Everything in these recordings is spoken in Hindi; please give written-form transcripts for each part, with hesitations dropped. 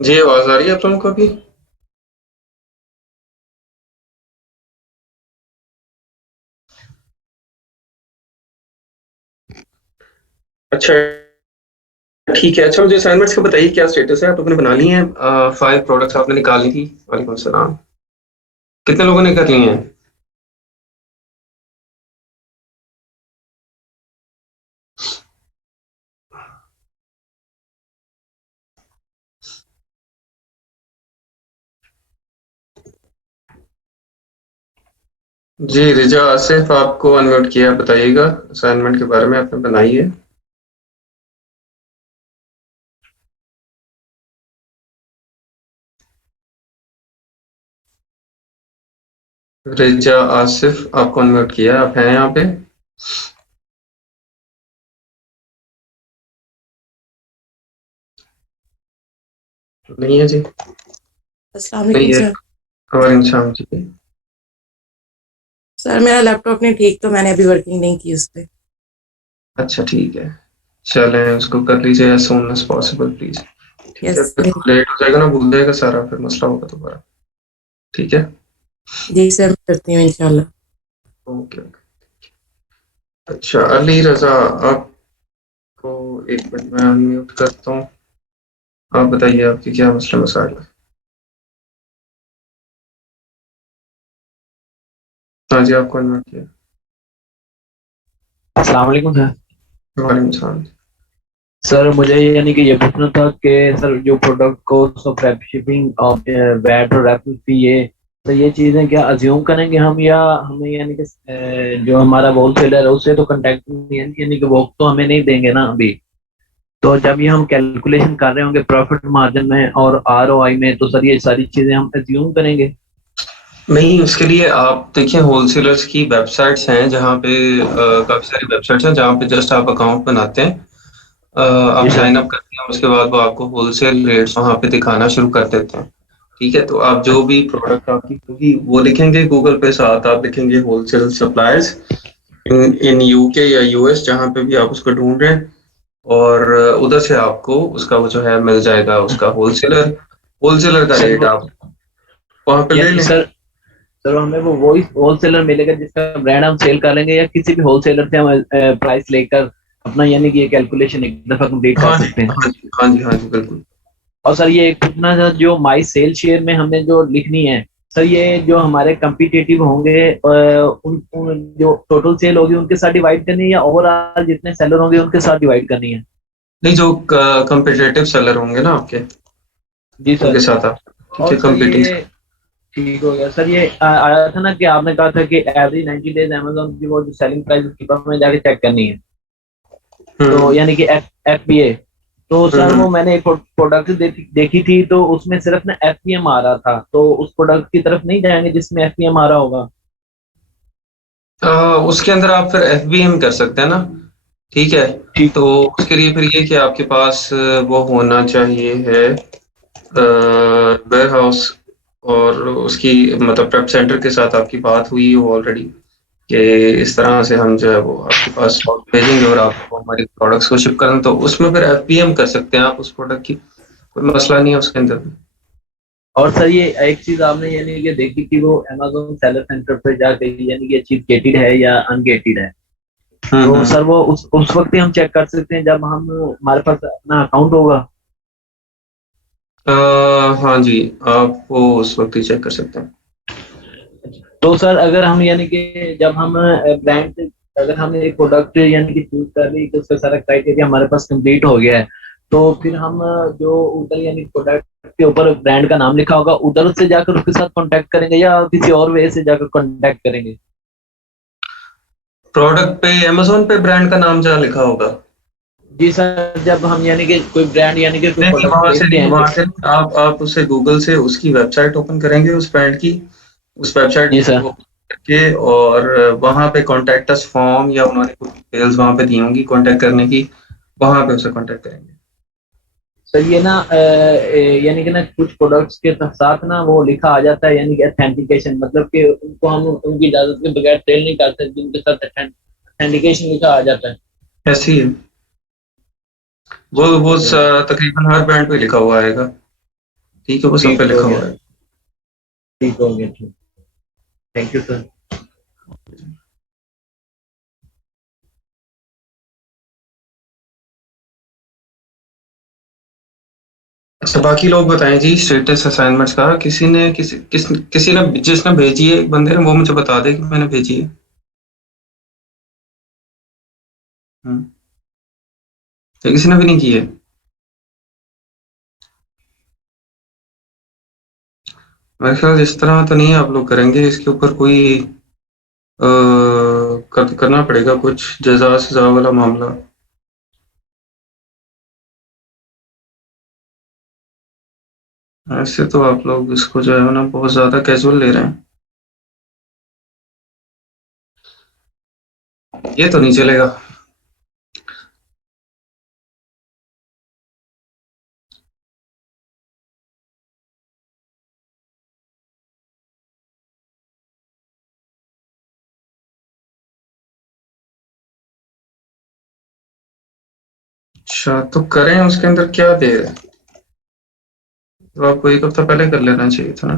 जी, आवाज़ आ रही है आप लोगों को अभी? अच्छा, ठीक है। अच्छा मुझे असाइनमेंट्स का बताइए क्या स्टेटस है? आप लोगों ने बना ली हैं? 5 प्रोडक्ट्स आपने निकाली थी। वालेकुम सलाम। कितने लोगों ने कर ली हैं? जी, रिजा आसिफ आपको अनम्यूट किया है, बताइएगा असाइनमेंट के बारे में आपने बनाई है? रिजा आसिफ आपको अनम्यूट किया है, आप हैं यहाँ पे? नहीं है जी? अस्सलाम नहीं वालेकुम है। सर। वालेकुम सलाम जी। सर मेरा लैपटॉप नहीं ठीक तो मैंने अभी वर्किंग नहीं की उस पे। अच्छा ठीक है। चलें उसको कर लीजिए as soon as possible please. ठीक यस है, फिर सर। लेट हो जाएगा ना, भूल जाएगा सारा, फिर मसला होगा दोबारा। ठीक है? जी सर मैं करती हूँ इंशाल्लाह। Okay, okay. अच्छा, अली रज़ा आपको 1 मिनट में अनम्यूट करता हूँ। आप बताइए आपके क्या मसले मसाइल हैं? हाँ जी, आपको अनम्यूट किया। अस्सलाम वालेकुम सर। वालेकुम सलाम। सर मुझे यानी कि ये पूछना था कि सर जो प्रोडक्ट को सब रैप शिपिंग और वैट और रैपिंग फी ये तो ये चीज़ें क्या अज्यूम करेंगे हम या हमें यानी कि जो हमारा होलसेलर है उससे तो कांटेक्ट नहीं है यानी कि वो तो हमें नहीं देंगे ना अभी। तो जब ये हम कैलकुलेशन कर रहे होंगे प्रॉफिट मार्जिन में और आरओआई में तो सर ये सारी चीज़ें हम अज्यूम करेंगे। नहीं, उसके लिए आप देखिए होलसेलर्स की वेबसाइट्स हैं जहाँ पे काफ़ी सारी वेबसाइट्स हैं जहाँ पे जस्ट आप अकाउंट बनाते हैं। आप जी सर। साइन अप करते हैं, उसके बाद वो आपको होलसेल रेट्स वहाँ पे दिखाना शुरू कर देते हैं। ठीक है? तो आप जो भी प्रोडक्ट आपकी होगी वो लिखेंगे गूगल पे, साथ आप लिखेंगे wholesale suppliers in in UK या यूएस, जहाँ पे भी आप उसको ढूँढ रहे हैं। और उधर से आपको उसका वो जो है मिल जाएगा, उसका होलसेलर होलसेलर का सर रेट वो आप वहाँ पे ले यानी लें। सर सर हमें वो वही होलसेलर मिलेगा जिसका ब्रांड हम सेल कर लेंगे या किसी भी होलसेलर से हम प्राइस लेकर अपना यानी कि ये कैलकुलेशन एक दफा कंप्लीट कर हाँ जी, सकते हैं। हाँ जी, हाँ जी, हाँ जी, बिल्कुल। और सर ये एक पूछना था जो माई सेल शेयर में हमने जो लिखनी है सर ये जो हमारे कंपिटिटिव होंगे उन जो टोटल सेल होगी उनके साथ डिवाइड करनी है या ओवरऑल जितने सेलर होंगे उनके साथ डिवाइड करनी है। नहीं, जो कंपिटिटिव सेलर होंगे ना आपके, जी उनके सर। साथ आप, ठीक है, और सर कंपीटिंग। ये ठीक हो गया सर ये आया था ना कि आपने कहा था कि एवरी 90 डेज अमेजोन की वो जो सेलिंग प्राइस उसकी हमें जाके चेक करनी है। तो हम्म, यानी कि एफ बी ए। तो सर हम्म। वो मैंने एक प्रोडक्ट देखी थी तो उसमें सिर्फ ना एफ पी एम आ रहा था तो उस प्रोडक्ट की तरफ नहीं जाएंगे जिसमें एफ पी एम आ रहा होगा। उसके अंदर आप फिर एफबीएम कर सकते हैं ना। ठीक है? ठीक। तो उसके लिए फिर ये कि आपके पास वो होना चाहिए है वेयर हाउस, और उसकी मतलब प्रेप सेंटर के साथ आपकी बात हुई हो ऑलरेडी कि इस तरह से हम जो है वो आपके पास स्टॉक भेजेंगे और आपको हमारे प्रोडक्ट्स को शिप करना, तो उसमें फिर एफबीएम कर सकते हैं आप उस प्रोडक्ट की, कोई मसला नहीं है उसके अंदर भी। और सर ये एक चीज आपने यानी कि देखी कि वो अमेजोन सेलर सेंटर पे जाके यानी कि ये चीज गेटेड है या अनगेटेड है। तो हम्म। सर वो उस वक्त ही हम चेक कर सकते हैं जब हम हमारे पास अपना अकाउंट होगा। अ, हाँ जी, आप वो उस वक्त ही चेक कर सकते हैं। तो सर अगर हम यानी कि जब हम ब्रांड अगर हमने एक प्रोडक्ट यानी कि चूज कर ली तो उसका सारा क्राइटेरिया हमारे पास कंप्लीट हो गया है तो फिर हम जो उधर यानी प्रोडक्ट के ऊपर ब्रांड का नाम लिखा होगा उधर से जाकर उसके साथ कांटेक्ट करेंगे या किसी और वे से जाकर कांटेक्ट करेंगे। प्रोडक्ट पे अमेज़न पे ब्रांड का नाम जहाँ लिखा होगा। जी सर जब हम यानी कि कोई ब्रांड यानी कि कोई नहीं, नहीं, प्रोडक्ट वहाँ से देखते नहीं, हैं वहाँ से नहीं, आप उसे गूगल से उसकी वेबसाइट ओपन करेंगे उस ब्रांड की, उस वेबसाइट जी सर। को करके, और वहाँ पे कॉन्टैक्ट अस फॉर्म या उन्होंने कुछ डिटेल्स वहाँ पे दी होंगी कॉन्टैक्ट करने की, वहाँ पे उसे कॉन्टैक्ट करेंगे। सर ये ना यानी कि ना कुछ प्रोडक्ट्स के साथ ना वो लिखा आ जाता है यानी कि ऑथेंटिकेशन मतलब कि उनको हम उनकी इजाजत के बगैर सेल नहीं कर सकते उनके साथ ऑथेंटिकेशन लिखा आ जाता है। ऐसे ही है। वो चलिए। तकरीबन हर ब्रांड पे लिखा हुआ आएगा। ठीक है, वो सब पे ठीक हो लिखा गया, हुआ है। ठीक हो गया, ठीक। Thank you sir. अच्छा, बाकी लोग बताएं जी स्टेटस असाइनमेंट्स का। किसी ने जिसने भेजी है, एक बंदे ने, वो मुझे बता दे कि मैंने भेजी है। हम्म, तो किसी ने भी नहीं की है। मेरे ख्याल इस तरह तो नहीं आप लोग करेंगे, इसके ऊपर कोई करना पड़ेगा कुछ जजा सजा वाला मामला। ऐसे तो आप लोग इसको जो है ना बहुत ज्यादा कैजुअल ले रहे हैं, ये तो नहीं चलेगा। अच्छा, तो करें, उसके अंदर क्या दे रहे हैं? तो आपको एक हफ्ता पहले कर लेना चाहिए था ना।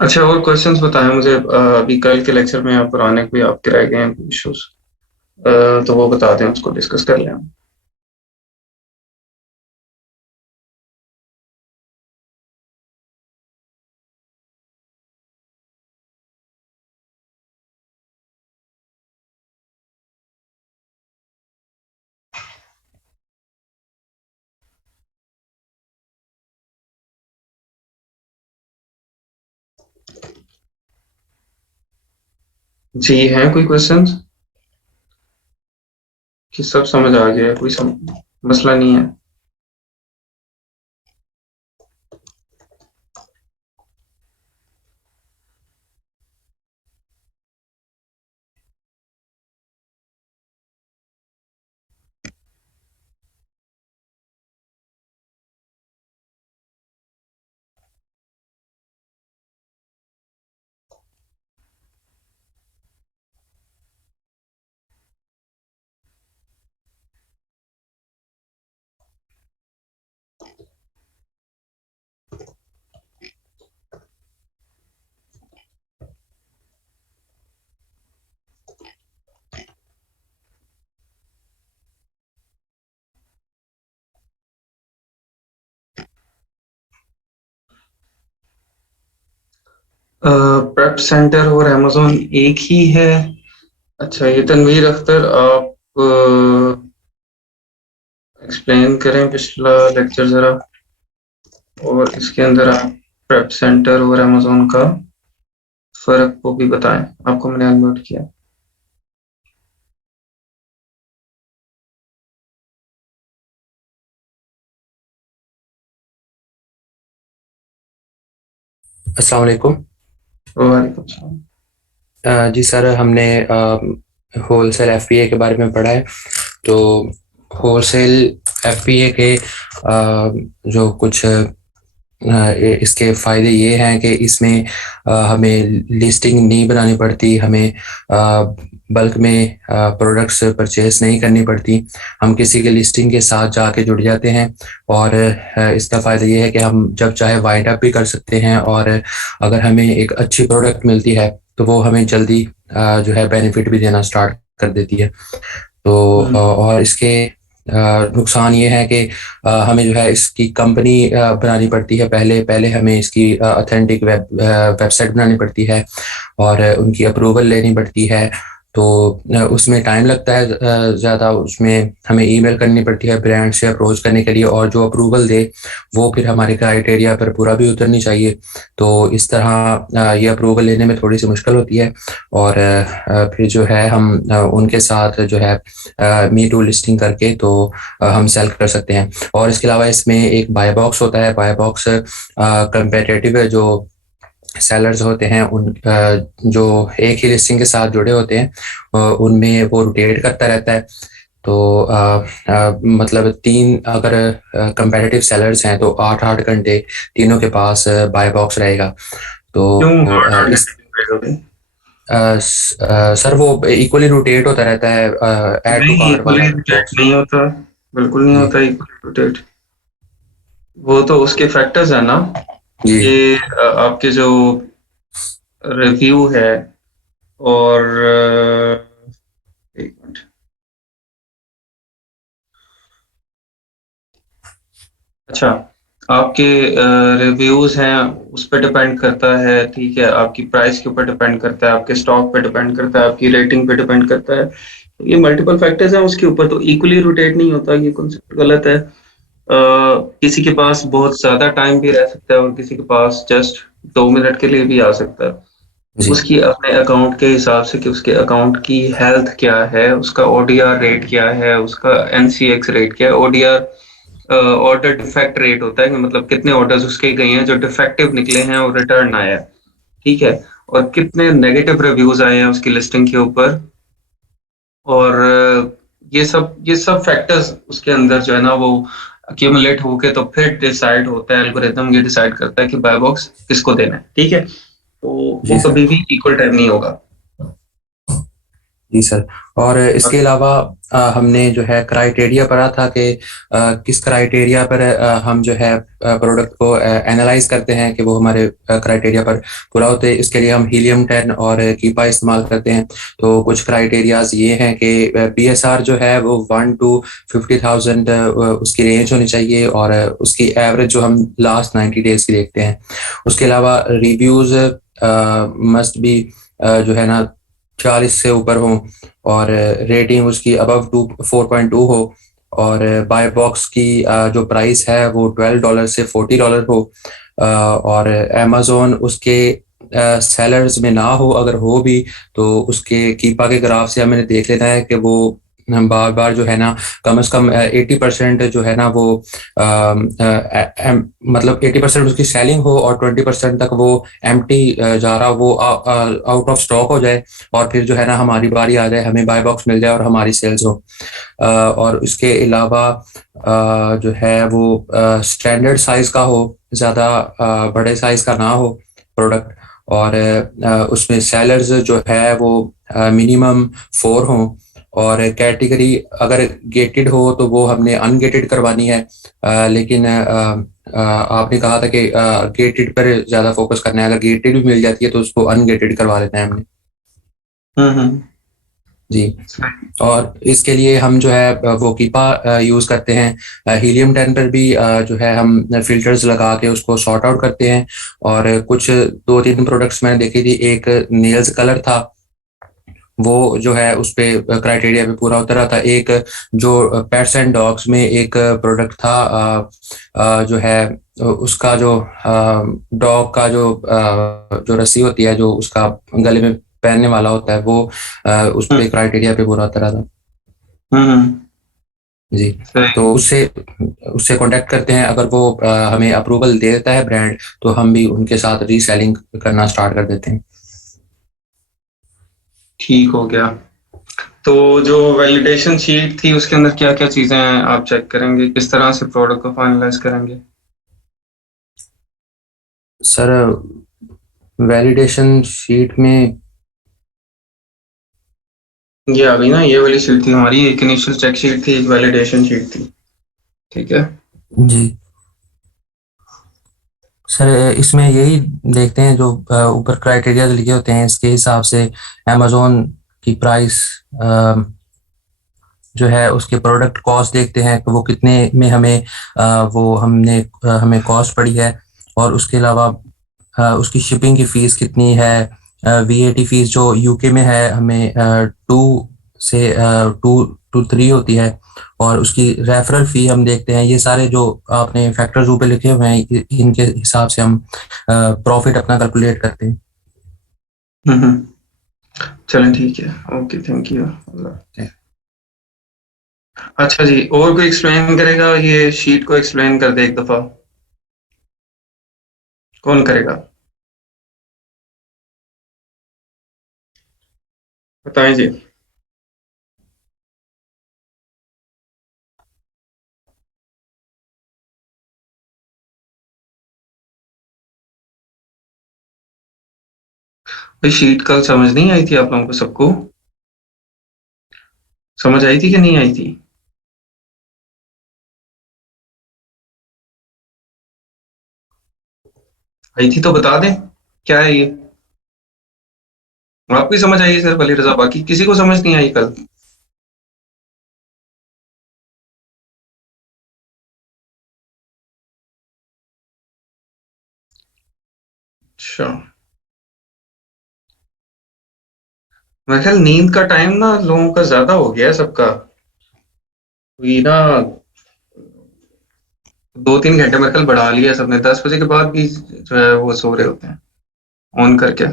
अच्छा, और क्वेश्चंस बताएं मुझे। अभी कल के लेक्चर में आप पुराने कोई आपके रह गए हैं इश्यूज, तो वो बता दें, उसको डिस्कस कर लें हम। जी, हैं कोई क्वेश्चंस कि सब समझ आ गया है, मसला नहीं है? प्रेप सेंटर और अमेज़न एक ही है? अच्छा, ये तनवीर अख्तर, आप एक्सप्लेन करें पिछला लेक्चर ज़रा, और इसके अंदर आप प्रेप सेंटर और अमेज़न का फ़र्क को भी बताएं। आपको मैंने अनम्यूट किया। अस्सलाम वालेकुम। वालेकुम सलाम। जी सर, हमने होलसेल एफपीए के बारे में पढ़ा है। तो होलसेल एफपीए के जो कुछ इसके फ़ायदे ये हैं कि इसमें हमें लिस्टिंग नहीं बनानी पड़ती, हमें बल्क में प्रोडक्ट्स परचेज नहीं करनी पड़ती। हम किसी के लिस्टिंग के साथ जाके जुड़ जाते हैं, और इसका फ़ायदा ये है कि हम जब चाहे वाइंड अप भी कर सकते हैं, और अगर हमें एक अच्छी प्रोडक्ट मिलती है तो वो हमें जल्दी जो है बेनिफिट भी देना स्टार्ट कर देती है। तो और इसके नुकसान ये है कि हमें जो है इसकी कंपनी बनानी पड़ती है। पहले पहले हमें इसकी ऑथेंटिक वेबसाइट बनानी पड़ती है, और उनकी अप्रूवल लेनी पड़ती है। तो उसमें टाइम लगता है ज़्यादा। उसमें हमें ईमेल करनी पड़ती है ब्रांड से अप्रोच करने के लिए, और जो अप्रूवल दे वो फिर हमारे क्राइटेरिया पर पूरा भी उतरनी चाहिए। तो इस तरह ये अप्रूवल लेने में थोड़ी सी मुश्किल होती है। और फिर जो है हम उनके साथ जो है मी टू लिस्टिंग करके तो हम सेल कर सकते हैं। और इसके अलावा इसमें एक बाय बॉक्स होता है। बाय बॉक्स कंपेटिटिव है, जो सेलर्स होते हैं उन जो एक ही लिस्टिंग के साथ जुड़े होते हैं उनमें वो रोटेट करता रहता है। तो मतलब 3 अगर कंपेटिटिव सेलर्स हैं तो 8-8 घंटे तीनों के पास बाय बॉक्स रहेगा। तो क्यों 8-8 इस घंटे वेट हो गए? सर वो इक्वली रोटेट होता रहता है ऐड टू नहीं, कार्ट वाला इक्वली रोटेट बॉक्स। नहीं होता, बिल्कुल नहीं जी होता इक्वली रोटेट। वो तो उसके फैक्टर्स हैं ना, जी ये आपके जो रिव्यू है और एक मिनट। अच्छा, आपके रिव्यूज हैं उस पर डिपेंड करता है, ठीक है, आपकी प्राइस के ऊपर डिपेंड करता है, आपके स्टॉक पे डिपेंड करता है, आपकी रेटिंग पे डिपेंड करता है। ये मल्टीपल फैक्टर्स हैं उसके ऊपर, तो इक्वली रोटेट नहीं होता, ये कॉन्सेप्ट गलत है। किसी के पास बहुत ज्यादा टाइम भी रह सकता है और किसी के पास जस्ट 2 मिनट के लिए भी आ सकता है। जी उसकी अपने अकाउंट के हिसाब से कि उसके अकाउंट की हेल्थ क्या है, उसका ओडीआर रेट क्या है, उसका एनसीएक्स रेट क्या है। ओडीआर ऑर्डर डिफेक्ट रेट होता है कि मतलब कितने ऑर्डर्स उसके गए हैं जो डिफेक्टिव निकले हैं और रिटर्न आया है, ठीक है, और कितने नेगेटिव रिव्यूज आए हैं उसकी लिस्टिंग के ऊपर। और ये सब फैक्टर्स उसके अंदर जो है ना वो अक्यूमुलेट होके तो फिर डिसाइड होता है, एल्गोरिथम ये डिसाइड करता है कि बाय बॉक्स किसको देना है, ठीक है। तो जी वो सर। कभी भी इक्वल टाइम नहीं होगा। जी सर। और इसके अलावा हमने जो है क्राइटेरिया पढ़ा था कि किस क्राइटेरिया पर हम जो है प्रोडक्ट को एनालाइज करते हैं कि वो हमारे क्राइटेरिया पर पूरा होते हैं। इसके लिए हम हीलियम 10 और कीपा इस्तेमाल करते हैं। तो कुछ क्राइटेरियाज ये हैं कि पीएसआर जो है वो 1 to 50,000 उसकी रेंज होनी चाहिए और उसकी एवरेज जो हम लास्ट 90 डेज की देखते हैं। उसके अलावा रिव्यूज मस्ट बी जो है ना 40 से ऊपर हो और रेटिंग उसकी अबव 4.2 हो और बाय बॉक्स की जो प्राइस है वो $12 से $40 हो और अमेजोन उसके सेलर्स में ना हो, अगर हो भी तो उसके कीपा के ग्राफ से हमें देख लेना है कि वो बार बार जो है ना कम से कम 80% जो है ना वो मतलब 80% उसकी सेलिंग हो और 20% तक वो एम्प्टी जा रहा, वो आउट ऑफ स्टॉक हो जाए और फिर जो है ना हमारी बारी आ जाए, हमें बाय बॉक्स मिल जाए और हमारी सेल्स हो। और इसके अलावा जो है वो स्टैंडर्ड साइज का हो, ज़्यादा बड़े साइज का ना हो प्रोडक्ट। और उसमें सेलर्स जो है वो मिनिमम 4 हों और कैटेगरी अगर गेटेड हो तो वो हमने अनगेटेड करवानी है। लेकिन आपने कहा था कि गेटेड पर ज़्यादा फोकस करना है, अगर गेटेड भी मिल जाती है तो उसको अनगेटेड करवा लेना है हमने। हम्म। जी। और इसके लिए हम जो है वो कीपा यूज़ करते हैं। हीलियम 10 पर भी जो है हम फिल्टर्स लगा के उसको सॉर्ट आउट करते हैं। और कुछ 2-3 प्रोडक्ट्स मैंने देखी थी, एक नेल्स कलर था, वो जो है उस पे क्राइटेरिया पे पूरा होता रहा था। एक जो पेट्स एंड डॉग्स में एक प्रोडक्ट था जो है उसका जो डॉग का जो रस्सी होती है जो उसका गले में पहनने वाला होता है वो उस पे हम्म क्राइटेरिया पे पूरा होता रहा था। हम्म, जी। तो सही। उससे उससे कांटेक्ट करते हैं, अगर वो हमें अप्रूवल दे देता है ब्रांड तो हम भी उनके साथ रीसेलिंग करना स्टार्ट कर देते हैं। ठीक हो गया। तो जो वैलिडेशन शीट थी उसके अंदर क्या क्या चीजें हैं आप चेक करेंगे, किस तरह से प्रोडक्ट को फाइनलाइज करेंगे? सर वैलिडेशन शीट में ये आ गई ना, ये वाली शीट थी हमारी, एक इनिशियल चेक शीट थी, एक वैलिडेशन शीट थी, ठीक है। जी सर इसमें यही देखते हैं जो ऊपर क्राइटेरिया लिखे होते हैं इसके हिसाब से अमेजोन की प्राइस जो है उसके प्रोडक्ट कॉस्ट देखते हैं कि वो कितने में हमें हमें कॉस्ट पड़ी है। और उसके अलावा उसकी शिपिंग की फीस कितनी है, वीएटी फीस जो यूके में है हमें 2 से 3 होती है। और उसकी रेफरल फी हम देखते हैं। ये सारे जो आपने फैक्टर्स ऊपर लिखे हुए हैं इनके हिसाब से हम प्रॉफिट अपना कैलकुलेट करते हैं। चलें ठीक है, ओके, थैंक यू। अच्छा जी, और कोई एक्सप्लेन करेगा, ये शीट को एक्सप्लेन कर दे एक दफा, कौन करेगा? बताएं जी। भाई शीट कल समझ नहीं आई थी आप लोगों को सबको? समझ आई थी कि नहीं आई थी? आई थी तो बता दें, क्या है ये? आपको ही समझ आई है सिर्फ, अली रजा, बाकी किसी को समझ नहीं आई कल? अच्छा, मेरे ख्याल नींद का टाइम ना लोगों का ज्यादा हो गया है सबका। ये ना 2-3 घंटे मेरे ख्याल बढ़ा लिया है सबने, 10 बजे के बाद भी जो है वो सो रहे होते हैं ऑन करके।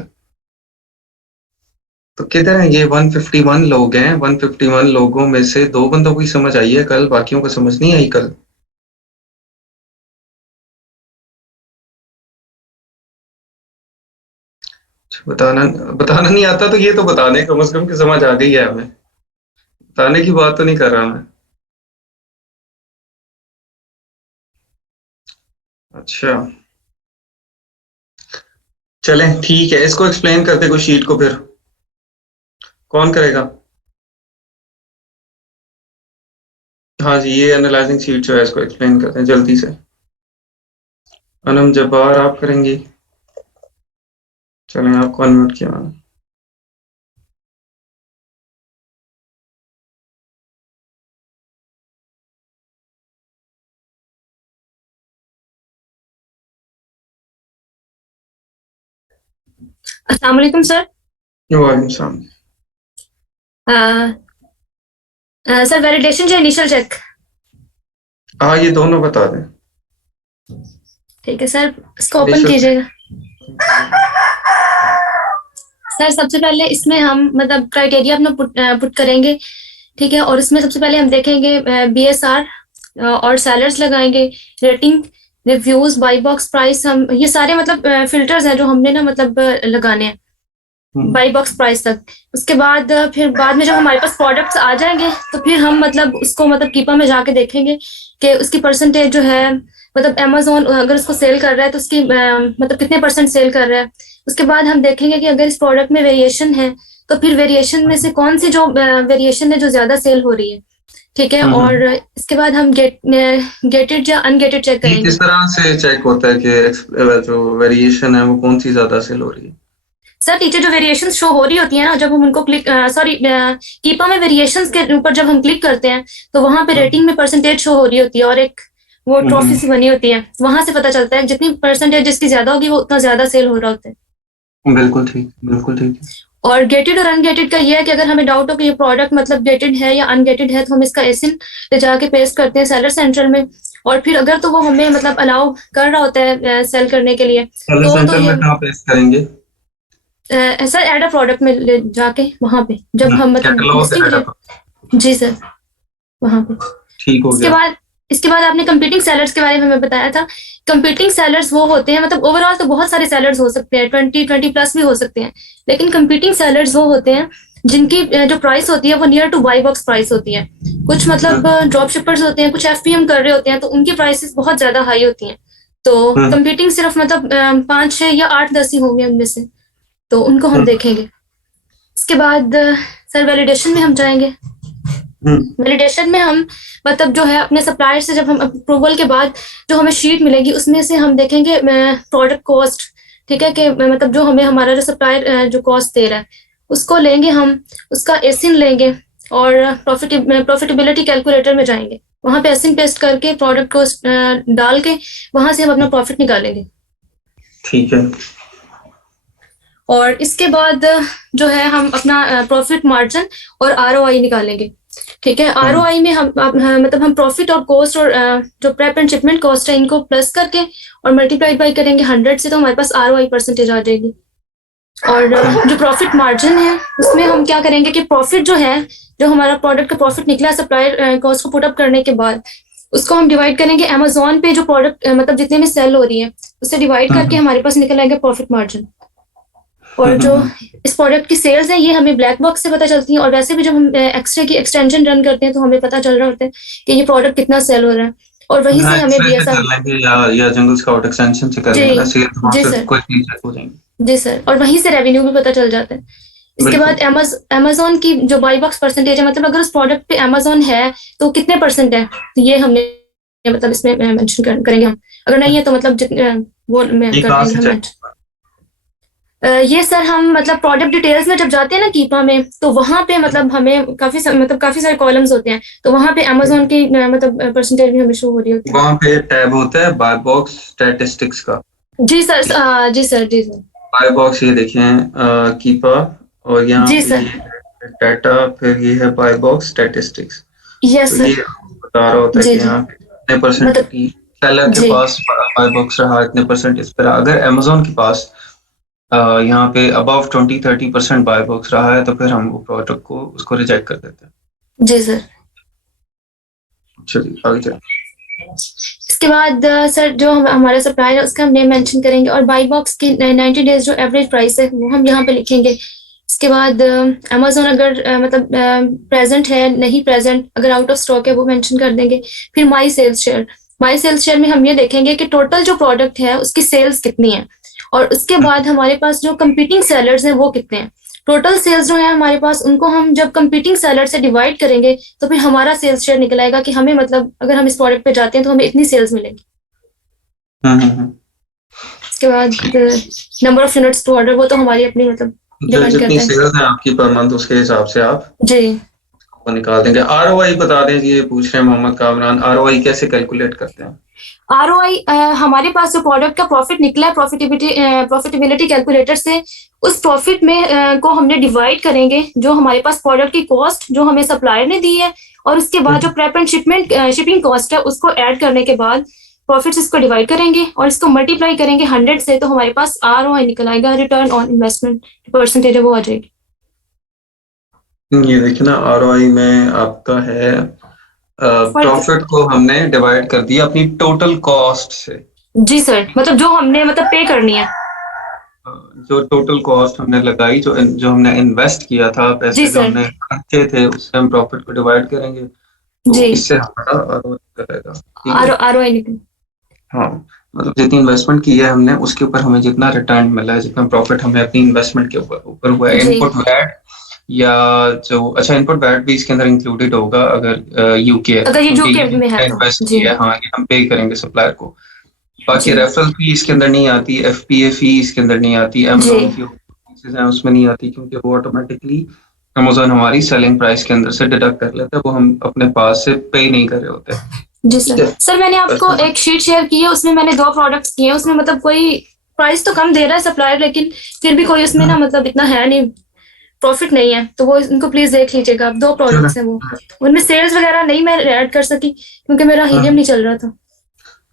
तो किधर है ये 151 लोग हैं, 151 लोगों में से 2 बंदों को ही समझ आई है कल, बाकियों को समझ नहीं आई कल। अच्छा, बताना बताना नहीं आता तो ये तो बता दें कम से कम कि समझ आ गई है हमें। बताने की बात तो नहीं कर रहा मैं। अच्छा, चलें ठीक है, इसको एक्सप्लेन करते कोई शीट को फिर। कौन करेगा? हाँ जी, ये एनालाइजिंग शीट जो है इसको एक्सप्लेन करते हैं जल्दी से। अनम जब्बार आप करेंगी? चलें, आपको अनम्यूट किया मैंने। अस्सलाम वालेकुम सर। वालेकुम सलाम। सर वैलिडेशन या इनिशियल चेक? हाँ, ये दोनों बता दें। ठीक है सर, इसको ओपन Initial कीजिएगा। सर सबसे पहले इसमें हम मतलब क्राइटेरिया अपना पुट करेंगे, ठीक है। और इसमें सबसे पहले हम देखेंगे BSR और सेलर्स लगाएंगे, rating, reviews, by box price, हम ये सारे मतलब फिल्टर्स हैं जो हमने ना मतलब लगाने हैं बाई बॉक्स प्राइस तक। उसके बाद फिर बाद में जब हमारे पास प्रोडक्ट्स आ जाएंगे तो फिर हम मतलब उसको मतलब कीपा में जाके देखेंगे कि उसकी परसेंटेज जो है, मतलब अमेजोन अगर उसको सेल कर रहा है तो उसकी मतलब कितने परसेंट सेल कर रहा है। उसके बाद हम देखेंगे कि अगर इस प्रोडक्ट में वेरिएशन है तो फिर वेरिएशन में से कौन सी जो वेरिएशन है जो ज्यादा सेल हो रही है, ठीक है। और इसके बाद हम गेटेड या अनगेटेड चेक ये करेंगे। किस तरह से चेक होता है कि जो वेरिएशन है वो कौन सी ज्यादा सेल हो रही है? सर नीचे जो वेरिएशंस शो हो रही होती है ना, जब हम उनको क्लिक सॉरी कीपा में वेरिएशंस के ऊपर जब हम क्लिक करते हैं तो वहां पे रेटिंग में परसेंटेज शो हो रही होती है और एक वो ट्रॉफी सी बनी होती है, वहां से पता चलता है जितनी परसेंटेज जिसकी ज्यादा होगी वो उतना ज्यादा सेल हो रहा होता है। बिल्कुल ठीक, बिल्कुल ठीक है। और गेटेड और अनगेटेड का ये है कि अगर हमें डाउट हो कि ये प्रोडक्ट मतलब गेटेड है या अनगेटेड है तो हम इसका एसिन ले जाके पेस्ट करते हैं सेलर सेंट्रल में। और फिर अगर तो वो हमें मतलब अलाउ कर रहा होता है सेल करने के लिए सेलर तो सेंटर ये में कहाँ पेस्ट करेंगे? सर एड अ प्रोडक्ट में ले जाके वहां पे जब हम मतलब कैटलॉग लिस्टिंग ऐड जी सर वहां पे। ठीक हो इसके गया। बाद इसके बाद आपने कंपीटिंग सेलर्स के बारे में हमें बताया था। कंपीटिंग सेलर्स वो होते हैं मतलब ओवरऑल तो बहुत सारे सेलर्स हो सकते हैं, 20 प्लस भी हो सकते हैं, लेकिन कंपीटिंग सेलर्स वो होते हैं जिनकी जो प्राइस होती है वो near two by box price होती है। कुछ मतलब ड्रॉप शिपर्स होते हैं, कुछ FPM कर रहे होते हैं तो उनकी प्राइसेस बहुत ज्यादा हाई होती हैं। तो कंपीटिंग सिर्फ मतलब 5-6 या 8-10 ही होंगे उनमें से, तो उनको हम देखेंगे। इसके बाद सर वैलिडेशन में हम जाएंगे। वैलिडेशन में हम मतलब जो है अपने सप्लायर से जब हम अप्रूवल के बाद जो हमें शीट मिलेगी उसमें से हम देखेंगे प्रोडक्ट कॉस्ट, ठीक है, कि मतलब जो हमें हमारा जो सप्लायर जो कॉस्ट दे रहा है उसको लेंगे हम, उसका एसिन लेंगे और प्रॉफिटेबिलिटी कैलकुलेटर में जाएंगे, वहां पे एसिन पेस्ट करके प्रोडक्ट कॉस्ट डाल के वहां से हम अपना प्रॉफिट निकालेंगे। ठीक है। और इसके बाद जो है हम अपना प्रॉफिट मार्जिन और ROI निकालेंगे, ठीक है। ROI में हम मतलब हम प्रॉफिट और कॉस्ट और जो प्रेप एंड शिपमेंट कॉस्ट है इनको प्लस करके और मल्टीप्लाइड बाई करेंगे 100 से तो हमारे पास ROI परसेंटेज आ जाएगी। और जो प्रॉफिट मार्जिन है उसमें हम क्या करेंगे कि प्रॉफिट जो है, जो हमारा प्रोडक्ट का प्रॉफिट निकला सप्लायर कॉस्ट को पुटअप करने के बाद उसको हम डिवाइड करेंगे अमेजोन पे जो प्रोडक्ट मतलब जितने में सेल हो रही है उससे डिवाइड करके हमारे पास निकल आएगा प्रॉफिट मार्जिन। और जो इस प्रोडक्ट की सेल्स है ये हमें ब्लैक बॉक्स से पता चलती है, और वैसे भी जब हम एक्सरे की एक्सटेंशन रन करते हैं तो हमें पता चल रहा होता है कि ये प्रोडक्ट कितना सेल हो रहा है, और वहीं हाँ, से हमें एक्सरे से कर बीएसआर। लेंगे या जंगल स्काउट एक्सटेंशन से कर जी लेंगे ना, सेल वहाँ जी पे सर। कोई नहीं चेक हो जाएंगे। जी सर, और वहीं से रेवेन्यू भी पता चल जाता है। इसके बिल्कुल। बाद अमेजोन की जो बाई बॉक्स परसेंटेज है, मतलब अगर उस प्रोडक्ट पे अमेजोन है तो कितने परसेंट है, तो ये हमने मतलब इसमें मेंशन करेंगे हम। अगर नहीं है तो मतलब जितने वो में ये कर कहाँ देंगे से हम चेक mention। ये सर हम मतलब प्रोडक्ट डिटेल्स में जब जाते हैं ना कीपा में, तो वहां पे मतलब हमें काफी सारे कॉलम्स होते हैं, तो वहां पे अमेजोन की मतलब परसेंटेज भी हमें शो हो रही होती वहाँ पे टैब होता है बाय बॉक्स स्टैटिस्टिक्स का। है। जी सर, जी सर, जी सर। बाय बॉक्स ये देखें कीपा, और यहाँ जी पे सर। ये है डाटा, फिर ये है बाय बॉक्स स्टैटिस्टिक्स। यस तो सर। ये बता रहा होता है जी कि जी। यहाँ पे कितने परसेंट मतलब की सेलर के जी पास बाय बॉक्स रहा, इतने परसेंट इस पर। अगर अमेजोन के पास यहाँ पे अबव 20-30% बाय बॉक्स रहा है तो फिर हम वो प्रोडक्ट को उसको रिजेक्ट कर देते हैं। जी सर। चलिए आगे चलिए। इसके बाद सर जो हमारा सप्लायर है उसका हम नेम मेंशन करेंगे, और बाई बॉक्स की 90 डेज जो एवरेज प्राइस है वो हम यहाँ पे लिखेंगे। इसके बाद अमेजोन अगर मतलब प्रेजेंट है नहीं प्रेजेंट, अगर आउट ऑफ स्टॉक है वो मेंशन कर देंगे। फिर माई सेल्स शेयर में हम ये देखेंगे कि टोटल जो प्रोडक्ट है उसकी सेल्स कितनी है, और उसके बाद हमारे पास जो कंपीटिंग सेलर्स हैं वो कितने हैं। टोटल सेल्स जो है हमारे पास, उनको हम जब कंपीटिंग सेलर से डिवाइड करेंगे तो फिर हमारा सेल्स शेयर निकल आएगा कि हमें मतलब अगर हम इस प्रोडक्ट पे जाते हैं तो हमें इतनी सेल्स मिलेगी। हम्म। इसके बाद number of units to order, वो तो हमारी अपनी मतलब जो डिपेंड जितनी करता है। सेल्स हैं आपकी पर मंथ उसके हिसाब से आप जी। वो निकाल देंगे। आरओआई बता दें जी, ये पूछ रहे हैं मोहम्मद कामरान, आरओआई कैसे कैलकुलेट करते हैं? आरओआई हमारे पास जो प्रोडक्ट का प्रॉफिट निकला है प्रॉफिटेबिलिटी कैलकुलेटर से, उस प्रॉफिट में को हमने डिवाइड करेंगे जो हमारे पास प्रोडक्ट की कॉस्ट जो हमें सप्लायर ने दी है, और उसके बाद जो प्रेप एंड शिपिंग कॉस्ट है उसको ऐड करने के बाद प्रॉफिट्स इसको डिवाइड करेंगे और इसको मल्टीप्लाई करेंगे 100 से, तो हमारे पास आरओआई निकल आएगा, रिटर्न ऑन इन्वेस्टमेंट परसेंटेज है वो आ जाएगी। ये देखिए ना, आरओआई में आपका है फर्क। प्रॉफिट को हमने डिवाइड कर दिया अपनी टोटल कॉस्ट से। जी सर, मतलब जो हमने मतलब पे करनी है। जो टोटल कॉस्ट हमने लगाई, जो जो हमने इन्वेस्ट किया था, जी पैसे जो सर। हमने खर्चे थे, उससे हम प्रॉफिट को डिवाइड करेंगे, तो जी। इससे हमारा आरओआई करेगा। ठीक है। आरओआई निकल। हाँ, मतलब जितनी इन्वेस्टमेंट की है हमने उसके ऊपर हमें जितना रिटर्न मिला है, जितना प्रॉफिट हमें अपनी इन्वेस्टमेंट के ऊपर ऊपर हुआ है, जी। इनपुट वैट या जो अच्छा इनपुट वैट भी इसके अंदर इंक्लूडेड होगा अगर यूके है तो, अगर ये क्योंकि यूके में है यूके तो। इन्वेस्ट जी किया है। हाँ, ये हम पे करेंगे सप्लायर को। बाकी जी। रेफरल फी इसके अंदर नहीं आती, एफपीए फी इसके अंदर नहीं आती, जी। अमेजोन की फीसेस हैं उसमें नहीं आती, क्योंकि वो ऑटोमेटिकली अमेजोन हमारी सेलिंग प्राइस के अंदर से डिडक्ट कर लेता है, वो हम अपने पास से पे नहीं कर रहे होते। जी ठीक सर। है। सर मैंने आपको एक शीट शेयर की है, उसमें मैंने 2 प्रोडक्ट्स किए हैं, उसमें मतलब कोई प्राइस तो कम दे रहा है सप्लायर, लेकिन फिर भी कोई उसमें ना मतलब इतना है नहीं, प्रॉफिट नहीं है, तो वो उनको प्लीज देख लीजिएगा आप। 2 चलो। प्रोडक्ट्स हैं वो, उनमें सेल्स वगैरह नहीं मैं ऐड कर सकी क्योंकि मेरा हीलियम नहीं चल रहा था।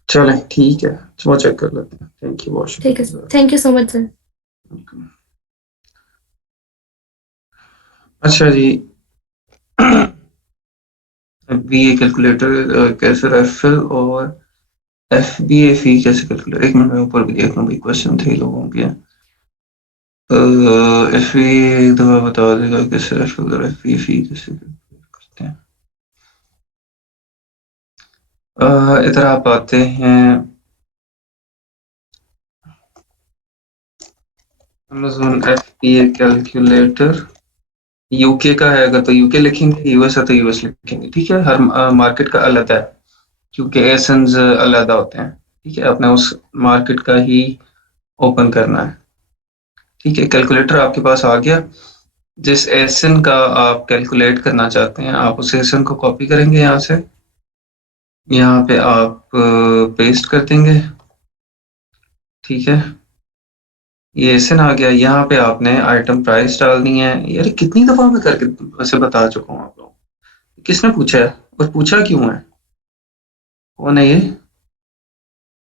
चलें ठीक है, वो चेक कर लेते हैं। थैंक यू, बहुत ठीक है, शुक्रिया। Thank you so much sir. अच्छा जी, बीए कैलकुलेटर कैसे, रेफरल और एफबीए फी कैसे कैलकुलेट, एक मिनट में ऊपर भी देख लूँ भाई, क्वेश्चन थे लोगों के। एफबीए एक दफा बता देगा कैसे रेफरल और एफबीए फी कैसे कैलकुलेट करते हैं। इधर आप आते हैं अमेजोन एफबीए कैलकुलेटर, यूके का है अगर तो यूके लिखेंगे, यूएस है तो यूएस लिखेंगे। ठीक है, हर मार्केट का अलग है, क्योंकि एसेंस अलग होते हैं। ठीक है, अपने उस मार्केट का ही ओपन करना है। ठीक है, कैलकुलेटर आपके पास आ गया। जिस एसन का आप कैलकुलेट करना चाहते हैं, आप उस एसन को कॉपी करेंगे यहाँ से, यहाँ पे आप पेस्ट कर देंगे। ठीक है, ये एसन आ गया। यहाँ पे आपने आइटम प्राइस डालनी है। यार कितनी दफा मैं करके वैसे बता चुका हूँ आप लोगों को। किसने पूछा है और पूछा क्यों है? कौन है ये?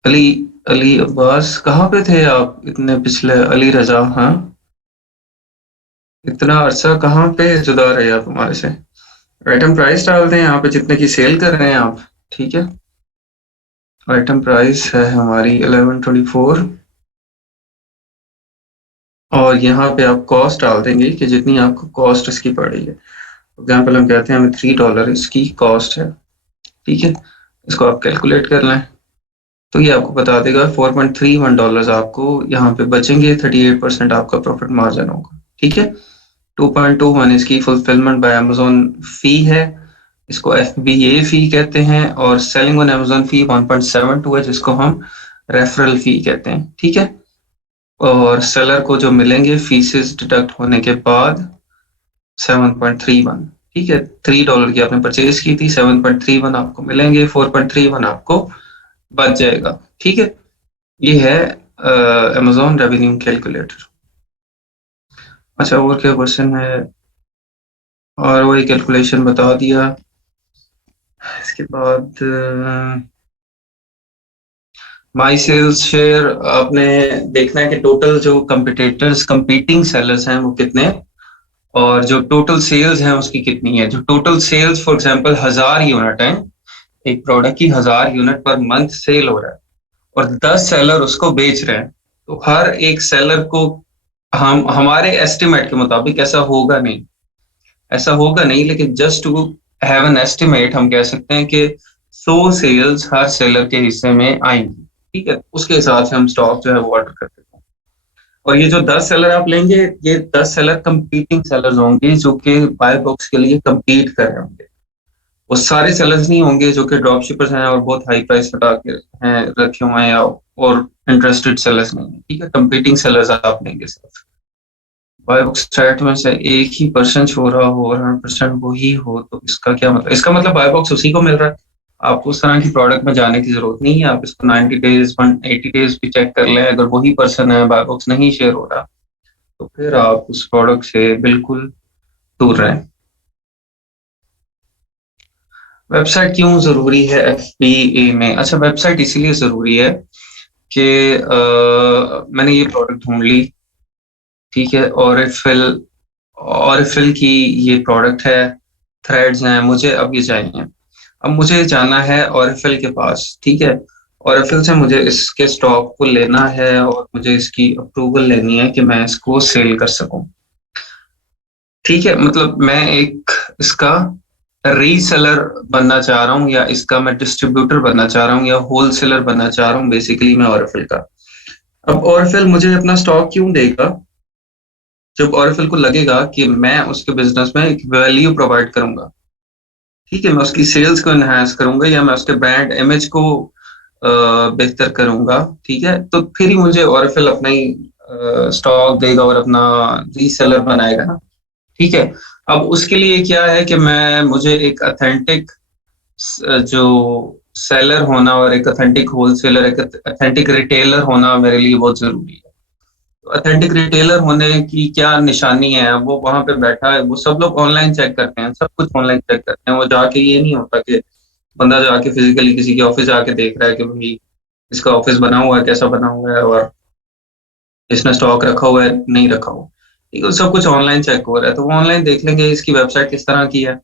अली, अली अब्बास, कहाँ पे थे आप इतने पिछले? अली रजा, हाँ, इतना अरसा कहाँ पे जुदा रहे आप हमारे से? आइटम प्राइस डाल दें यहाँ पे जितने की सेल कर रहे हैं आप। ठीक है, आइटम प्राइस है हमारी 1124। और यहाँ पे आप कॉस्ट डाल देंगे कि जितनी आपको कॉस्ट इसकी पड़ी है। एग्जाम्पल हम कहते हैं हमें $3 इसकी कॉस्ट है, ठीक है। इसको आप कैलकुलेट कर लें तो ये आपको बता देगा $4.31 आपको यहाँ पे बचेंगे, 38% आपका प्रॉफिट मार्जिन होगा, ठीक है। 2.21 इसकी फुलफिलमेंट बाय अमेजोन फी है, इसको FBA फी कहते हैं, और सेलिंग ऑन अमेजोन फी 1.72 है जिसको हम रेफरल फी कहते हैं, ठीक है। और सेलर को जो मिलेंगे फीसेस डिडक्ट होने के बाद 7.31, ठीक है। $3 की आपने परचेज की थी, 7.31 आपको मिलेंगे, 4.31 आपको बच जाएगा, ठीक है। ये है अमेजोन रेवेन्यू कैलकुलेटर। अच्छा, और क्या क्वेश्चन है? और वही कैलकुलेशन बता दिया। इसके बाद माई सेल्स शेयर आपने देखना है कि टोटल जो कंपिटिटर्स कंपीटिंग सेलर्स हैं वो कितने, और जो टोटल सेल्स हैं उसकी कितनी है। जो total sales for example 1000 unit है, एक प्रोडक्ट की 1000 यूनिट पर मंथ सेल हो रहा है और 10 सेलर उसको बेच रहे हैं, तो हर एक सेलर को हम हमारे एस्टिमेट के मुताबिक ऐसा होगा नहीं, लेकिन just to have an estimate हम कह सकते हैं कि 100 सेल्स हर सेलर के हिस्से में आएंगी, ठीक है। उसके हिसाब से हम स्टॉक जो है वो ऑर्डर कर देते हैं। और ये जो 10 सेलर आप लेंगे, ये 10 सेलर कंपीटिंग सेलर्स होंगे जो कि बाय बॉक्स के लिए कंपीट कर रहे होंगे। वो सारे सेलर्स नहीं होंगे जो कि ड्रॉप शिपर्स हैं और बहुत हाई प्राइस हटा के हैं रखे हुए हैं, और इंटरेस्टेड सेलर्स नहीं है, ठीक है। कंपीटिंग सेलर्स आप लेंगे सिर्फ। बाय बॉक्स चैट में से एक ही पर्सन शो रहा हो और 100% वही हो, तो इसका क्या मतलब? इसका मतलब बाय बॉक्स उसी को मिल रहा है, आपको उस तरह की प्रोडक्ट में जाने की जरूरत नहीं है। आप इसको 90 डेज 180 डेज भी चेक कर लें, अगर वही पर्सन है, बाय बॉक्स नहीं शेयर हो रहा, तो फिर आप उस प्रोडक्ट से बिल्कुल दूर रहें। वेबसाइट क्यों जरूरी है FBA में? अच्छा, वेबसाइट इसीलिए जरूरी है कि मैंने ये प्रोडक्ट ढूंढ ली, ठीक है। ऑरिफिल की ये प्रोडक्ट है, थ्रेड्स हैं, मुझे अब ये चाहिए। अब मुझे जाना है ऑरिफिल के पास, ठीक है। ऑरिफिल से मुझे इसके स्टॉक को लेना है और मुझे इसकी अप्रूवल लेनी है कि मैं इसको सेल कर सकूं, ठीक है। मतलब मैं एक इसका रीसेलर बनना चाह रहा हूँ, या इसका मैं डिस्ट्रीब्यूटर बनना चाह रहा हूँ, या होलसेलर बनना चाह रहा हूँ, बेसिकली मैं ऑरिफिल का। अब ऑरिफिल मुझे अपना स्टॉक क्यों देगा? जब ऑरिफिल को लगेगा कि मैं उसके बिजनेस में एक वैल्यू प्रोवाइड करूंगा, ठीक है, मैं उसकी सेल्स को एनहांस करूंगा या मैं उसके ब्रांड इमेज को बेहतर करूंगा, ठीक है, तो फिर ही मुझे ऑरिफिल अपना ही स्टॉक देगा और अपना रीसेलर बनाएगा ना, ठीक है। अब उसके लिए क्या है कि मुझे एक अथेंटिक जो सेलर होना और एक अथेंटिक होलसेलर, एक अथेंटिक रिटेलर होना मेरे लिए बहुत जरूरी है। ऑथेंटिक रिटेलर होने की क्या निशानी है? वो वहां पे बैठा है, वो सब लोग ऑनलाइन चेक करते हैं, सब कुछ ऑनलाइन चेक करते हैं। वो जाके ये नहीं होता कि बंदा जाके फिजिकली किसी के ऑफिस जाके देख रहा है कि भाई इसका ऑफिस बना हुआ है, कैसा बना हुआ है, और इसने स्टॉक रखा हुआ है नहीं रखा हुआ, ठीक है। सब कुछ ऑनलाइन चेक हो रहा है, तो वो ऑनलाइन देख लेंगे इसकी वेबसाइट किस तरह की है,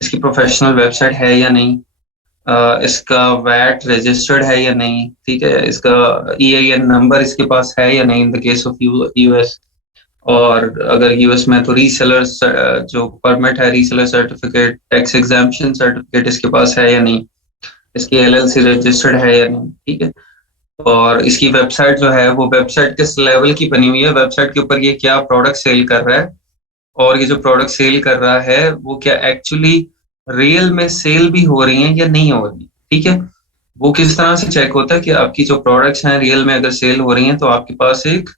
इसकी प्रोफेशनल वेबसाइट है या नहीं, इसका वैट रजिस्टर्ड है या नहीं, ठीक है, इसका EIN नंबर इसके पास है या नहीं in the case of US। और अगर यूएस में तो रीसेलर जो परमिट है, reseller certificate, tax exemption certificate इसके पास है या नहीं, इसकी LLC रजिस्टर्ड है या नहीं, ठीक है। और इसकी वेबसाइट जो है वो वेबसाइट किस लेवल की बनी हुई है, वेबसाइट के ऊपर ये क्या प्रोडक्ट सेल कर रहा है, और ये जो प्रोडक्ट सेल कर रहा है वो क्या एक्चुअली रियल में सेल भी हो रही है या नहीं हो रही, ठीक है। वो किस तरह से चेक होता है कि आपकी जो प्रोडक्ट्स हैं रियल में अगर सेल हो रही हैं, तो आपके पास एक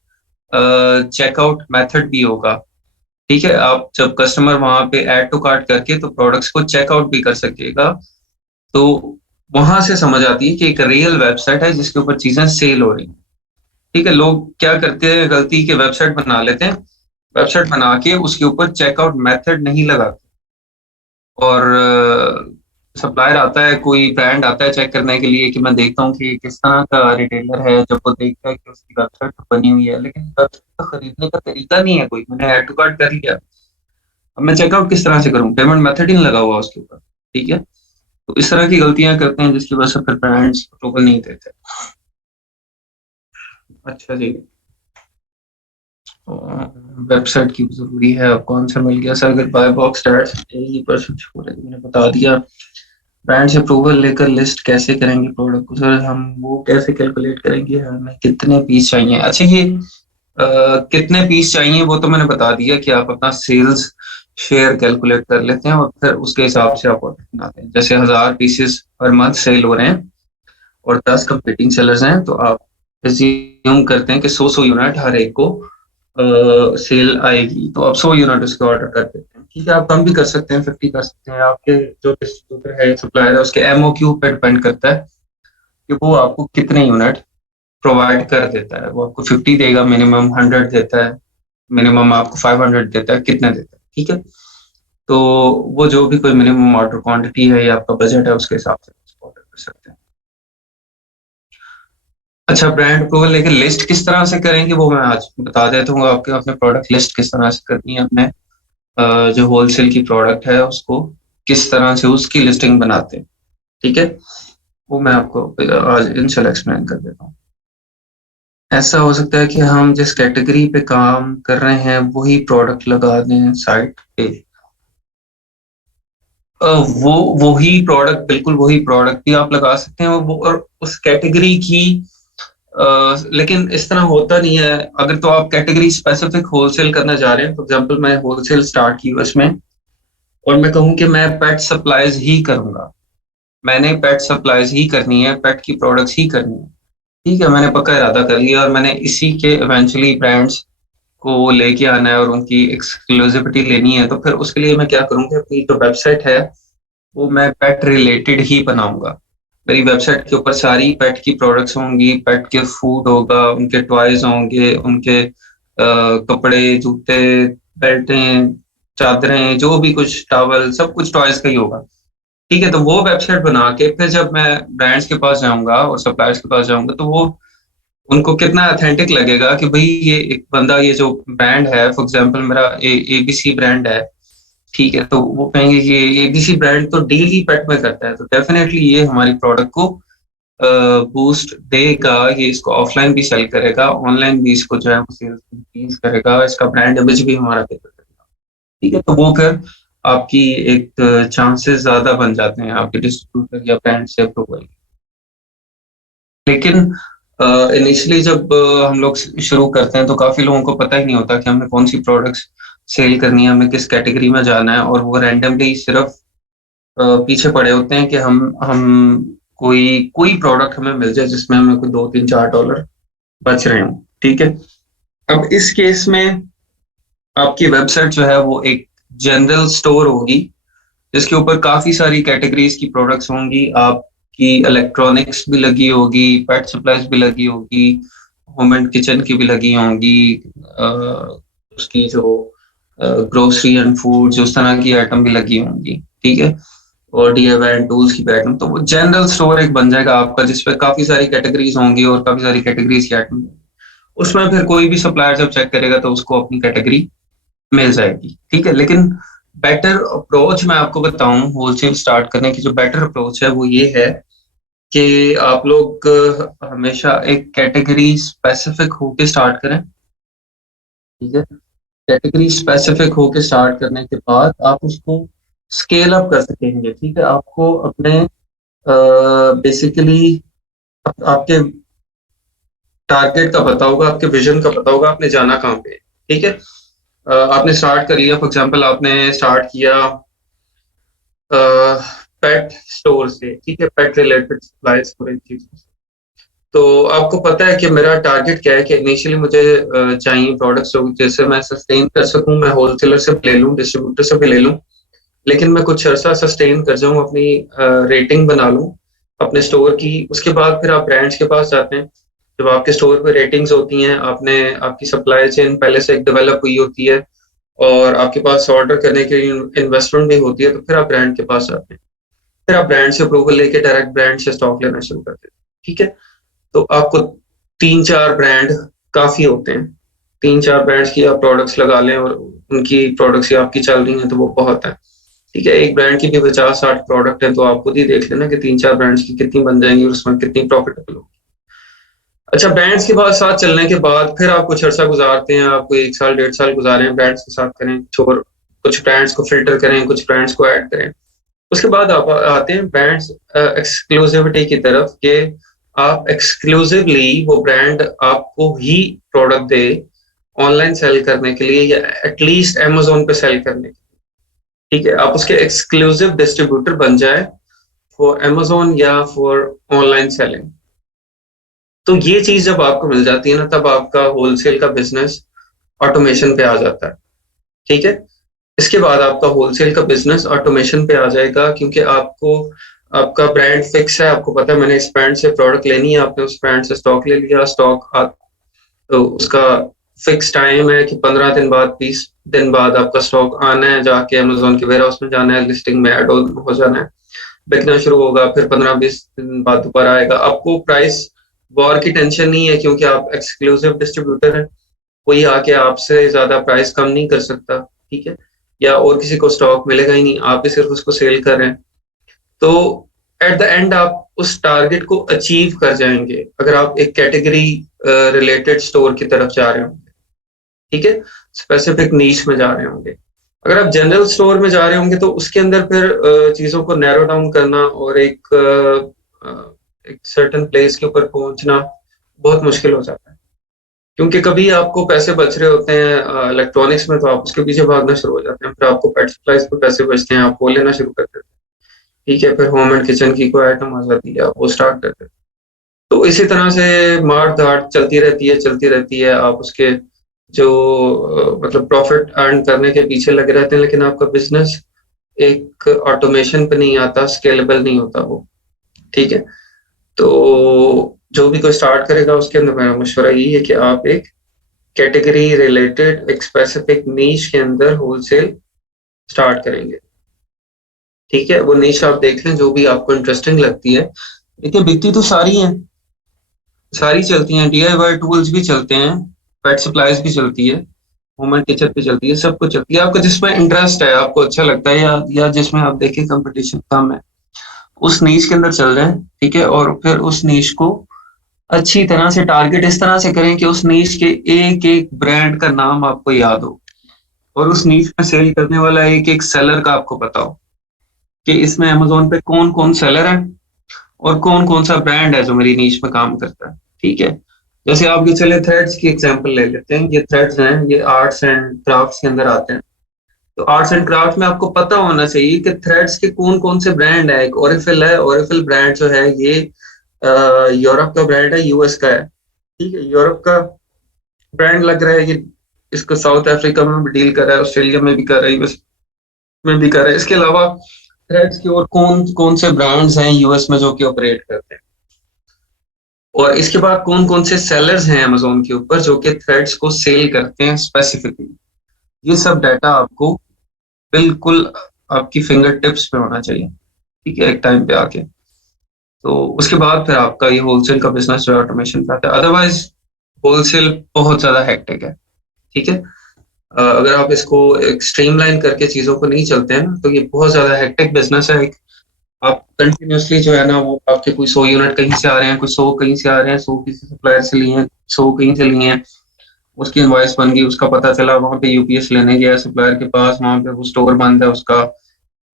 चेकआउट मेथड भी होगा, ठीक है। आप जब कस्टमर वहां पे ऐड टू कार्ट करके तो प्रोडक्ट्स को चेकआउट भी कर सकेगा, तो वहां से समझ आती है कि एक रियल वेबसाइट है जिसके ऊपर चीजें सेल हो रही हैं, ठीक है। लोग क्या करते हैं गलती के, वेबसाइट बना लेते हैं, वेबसाइट बना के उसके ऊपर चेकआउट मेथड नहीं लगाते, और सप्लायर आता है, कोई ब्रांड आता है चेक करने के लिए कि मैं देखता हूँ कि किस तरह का रिटेलर है, जब वो देखता है कि उसकी वेबसाइट तो बनी हुई है लेकिन वेबसाइट खरीदने का तरीका नहीं है कोई, मैंने ऐड टू कार्ट कर लिया, अब मैं चेकआउट किस तरह से करूँ, पेमेंट मेथड ही नहीं लगा हुआ उसके ऊपर, ठीक है। तो इस तरह की गलतियां करते हैं जिसकी वजह से फिर ब्रांड्स अप्रूवल नहीं देते। अच्छा जी, वेबसाइट की जरूरी है, अब कौन सा मिल गया सर? अगर बाय बॉक्स स्टार्ट मैंने बता दिया। ब्रांड से अप्रूवल लेकर लिस्ट कैसे करेंगे प्रोडक्ट को सर? हम वो कैसे कैलकुलेट करेंगे, हमें कितने पीस चाहिए? अच्छा ये कितने पीस चाहिए वो तो मैंने बता दिया कि आप अपना सेल्स शेयर कैलकुलेट कर लेते हैं और फिर उसके हिसाब से आप ऑर्डर बनाते हैं। जैसे 1000 पीसेस पर मंथ सेल हो रहे हैं और 10 कंपीटिंग सेलर्स हैं, तो आप एज्यूम करते हैं कि 100 यूनिट हर एक को सेल आएगी, तो आप 100 यूनिट उसके ऑर्डर कर देते हैं। ठीक है, आप कम भी कर सकते हैं, 50 कर सकते हैं। आपके जो डिस्ट्रीब्यूटर है, सप्लायर है, उसके एमओक्यू पे डिपेंड करता है कि वो आपको कितने यूनिट प्रोवाइड कर देता है। वो आपको 50 देगा, मिनिमम 100 देता है, मिनिमम आपको 500 देता है, कितने देता है। ठीक है, तो वो जो भी कोई मिनिमम ऑर्डर क्वांटिटी है या आपका बजट है, उसके हिसाब से ऑर्डर कर सकते हैं। अच्छा, ब्रांड अप्रूवल लेके लिस्ट किस तरह से करेंगे वो मैं आज बता देता हूँ आपके। अपने प्रोडक्ट लिस्ट किस तरह से करनी है, अपने जो होलसेल की प्रोडक्ट है उसको किस तरह से उसकी लिस्टिंग बनाते हैं। ठीक है, वो मैं आपको आज इंशाल्लाह एक्सप्लेन कर देता हूँ। ऐसा हो सकता है कि हम जिस कैटेगरी पे काम कर रहे हैं वही प्रोडक्ट लगा दें साइट पे। वो वही प्रोडक्ट, बिल्कुल वही प्रोडक्ट भी आप लगा सकते हैं, वो और उस कैटेगरी की लेकिन इस तरह होता नहीं है। अगर तो आप कैटेगरी स्पेसिफिक होलसेल करना चाह रहे हैं, फॉर एग्जांपल मैं होलसेल स्टार्ट की उसमें और मैं कहूँ कि मैं पेट सप्लाईज ही करूंगा, मैंने पेट सप्लाईज ही करनी है, पेट की प्रोडक्ट्स ही करनी है। ठीक है, मैंने पक्का इरादा कर लिया और मैंने इसी के इवेंचुअली ब्रांड्स को लेके आना है और उनकी एक्सक्लूसिविटी लेनी है। तो फिर उसके लिए मैं क्या करूँगी, अपनी जो वेबसाइट है वो मैं पेट रिलेटेड ही बनाऊंगा। मेरी वेबसाइट के ऊपर सारी पेट की प्रोडक्ट्स होंगी, पेट के फूड होगा, उनके टॉयज होंगे, उनके कपड़े, जूते, बेल्टें, चादरें, जो भी कुछ, टॉवल, सब कुछ टॉयज का ही होगा। ठीक है, तो वो वेबसाइट बना के फिर जब मैं ब्रांड्स के पास जाऊंगा और सप्लायर्स के पास जाऊंगा, तो वो उनको कितना ऑथेंटिक लगेगा कि भाई ये एक बंदा, ये जो ब्रांड है, फॉर एग्जांपल मेरा एबीसी ब्रांड है। ठीक है, तो वो कहेंगे कि एबीसी ब्रांड तो डील ही पेट में करता है, तो डेफिनेटली ये हमारी प्रोडक्ट को बूस्ट देगा, ये इसको ऑफलाइन भी सेल करेगा, ऑनलाइन भी इसको जो है वो सेल्स इंक्रीज करेगा, इसका ब्रांड इमेज भी हमारा बेहतर करेगा। ठीक है, तो वो फिर आपकी एक चांसेस ज्यादा बन जाते हैं आपके डिस्ट्रीब्यूटर या ब्रांड से अप्रूवल। लेकिन इनिशियली जब हम लोग शुरू करते हैं तो काफी लोगों को पता ही नहीं होता कि हमें कौन सी प्रोडक्ट्स सेल करनी है, हमें किस कैटेगरी में जाना है, और वो रैंडमली सिर्फ पीछे पड़े होते हैं कि हम कोई कोई प्रोडक्ट हमें मिल जाए जिसमें हमें कोई $2-3-4 बच रहे हों। ठीक है, अब इस केस में आपकी वेबसाइट जो है वो एक जनरल स्टोर होगी जिसके ऊपर काफी सारी कैटेगरीज की प्रोडक्ट्स होंगी। आपकी इलेक्ट्रॉनिक्स भी लगी होगी, पेट सप्लाईज भी लगी होगी, होम एंड किचन की भी लगी होंगी, उसकी जो ग्रोसरी एंड फूड उस तरह की आइटम भी लगी होंगी। ठीक है, और डीआईवाई एंड टूल्स की आइटम, तो वो जनरल स्टोर एक बन जाएगा आपका जिसपे काफी सारी कैटेगरीज होंगी और काफी सारी कैटेगरीज की आइटम। उसमें फिर कोई भी सप्लायर जब चेक करेगा तो उसको अपनी कैटेगरी मिल जाएगी। ठीक है, लेकिन बेटर अप्रोच मैं आपको बताऊं होलसेल स्टार्ट करने की, जो बेटर अप्रोच है वो ये है कि आप लोग हमेशा एक कैटेगरी स्पेसिफिक होके स्टार्ट करें। ठीक है, कैटेगरी स्पेसिफिक होके स्टार्ट करने के बाद आप उसको स्केल अप कर सकेंगे। ठीक है, आपको अपने बेसिकली आपके टारगेट का पता होगा, आपके विजन का पता होगा, आपने जाना कहाँ पे। ठीक है, आपने स्टार्ट कर लिया, फॉर एग्जांपल आपने स्टार्ट किया पेट स्टोर से। ठीक है, पेट रिलेटेड सप्लाईज और इन चीजों से, तो आपको पता है कि मेरा टारगेट क्या है कि इनिशियली मुझे चाहिए प्रोडक्ट्स जैसे मैं सस्टेन कर सकूं, मैं होलसेलर से ले लूं, डिस्ट्रीब्यूटर से भी ले लूं, लेकिन मैं कुछ अर्सा सस्टेन कर जाऊं, अपनी रेटिंग बना लूं अपने स्टोर की। उसके बाद फिर आप ब्रांड्स के पास जाते हैं। जब आपके स्टोर पे रेटिंग्स होती हैं, आपने आपकी सप्लाई चेन पहले से एक डेवलप हुई होती है और आपके पास ऑर्डर करने की इन्वेस्टमेंट भी होती है, तो फिर आप ब्रांड के पास जाते हैं। फिर आप ब्रांड से अप्रूवल लेके डायरेक्ट ब्रांड से स्टॉक लेना शुरू करते हैं। ठीक है, तो आपको 3-4 ब्रांड काफी होते हैं। 3-4 ब्रांड्स की आप प्रोडक्ट्स लगा लें और उनकी प्रोडक्ट्स आपकी चल रही हैं तो वो बहुत है। ठीक है, एक ब्रांड की भी 50-60 प्रोडक्ट है, तो आप खुद ही देख लेना कि 3-4 ब्रांड्स की कितनी बन जाएंगी और उसमें कितनी प्रॉफिटेबल होगी। अच्छा, ब्रांड्स के बाद साथ चलने के बाद फिर आप कुछ अर्सा गुजारते हैं, आपको 1 साल 1.5 साल गुजारे हैं ब्रांड्स के साथ करें, छोड़ कुछ ब्रांड्स को फ़िल्टर करें, कुछ ब्रांड्स को ऐड करें। उसके बाद आप आते हैं ब्रांड्स एक्सक्लूसिविटी की तरफ कि आप एक्सक्लूसिवली वो ब्रांड आपको ही प्रोडक्ट दे ऑनलाइन सेल करने के लिए या एटलीस्ट अमेज़न पे सेल करने के लिए, ठीक है? आप उसके एक्सक्लूसिव डिस्ट्रीब्यूटर बन जाएँ फॉर अमेज़न या फॉर ऑनलाइन सेलिंग। तो ये चीज़ जब आपको मिल जाती है ना, तब आपका होलसेल का बिज़नेस ऑटोमेशन पे आ जाता है, ठीक है? इसके बाद आपका होलसेल का बिज़नेस ऑटोमेशन पे आ जाएगा क्योंकि आपको आपका ब्रांड फिक्स है, आपको पता है मैंने इस ब्रांड से प्रोडक्ट लेनी है, आपने उस ब्रांड से स्टॉक ले लिया, तो उसका फिक्स टाइम है कि 15 दिन बाद, 20 दिन बाद आपका स्टॉक आना है, जाके अमेज़न के वेयरहाउस में जाना है, लिस्टिंग में ऐड हो जाना है, बिकना शुरू होगा, फिर 15-20 दिन बाद दोबारा आएगा। आपको प्राइस वॉर की टेंशन नहीं है क्योंकि आप एक्सक्लूसिव डिस्ट्रीब्यूटर हैं, कोई आके आपसे ज़्यादा प्राइस कम नहीं कर सकता, ठीक है? या और किसी को स्टॉक मिलेगा ही नहीं, आप ही सिर्फ उसको सेल कर रहे हैं। तो एट द एंड आप उस टारगेट को अचीव कर जाएँगे, अगर आप एक कैटेगरी रिलेटेड स्टोर की तरफ जा रहे होंगे, ठीक है? स्पेसिफिक नीश में जा रहे होंगे। अगर आप जनरल स्टोर में जा रहे होंगे तो उसके अंदर फिर चीज़ों को नैरो डाउन करना और एक सर्टेन प्लेस के ऊपर पहुँचना बहुत मुश्किल हो जाता है। क्योंकि कभी आपको पैसे बच रहे होते हैं इलेक्ट्रॉनिक्स में, तो आप उसके पीछे भागना शुरू हो जाते हैं, फिर आपको पेट सप्लाइज पे पैसे बचते हैं, आप वो लेना शुरू कर देते हैं, ठीक है? फिर होम एंड किचन की कोई आइटम आ जाती है, आप वो स्टार्ट कर देते हैं। तो इसी तरह से मार-धाड़ चलती रहती है, आप उसके जो मतलब प्रॉफिट अर्न करने के पीछे लगे रहते हैं, लेकिन आपका बिज़नेस एक ऑटोमेशन पे नहीं आता, स्केलेबल नहीं होता वो, ठीक है? तो जो भी कोई स्टार्ट करेगा उसके अंदर मेरा मशवरा यही है कि आप एक कैटेगरी रिलेटेड एक स्पेसिफिक नीश के अंदर होलसेल स्टार्ट करेंगे, ठीक है? वो नीश आप देख लें जो भी आपको इंटरेस्टिंग लगती है। देखिए बिकती तो सारी हैं, सारी चलती हैं, डीआईवाई टूल्स भी चलते हैं, पेट सप्लाइज भी चलती है, होम एंड किचन भी चलती है, सब कुछ चलती है। आपको जिसमें इंटरेस्ट है, आपको अच्छा लगता है या जिसमें आप देखें कंपटीशन कम है, उस नीश के अंदर चल रहे हैं, ठीक है? और फिर उस नीश को अच्छी तरह से टारगेट इस तरह से करें कि उस नीश के एक-एक ब्रांड का नाम आपको याद हो और उस नीश में सेल करने वाला एक-एक सेलर का आपको पता हो कि इसमें अमेज़न पे कौन-कौन सेलर है और कौन-कौन सा ब्रांड है जो मेरी नीश में काम करता है, ठीक है? जैसे आप ये चले थ्रेड्स की एग्जांपल ले लेते हैं, ये थ्रेड्स हैं, ये आर्ट्स एंड क्राफ्ट्स के अंदर आते हैं। तो आर्ट्स एंड क्राफ्ट में आपको पता होना चाहिए कि थ्रेड्स के कौन-कौन से ब्रांड है। एक ओरिफिल है, ओरिफिल ब्रांड जो है ये यूरोप का ब्रांड है, यूएस का है, ठीक है? यूरोप का ब्रांड लग रहा है, ये इसको साउथ अफ्रीका में भी डील कर रहा है, ऑस्ट्रेलिया में भी कर रहा है, यूएस में भी कर रहा है। इसके अलावा थ्रेड्स के और कौन-कौन से ब्रांड्स हैं यूएस में जो कि ऑपरेट करते हैं और इसके बाद कौन-कौन से सेलर्स हैं अमेज़न के ऊपर जो कि थ्रेड्स को सेल करते हैं स्पेसिफिकली। ये सब डाटा आपको बिल्कुल आपकी फिंगर टिप्स पे होना चाहिए, ठीक है? एक टाइम पे आके। तो उसके बाद फिर आपका ये होलसेल का बिज़नेस जो है ऑटोमेशन पे आता है। अदरवाइज़ होलसेल बहुत ज़्यादा हेक्टिक है, ठीक है? अगर आप इसको एक स्ट्रीमलाइन करके चीज़ों को नहीं चलते हैं ना, तो ये बहुत ज़्यादा हेक्टिक बिज़नेस है। एक आप कंटिन्यूअसली जो है ना वो आपके कोई 100 यूनिट कहीं से आ रहे हैं, कोई 100 कहीं से आ रहे हैं, 100 किसी सप्लायर से लिए हैं, 100 कहीं से लिए हैं। उसकी इनवॉइस बन गई, उसका पता चला वहाँ पे यूपीएस लेने गया सप्लायर के पास, वहाँ पे वो स्टोर बंद है उसका।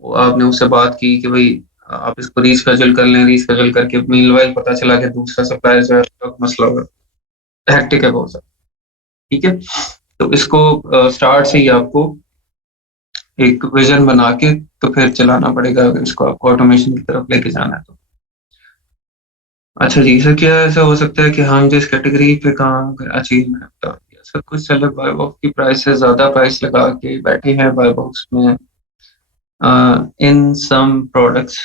वो आपने उससे बात की कि भई आप इसको रीशेड्यूल कर लें, रीशेड्यूल करके मीनवाइल पता चला कि दूसरा सप्लायर जो है उसका मसला हो गया। हेक्टिक है बहुत ज़्यादा, ठीक है? तो इसको स्टार्ट से ही आपको एक विज़न बना के तो फिर चलाना पड़ेगा अगर इसको आपको ऑटोमेशन की तरफ लेके जाना है तो। अच्छा जी, सर क्या ऐसा हो सकता है कि हम जिस कैटेगरी पे काम कर अचीव ऐसा कुछ सेलर बाय बॉक्स की प्राइस से ज़्यादा प्राइस लगा के बैठे हैं बाय बॉक्स में इन सम प्रोडक्ट्स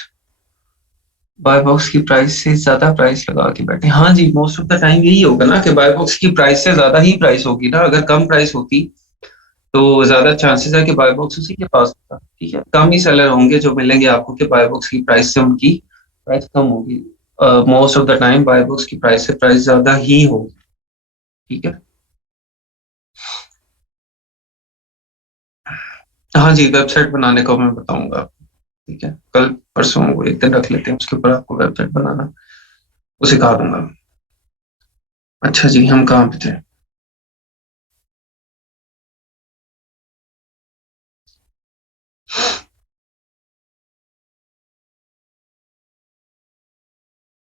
बाय बॉक्स की प्राइस से ज़्यादा प्राइस लगा के बैठे हैं। हाँ जी, मोस्ट ऑफ द टाइम यही होगा ना कि बाय बॉक्स की प्राइस से ज़्यादा ही प्राइस होगी ना, अगर कम प्राइस होती तो ज़्यादा चांसेस है कि बाय बॉक्स उसी के पास होता, ठीक है? कम ही सेलर होंगे जो मिलेंगे आपको कि बाय बॉक्स की प्राइस से उनकी प्राइस कम होगी। Most of the time buy box की प्राइस से प्राइस ज़्यादा ही होगी, ठीक है? हाँ जी, वेबसाइट बनाने को मैं बताऊँगा आपको, ठीक है? कल परसों को एक दिन रख लेते हैं, उसके ऊपर आपको वेबसाइट बनाना वो सिखा दूँगा। अच्छा जी, हम कहाँ पे थे?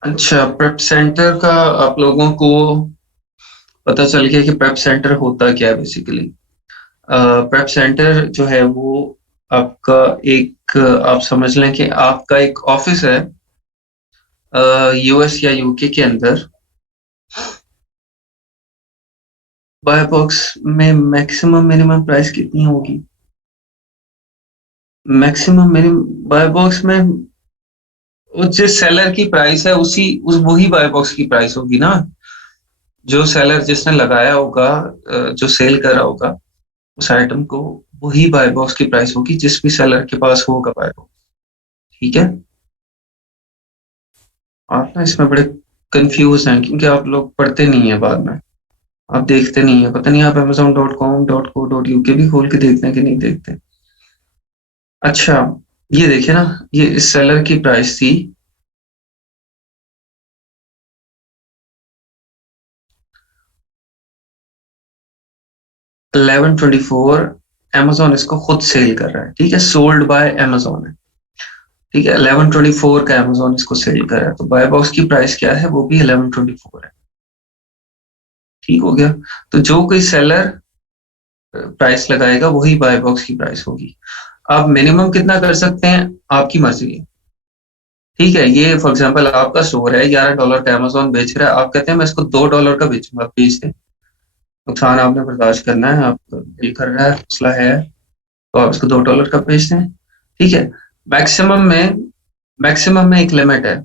अच्छा, प्रेप सेंटर का आप लोगों को पता चल गया कि प्रेप सेंटर होता क्या है बेसिकली। प्रेप सेंटर जो है वो आपका एक आप समझ लें कि आपका एक ऑफिस है यूएस या यूके के अंदर। बाय बॉक्स में मैक्सिमम मिनिमम प्राइस कितनी होगी? मैक्सिमम मिनिमम बाय बॉक्स में वो जिस सेलर की प्राइस है उसी उस वही बाय बॉक्स की प्राइस होगी ना। जो सेलर जिसने लगाया होगा जो सेल कर रहा होगा उस आइटम को, वही बाय बॉक्स की प्राइस होगी जिस भी सेलर के पास होगा बाय बॉक्स। ठीक है। आप ना इसमें बड़े कंफ्यूज हैं क्योंकि आप लोग पढ़ते नहीं है बाद में, आप देखते नहीं है। पता नहीं आप amazon.com.co.uk भी खोल के देखते हैं कि नहीं देखते। अच्छा, ये देखिए ना, ये इस सेलर की प्राइस थी 1124। amazon इसको खुद सेल कर रहा है, ठीक है, सोल्ड बाय amazon है। ठीक है, 1124 का amazon इसको सेल कर रहा है, तो बाय बॉक्स की प्राइस क्या है? वो भी 1124 है। ठीक हो गया। तो जो कोई सेलर प्राइस लगाएगा वही बाय बॉक्स की प्राइस होगी। आप मिनिमम कितना कर सकते हैं, आपकी मर्जी है। ठीक है, ये फॉर एग्जांपल आपका स्टोर है, $11 का अमेजोन बेच रहा है, आप कहते हैं मैं इसको $2 का बेचूंगा, बेच दें। नुकसान आपने बर्दाश्त करना है, आप डील कर रहा है, मसला है, तो आप इसको $2 का बेच दें। ठीक है। मैक्सिमम में मैक्सिमम में एक लिमिट है।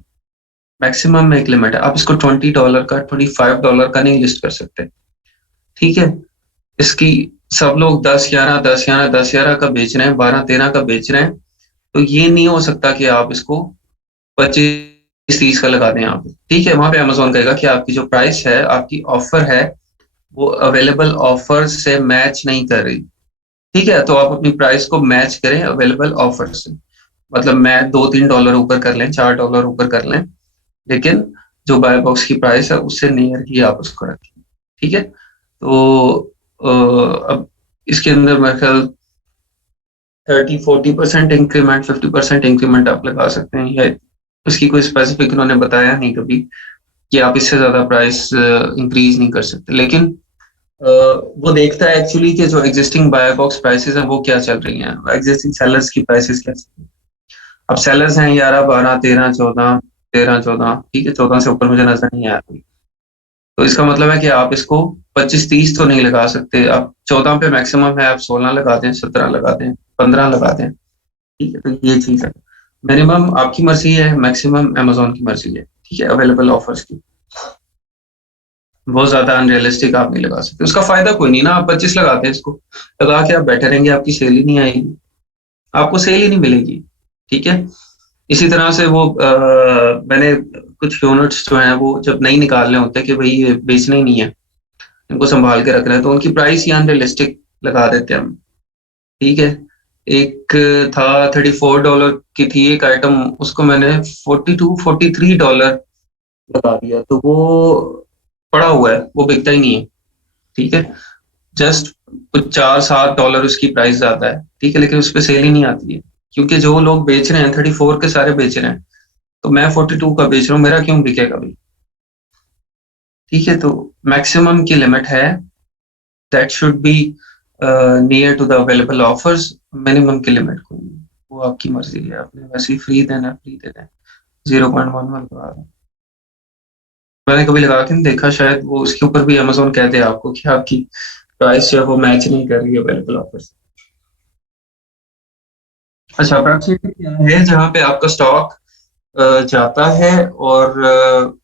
मैक्सिमम में एक लिमिट है, आप इसको $20 का, $25 का नहीं लिस्ट कर सकते। ठीक है। इसकी सब लोग 10-11 10-11 10-11 का बेच रहे हैं, 12-13 का बेच रहे हैं, तो ये नहीं हो सकता कि आप इसको 25-30 का लगा दें आप। ठीक है, वहां पे अमेजोन कहेगा कि आपकी जो प्राइस है, आपकी ऑफर है, वो अवेलेबल ऑफर से मैच नहीं कर रही। ठीक है, तो आप अपनी प्राइस को मैच करें अवेलेबल ऑफर से। मतलब मैं $2-3 ऊपर कर लें, $4 ऊपर कर लें, लेकिन जो बाय बॉक्स की प्राइस है उससे नियर ही आप उसको रखें। ठीक है। तो अब इसके अंदर मेरे ख्याल 30-40% इंक्रीमेंट, 50% इंक्रीमेंट आप लगा सकते हैं, या उसकी कोई स्पेसिफिक उन्होंने बताया नहीं कभी कि आप इससे ज्यादा प्राइस इंक्रीज नहीं कर सकते। लेकिन वो देखता है एक्चुअली कि जो एग्जिस्टिंग बाय बॉक्स प्राइसेस हैं वो क्या चल रही हैं, एग्जिस्टिंग सेलर्स की प्राइसेस क्या चल रही हैं। अब सेलर्स हैं 11, 12, 13, 14, 13, 14, ठीक है, 14 से ऊपर मुझे नजर नहीं आया कोई। तो इसका मतलब है कि आप इसको 25-30 तो नहीं लगा सकते। आप 14 पे मैक्सिमम है, आप 16 लगा दें, 17 लगा दें, 15 लगा दें। ठीक है, तो ये चीज है। मिनिमम आपकी मर्जी है, मैक्सिमम अमेजोन की मर्जी है। ठीक है, अवेलेबल ऑफर्स की बहुत ज्यादा अनरियलिस्टिक आप नहीं लगा सकते। उसका फायदा कोई नहीं ना, आप 25 लगाते हैं इसको, लगा के आप बैठे रहेंगे, आपकी सेल ही नहीं आएगी, आपको सेल ही नहीं मिलेगी। ठीक है। इसी तरह से वो मैंने कुछ यूनिट्स जो हैं वो जब नहीं निकालने होते कि भाई ये बेचने ही नहीं है, इनको संभाल के रखना है, तो उनकी प्राइस ही अनरियलिस्टिक लगा देते हैं हम। ठीक है। एक था $34 की थी एक आइटम, उसको मैंने $42-43 लगा दिया, तो वो पड़ा हुआ है, वो बिकता ही नहीं है। ठीक है। जस्ट कुछ $4-7 उसकी प्राइस ज्यादा है। ठीक है, लेकिन उस पर सेल ही नहीं आती है, क्योंकि जो लोग बेच रहे हैं 34 के सारे बेच रहे हैं, तो मैं 42 का बेच रहा हूँ, मेरा क्यों बिकेगा भाई। ठीक है। तो मैक्सिमम की लिमिट है, that should be near to the available offers. Minimum की लिमिट कोई नहीं, वो आपकी मर्जी है, आपने वैसे ही फ्री देना, फ्री दे दें। 0.11 लगा दें। मैंने कभी लगा के नहीं देखा, शायद वो उसके ऊपर भी अमेजोन कह दे आपको कि आपकी प्राइस जो है वो मैच नहीं कर रही है अवेलेबल ऑफर से। अच्छा, अप्रॉक्सीमेटली क्या है, जहाँ पे आपका स्टॉक जाता है और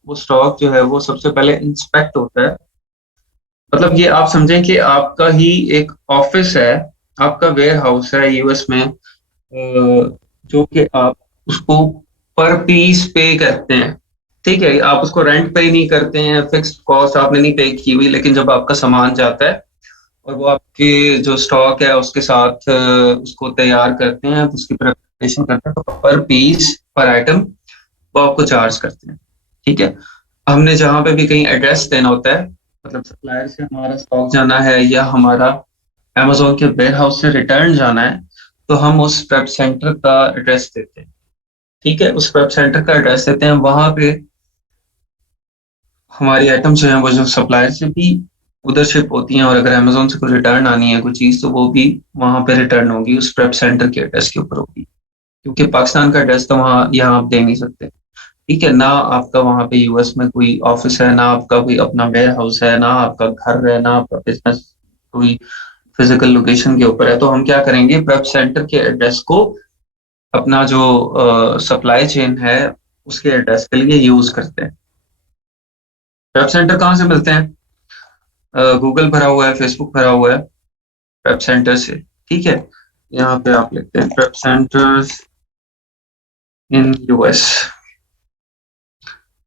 वो स्टॉक जो है वो सबसे पहले इंस्पेक्ट होता है। मतलब ये आप समझें कि आपका ही एक ऑफिस है, आपका वेयर हाउस है यूएस में, जो कि आप उसको पर पीस पे करते हैं। ठीक है, आप उसको रेंट पे ही नहीं करते हैं, फिक्स्ड कॉस्ट आपने नहीं पे की हुई, लेकिन जब आपका सामान जाता है और वो आपके जो स्टॉक है उसके साथ उसको तैयार करते हैं, तो उसकी प्रिपरेशन करते हैं, तो पर पीस पर आइटम वो आपको चार्ज करते हैं। ठीक है। हमने जहाँ पे भी कहीं एड्रेस देना होता है, मतलब सप्लायर से हमारा स्टॉक जाना है या हमारा अमेज़न के वेयर हाउस से रिटर्न जाना है, तो हम उस प्रेप सेंटर का एड्रेस देते हैं। ठीक है, उस प्रेप सेंटर का एड्रेस देते हैं, वहाँ पे हमारी आइटम जो है वो जो सप्लायर से भी उधर शिप होती हैं, और अगर अमेज़न से कोई रिटर्न आनी है कोई चीज़, तो वो भी वहाँ पे रिटर्न होगी, उस प्रेप सेंटर के एड्रेस के ऊपर होगी। क्योंकि पाकिस्तान का एड्रेस तो वहाँ यहाँ आप दे नहीं सकते। ठीक है, ना आपका वहाँ पे यूएस में कोई ऑफिस है, ना आपका कोई अपना वेयर हाउस है, ना आपका घर है, ना आपका बिजनेस कोई फिजिकल लोकेशन के ऊपर है, तो हम क्या करेंगे, प्रेप सेंटर के एड्रेस को अपना जो सप्लाई चेन है उसके एड्रेस के लिए यूज करते हैं। प्रेप सेंटर कहाँ से मिलते हैं? गूगल भरा हुआ है, फेसबुक भरा हुआ है प्रेप सेंटर से। ठीक है, यहाँ पे आप लिखते हैं प्रेप सेंटर्स इन यूएस।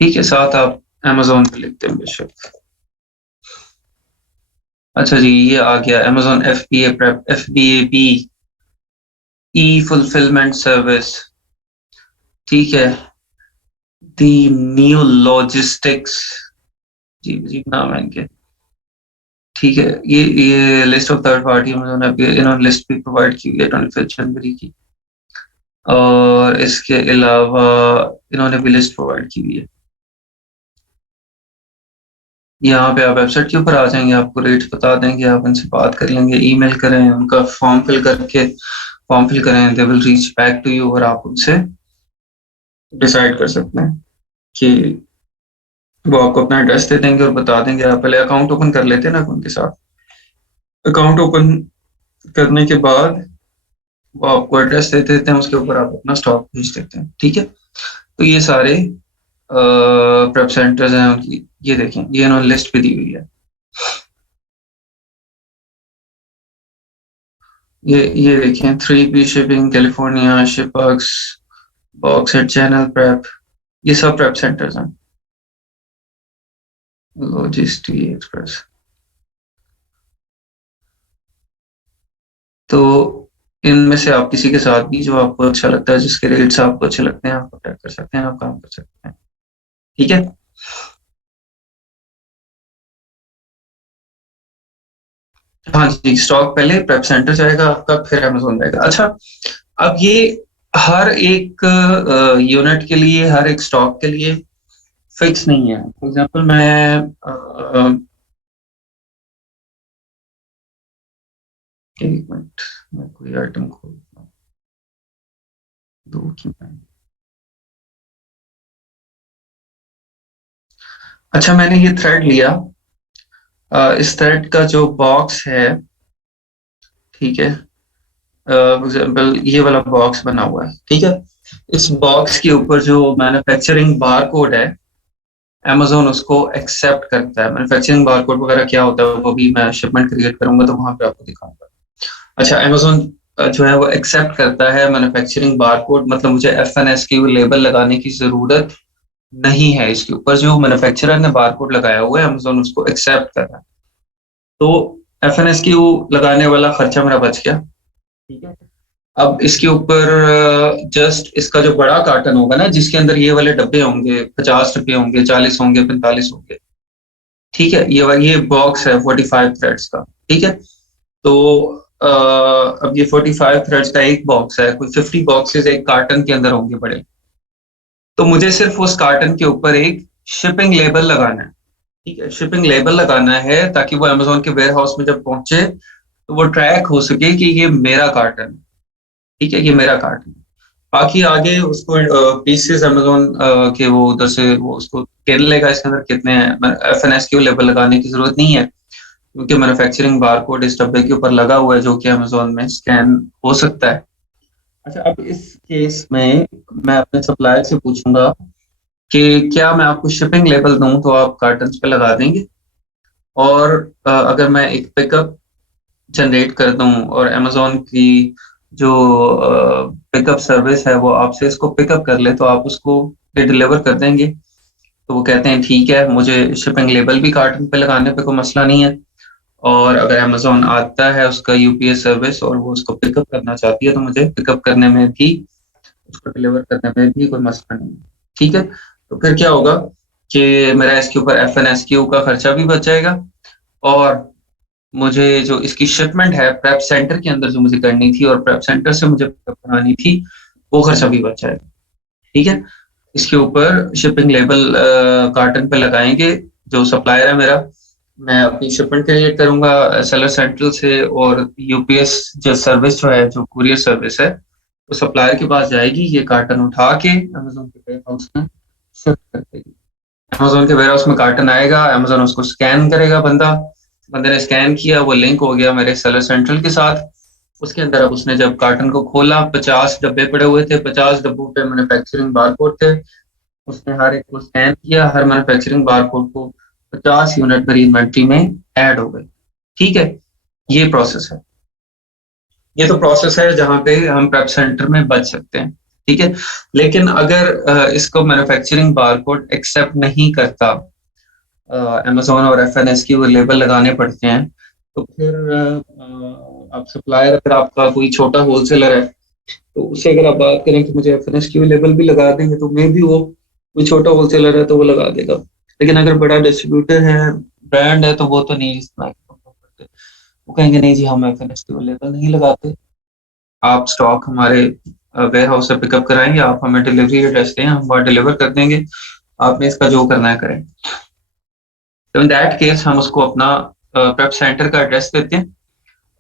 ठीक है, साथ आप अमेज़न पे लिखते हैं बेशक। अच्छा जी, ये आ गया अमेज़न FBA प्रेप, FBAP ई फुलफिलमेंट सर्विस। ठीक है, दी न्यू लॉजिस्टिक्स, जी जी नाम है इनके। ठीक है, ये list of third party Amazon app, इन्होंने लिस्ट भी प्रोवाइड की हुई है 25 जनवरी की, और इसके अलावा इन्होंने भी लिस्ट प्रोवाइड की हुई है। यहाँ पे आप वेबसाइट के ऊपर आ जाएंगे, आपको रेट बता देंगे, आप उनसे बात कर लेंगे, ईमेल करें, उनका फॉर्म फिल करें, they will reach back to you, और आप उनसे डिसाइड कर सकते हैं कि वो आपको अपना एड्रेस दे देंगे और बता देंगे। आप पहले अकाउंट ओपन कर लेते हैं ना उनके साथ, अकाउंट ओपन करने के बाद वो आपको एड्रेस दे देते हैं, उसके ऊपर आप अपना स्टॉक भेज देते हैं। ठीक है, तो ये सारे प्रेप सेंटर्स हैं उनकी, ये देखें, ये इन्होंने लिस्ट भी दी हुई है। ये देखें, 3P shipping, California, ShipWorks, box at channel prep, ये सब प्रेप सेंटर्स हैं। लॉजिस्टिक एक्सप्रेस, तो इनमें से आप किसी के साथ भी जो आपको अच्छा लगता है, जिसके रेट्स आपको अच्छे लगते हैं, आप कॉन्टैक्ट कर सकते हैं, आप काम कर सकते हैं। ठीक है, हाँ जी, स्टॉक पहले प्रेप सेंटर जाएगा आपका, फिर अमेज़न जाएगा। अच्छा, अब ये हर एक यूनिट के लिए, हर एक स्टॉक के लिए फिक्स नहीं है। फॉर एग्जांपल मैं एक मिनट, मैं कोई आइटम खोलता हूँ, दो क्यों है? अच्छा, मैंने ये थ्रेड लिया, इस थ्रेड का जो बॉक्स है, ठीक है, फॉर एग्जाम्पल ये वाला बॉक्स बना हुआ है। ठीक है, इस बॉक्स के ऊपर जो मैन्युफैक्चरिंग बार कोड है, अमेज़न उसको एक्सेप्ट करता है। मैन्युफैक्चरिंग बार कोड वगैरह क्या होता है वो भी मैं शिपमेंट क्रिएट करूंगा तो वहां पे आपको दिखाऊंगा। अच्छा, अमेज़न जो है वो एक्सेप्ट करता है मैन्युफैक्चरिंग बार कोड, मतलब मुझे FNSKU लेबल लगाने की जरूरत नहीं है। इसके ऊपर जो मैन्युफैक्चरर ने बार कोड लगाया हुआ है, अमेज़न उसको एक्सेप्ट कर रहा है, तो FNSKU लगाने वाला खर्चा मेरा बच गया। ठीक है, अब इसके ऊपर जस्ट इसका जो बड़ा कार्टन होगा ना, जिसके अंदर ये वाले डब्बे होंगे, 50 डब्बे होंगे, 40 होंगे, 45 होंगे। ठीक है, ये बॉक्स है 45 थ्रेड्स का। ठीक है, तो अब ये 45 थ्रेड्स का एक बॉक्स है, कोई 50 बॉक्सेस एक कार्टन के अंदर होंगे बड़े, तो मुझे सिर्फ उस कार्टन के ऊपर एक शिपिंग लेबल लगाना है। ठीक है, शिपिंग लेबल लगाना है ताकि वो अमेज़न के वेयर हाउस में जब पहुंचे तो वो ट्रैक हो सके कि ये मेरा कार्टन है। ठीक है, ये मेरा कार्टन है। बाकी आगे उसको पीसेस अमेज़न के वो उधर से वो उसको गिन लेगा, इसके अंदर कितने हैं। FNSKU लेबल लगाने की जरूरत नहीं है, क्योंकि मैन्युफैक्चरिंग बार कोड इस डब्बे के ऊपर लगा हुआ है, जो कि अमेज़न में स्कैन हो सकता है। अच्छा, अब इस केस में मैं अपने सप्लायर से पूछूंगा कि क्या मैं आपको शिपिंग लेबल दूं तो आप कार्टन पे लगा देंगे, और अगर मैं एक पिकअप जनरेट कर दूं और अमेज़न की जो पिकअप सर्विस है वो आपसे इसको पिकअप कर ले, तो आप उसको डिलीवर कर देंगे। तो वो कहते हैं ठीक है, मुझे शिपिंग लेबल भी कार्टन पे लगाने पे कोई मसला नहीं है, और अगर अमेज़न आता है उसका UPS सर्विस और वो उसको पिकअप करना चाहती है तो मुझे पिकअप करने में भी, उसको डिलीवर करने में भी कोई मसला नहीं है। ठीक है, तो फिर क्या होगा कि मेरा इसके ऊपर FNSQ का खर्चा भी बच जाएगा और मुझे जो इसकी शिपमेंट है प्रेप सेंटर के अंदर जो मुझे करनी थी और प्रेप सेंटर से मुझे पिकअप करानी थी, वो खर्चा भी बच जाएगा। ठीक है? इसके ऊपर शिपिंग लेबल कार्टन पे लगाएंगे, जो सप्लायर है मेरा, मैं अपनी शिपमेंट क्रिएट करूंगा सेलर सेंट्रल से और UPS जो सर्विस जो है, जो कुरियर सर्विस है, वो सप्लायर के पास जाएगी, ये कार्टन उठा के अमेज़न के वेयर हाउस में शिफ्ट कर देगी। अमेज़न के वेयर हाउस में कार्टन आएगा, अमेज़न उसको स्कैन करेगा, बंदे ने स्कैन किया, वो लिंक हो गया मेरे सेलर सेंट्रल के साथ। उसके अंदर अब उसने जब कार्टन को खोला, 50 डब्बे पड़े हुए थे, 50 डब्बों पे मैन्युफैक्चरिंग बारकोड थे, उसने हर एक को स्कैन किया, हर मैन्युफैक्चरिंग बारकोड को 50 यूनिट मेरी इन्वेंट्री में ऐड हो गई। ठीक है, ये प्रोसेस है। ये तो प्रोसेस है जहां पे हम प्रेप सेंटर में बच सकते हैं। ठीक है, लेकिन अगर इसको मैन्युफैक्चरिंग बारकोड एक्सेप्ट नहीं करता, अमेज़न और FNSQ लेबल लगाने पड़ते हैं, तो फिर आप सप्लायर, अगर आपका कोई छोटा होलसेलर है, तो उससे अगर आप बात करें कि मुझे FNSQ लेबल भी लगा देंगे, तो मे भी वो कोई छोटा होलसेलर है तो वो लगा देगा। लेकिन अगर बड़ा डिस्ट्रीब्यूटर है, ब्रांड है, तो वो तो नहीं इस्तेमाल करते। वो कहेंगे नहीं जी, हम FNSQ लेबल नहीं लगाते, आप स्टॉक हमारे वेयर हाउस से पिकअप कराएंगे, आप हमें डिलीवरी एड्रेस दें, हम वहाँ डिलीवर कर देंगे, आपने इसका जो करना है करें। तो इन दैट केस हम उसको अपना प्रेप सेंटर का एड्रेस देते हैं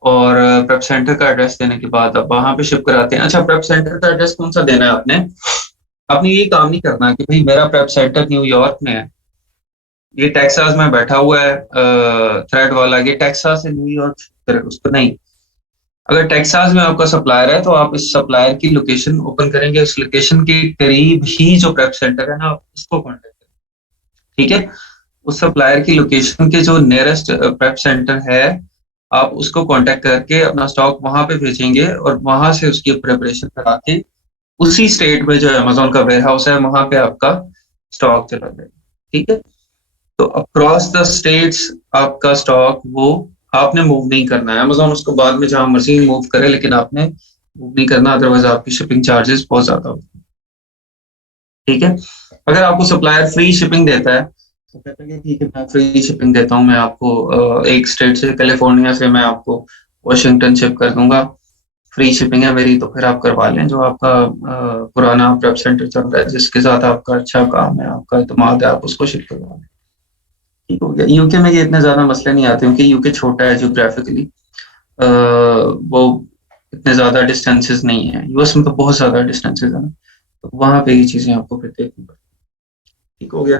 और प्रेप सेंटर का एड्रेस देने के बाद अब वहां पे शिप कराते हैं। अच्छा, प्रेप सेंटर का एड्रेस कौन सा देना है आपने ये काम नहीं करना कि भाई मेरा प्रेप सेंटर न्यूयॉर्क में है, ये टेक्सास में बैठा हुआ है थ्रेड वाला, ये टेक्सास से न्यूयॉर्क करे, उसको नहीं। अगर टेक्सास में आपका सप्लायर है तो आप इस सप्लायर की लोकेशन ओपन करेंगे, उस लोकेशन के करीब ही जो प्रेप सेंटर है ना, आप उसको कॉन्टेक्ट करें। ठीक है, उस सप्लायर की लोकेशन के जो नियरेस्ट प्रेप सेंटर है, आप उसको कांटेक्ट करके अपना स्टॉक वहां पे भेजेंगे और वहां से उसकी प्रिपरेशन करा के उसी स्टेट में जो अमेज़न का वेयर हाउस है, वहां पे आपका स्टॉक चला जाएगा। ठीक है, तो अक्रॉस द स्टेट्स आपका स्टॉक वो आपने मूव नहीं करना है, अमेज़न उसको बाद में जहां मर्जी मूव करे, लेकिन आपने मूव नहीं करना, अदरवाइज आपकी शिपिंग चार्जेस बहुत ज्यादा होते हैं। ठीक है, अगर आपको सप्लायर फ्री शिपिंग देता है तो कहते हैं कि ठीक है, मैं फ्री शिपिंग देता हूँ, मैं आपको एक स्टेट से, कैलिफोर्निया से मैं आपको वाशिंगटन शिप कर दूंगा, फ्री शिपिंग है मेरी, तो फिर आप करवा लें। जो आपका पुराना प्रेप सेंटर चल रहा है, जिसके साथ आपका अच्छा काम है, आपका एतमाद है, आप उसको शिप करवा लें। ठीक हो गया। यूके में ये इतने ज्यादा मसले नहीं आते क्योंकि यूके छोटा है जियोग्राफिकली, वो इतने ज्यादा डिस्टेंसेस नहीं है। यूएस में तो बहुत ज्यादा डिस्टेंसेस है ना, तो वहां पे ये चीजें आपको फिर देखनी पड़ती। ठीक हो गया।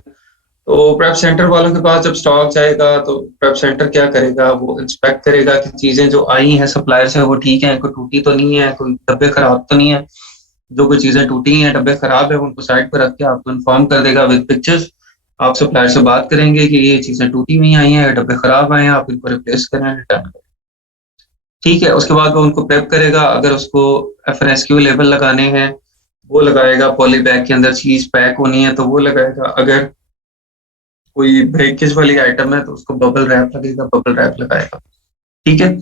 तो प्रेप सेंटर वालों के पास जब स्टॉक जाएगा तो प्रेप सेंटर क्या करेगा, वो इंस्पेक्ट करेगा कि चीजें जो आई हैं सप्लायर से वो ठीक है, कोई टूटी तो नहीं है, कोई डब्बे खराब तो नहीं है। जो कोई चीजें टूटी हैं, डब्बे खराब है, उनको साइड पर रख के आपको इन्फॉर्म कर देगा विद पिक्चर्स। आप सप्लायर से बात करेंगे कि ये चीजें टूटी हुई आई हैं, डब्बे खराब आए हैं, आप इनको रिप्लेस करें, रिटर्न करें। ठीक है, उसके बाद वो उनको प्रेप करेगा। अगर उसको FNSQ लेबल लगाने हैं वो लगाएगा, पॉली बैग के अंदर चीज पैक होनी है तो वो लगाएगा। अगर कोई ब्रेकेज वाली आइटम है तो उसको बबल रैप लगेगा, बबल रैप लगाएगा। ठीक है,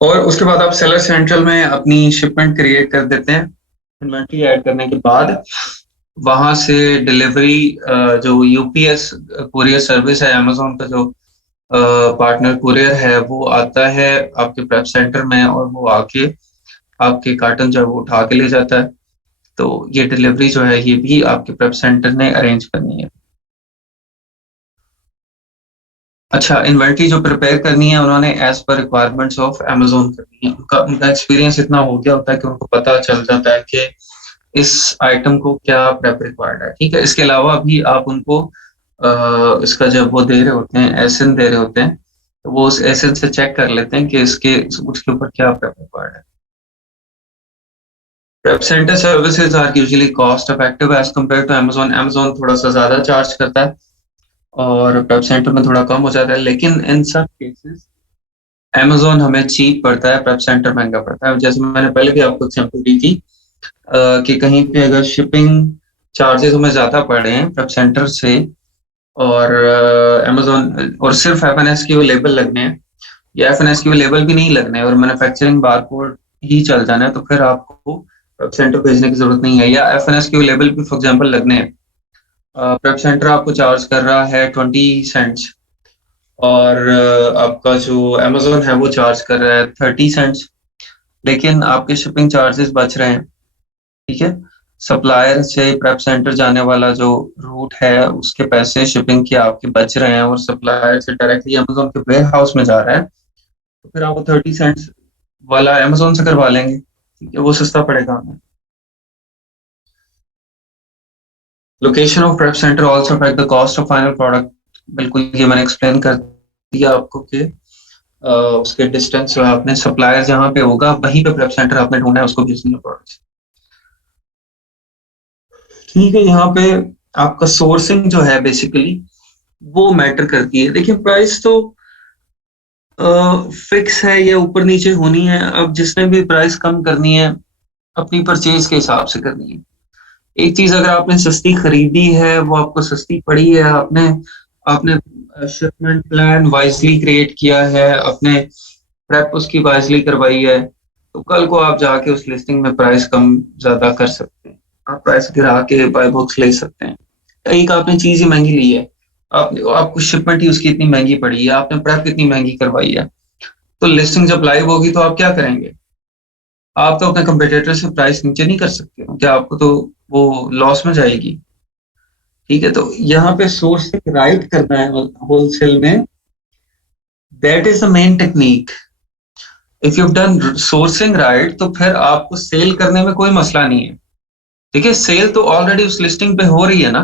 और उसके बाद आप सेलर सेंट्रल में अपनी शिपमेंट क्रिएट कर देते हैं। इन्वेंट्री ऐड करने के बाद वहां से डिलीवरी, जो UPS कुरियर सर्विस है, अमेज़न का जो पार्टनर कुरियर है, वो आता है आपके प्रेप सेंटर में और वो आके आपके कार्टन जो है वो उठा के ले जाता है। तो ये डिलीवरी जो है ये भी आपके प्रेप सेंटर ने अरेंज करनी है। अच्छा, इन्वेंट्री जो प्रिपेयर करनी है उन्होंने as per requirements of Amazon करनी है। उनका एक्सपीरियंस इतना हो गया होता है कि उनको पता चल जाता है कि इस आइटम को क्या प्रेप रिक्वायर्ड है। ठीक है, इसके अलावा भी आप उनको इसका जब वो दे रहे होते हैं, एसन दे रहे होते हैं, तो वो उस एसन से चेक कर लेते हैं कि उसके ऊपर क्या प्रेप रिक्वायर्ड है। Prep centre services are usually cost effective as compare to Amazon. Amazon थोड़ा सा ज्यादा चार्ज करता है और प्रेप सेंटर में थोड़ा कम हो जाता है, लेकिन इन सब केसेस अमेज़न हमें चीप पड़ता है, प्रेप सेंटर महंगा पड़ता है। जैसे मैंने पहले भी आपको एग्जांपल दी थी कि कहीं पे अगर शिपिंग चार्जेस हमें ज्यादा पड़ रहे हैं प्रेप सेंटर से और अमेज़न, और सिर्फ FNSQ लेबल लगने हैं या FNSQ लेबल भी नहीं लगने और मैन्युफैक्चरिंग बारकोड ही चल जाना है, तो फिर आपको प्रेप सेंटर भेजने की जरूरत नहीं है। या FNSQ लेबल भी फॉर एग्जाम्पल लगने हैं प्रेप सेंटर आपको चार्ज कर रहा है 20 सेंट्स, और आपका जो अमेजोन है वो चार्ज कर रहा है 30 सेंट्स, लेकिन आपके शिपिंग चार्जेस बच रहे हैं। ठीक है, सप्लायर से प्रेप सेंटर जाने वाला जो रूट है उसके पैसे शिपिंग के आपके बच रहे हैं, और सप्लायर से डायरेक्टली अमेजोन के वेयर हाउस में जा रहा है, तो फिर आपको 30 सेंट्स वाला अमेजोन से करवा लेंगे। ठीक है, वो सस्ता पड़ेगा हमें। Location of prep centre also affect the cost of final product. बिल्कुल, ये मैंने एक्सप्लेन कर दिया आपको कि उसके डिस्टेंस जो है, आपने सप्लायर जहां पे होगा वहीं पे प्रेप सेंटर आपने ढूंढना है उसको भेजने का प्रोडक्ट। ठीक है, यहाँ पे आपका सोर्सिंग जो है बेसिकली वो मैटर करती है। देखिए, प्राइस तो फिक्स है, ये ऊपर नीचे होनी है। अब जिसने भी प्राइस कम करनी है अपनी परचेज के हिसाब से करनी है। एक चीज अगर आपने सस्ती खरीदी है, वो आपको सस्ती पड़ी है, आपने आपने शिपमेंट प्लान वाइजली क्रिएट किया है, अपने प्रेप उसकी वाइजली करवाई है, तो कल को आप जाके उस लिस्टिंग में प्राइस कम ज्यादा कर सकते हैं। आप प्राइस गिरा के बाय बॉक्स ले सकते हैं। एक आपने चीज ही महंगी ली है, आपको शिपमेंट ही उसकी इतनी महंगी पड़ी है, आपने प्रेप इतनी महंगी करवाई है, तो लिस्टिंग जब लाइव होगी तो आप क्या करेंगे? आप तो अपने कंपटीटर से प्राइस नीचे नहीं कर सकते, क्या आपको तो वो लॉस में जाएगी। ठीक है, तो यहाँ पे सोर्सिंग राइट करना है होलसेल में, that is the main technique. If you done sourcing right तो फिर आपको सेल करने में कोई मसला नहीं है। ठीक है, सेल तो ऑलरेडी उस लिस्टिंग पे हो रही है ना,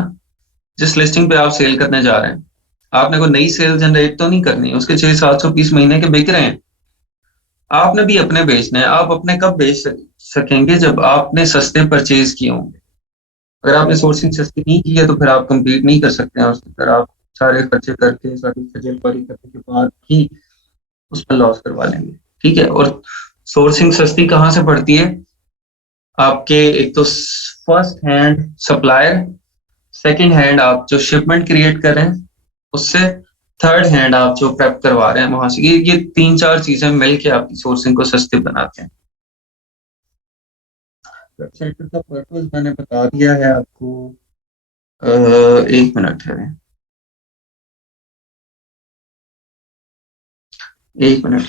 जिस लिस्टिंग पे आप सेल करने जा रहे हैं। आपने कोई नई सेल जनरेट तो नहीं करनी है, उसके 600-700 पीस महीने के बिक रहे हैं, आपने भी अपने बेचने हैं। आप अपने कब बेच सकेंगे? जब आपने सस्ते परचेज किए होंगे। अगर आपने सोर्सिंग सस्ती नहीं की है तो फिर आप compete नहीं कर सकते हैं उसके। फिर आप सारे खर्चे करके, सारी खजलपारी करने के बाद ही उसमें लॉस करवा लेंगे। ठीक है, और सोर्सिंग सस्ती कहाँ से पड़ती है? आपके एक तो first hand supplier, second hand आप जो शिपमेंट क्रिएट कर रहे हैं उससे, थर्ड हैंड आप जो प्रेप करवा रहे हैं वहां से। ये 3-4 चीजें मिलके आपकी सोर्सिंग को सस्ती बनाते हैं। प्रेप सेंटर का पर्पस मैंने बता दिया है आपको। 1 मिनट है, 1 मिनट।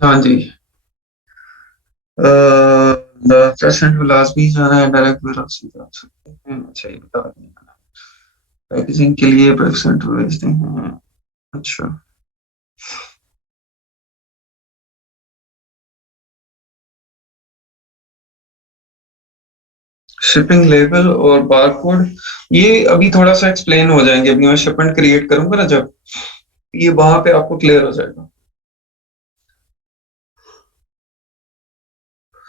हाँ जी, प्रेसिडेंट विलास भी जाना है, डायरेक्ट विलास भी जा सकते हैं। अच्छा, ये बता दें, पैकेजिंग के लिए प्रेसिडेंट भेजते हैं। अच्छा, शिपिंग लेबल और बारकोड ये अभी थोड़ा सा एक्सप्लेन हो जाएंगे। अभी मैं शिपमेंट क्रिएट करूंगा ना, जब ये वहां पे आपको क्लियर हो जाएगा।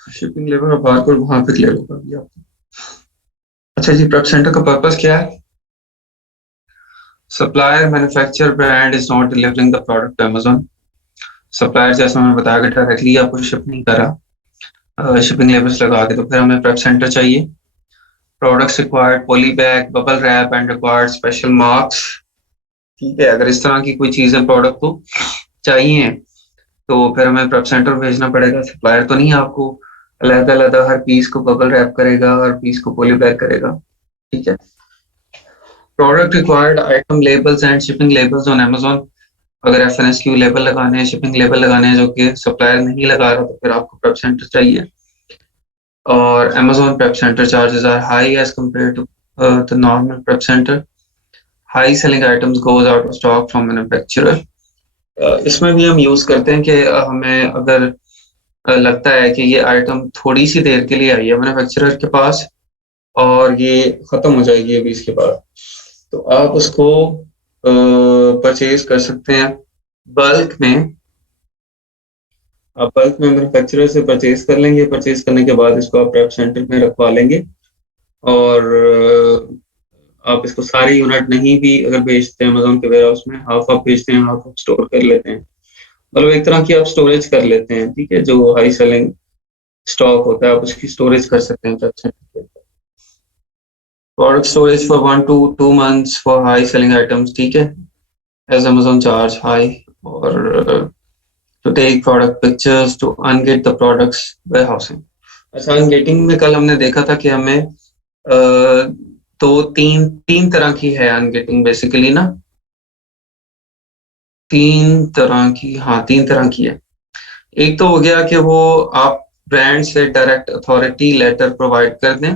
शिपिंग लेबल और बारकोड वहां पे क्लियर होगा अभी आपको। अच्छा जी, प्रेप सेंटर का पर्पस क्या है? Supplier manufacture brand is not delivering the product to Amazon. Supplier जैसा मैंने बताया कि डायरेक्टली आपको शिप नहीं करा शिपिंग लेबल्स लगा के, तो फिर हमें प्रेप सेंटर चाहिए। Products required poly bag, bubble wrap and required special marks. ठीक है, अगर इस तरह की कोई चीजें प्रोडक्ट को चाहिए तो फिर हमें प्रेप सेंटर भेजना पड़ेगा। सप्लायर तो नहीं आपको अलग अलग हर पीस को बबल रैप करेगा, हर पीस को पॉली बैग करेगा। ठीक है, product required item labels and shipping labels on Amazon. अगर FNSQ लेबल लगाने हैं, शिपिंग लेबल लगाने हैं जो कि सप्लायर नहीं लगा रहा, तो फिर आपको प्रेप सेंटर चाहिए। और Amazon prep center charges are high as compared to the normal prep center. High selling items goes out of stock from manufacturer. इसमें भी हम यूज करते हैं कि हमें अगर लगता है कि ये आइटम थोड़ी सी देर के लिए आई है मैन्युफैक्चरर के पास और ये खत्म हो जाएगी अभी इसके बाद, तो आप उसको परचेज कर सकते हैं बल्क में। आप बल्क में मैन्युफैक्चरर से परचेज कर लेंगे, परचेज करने के बाद इसको आप प्रेप सेंटर में रखवा लेंगे और आप इसको सारे यूनिट नहीं भी अगर बेचते हैं अमेज़न के वेयरहाउस में, हाफ आप बेचते हैं, हाफ आप स्टोर कर लेते हैं, मतलब एक तरह की आप स्टोरेज कर लेते हैं, ठीक है। जो हाई सेलिंग स्टॉक होता है आप उसकी स्टोरेज कर सकते हैं प्रेप सेंटर के अंदर। Product storage for 1 to 2 months for high selling items, ठीक है, एज अमेज़न चार्ज हाई। और to take product pictures to ungate the products warehousing। अच्छा, अनगेटिंग में कल हमने देखा था कि हमें तो तीन तरह की है अनगेटिंग बेसिकली ना, तीन तरह की है। एक तो हो गया कि वो आप ब्रांड से डायरेक्ट अथॉरिटी लेटर प्रोवाइड कर दें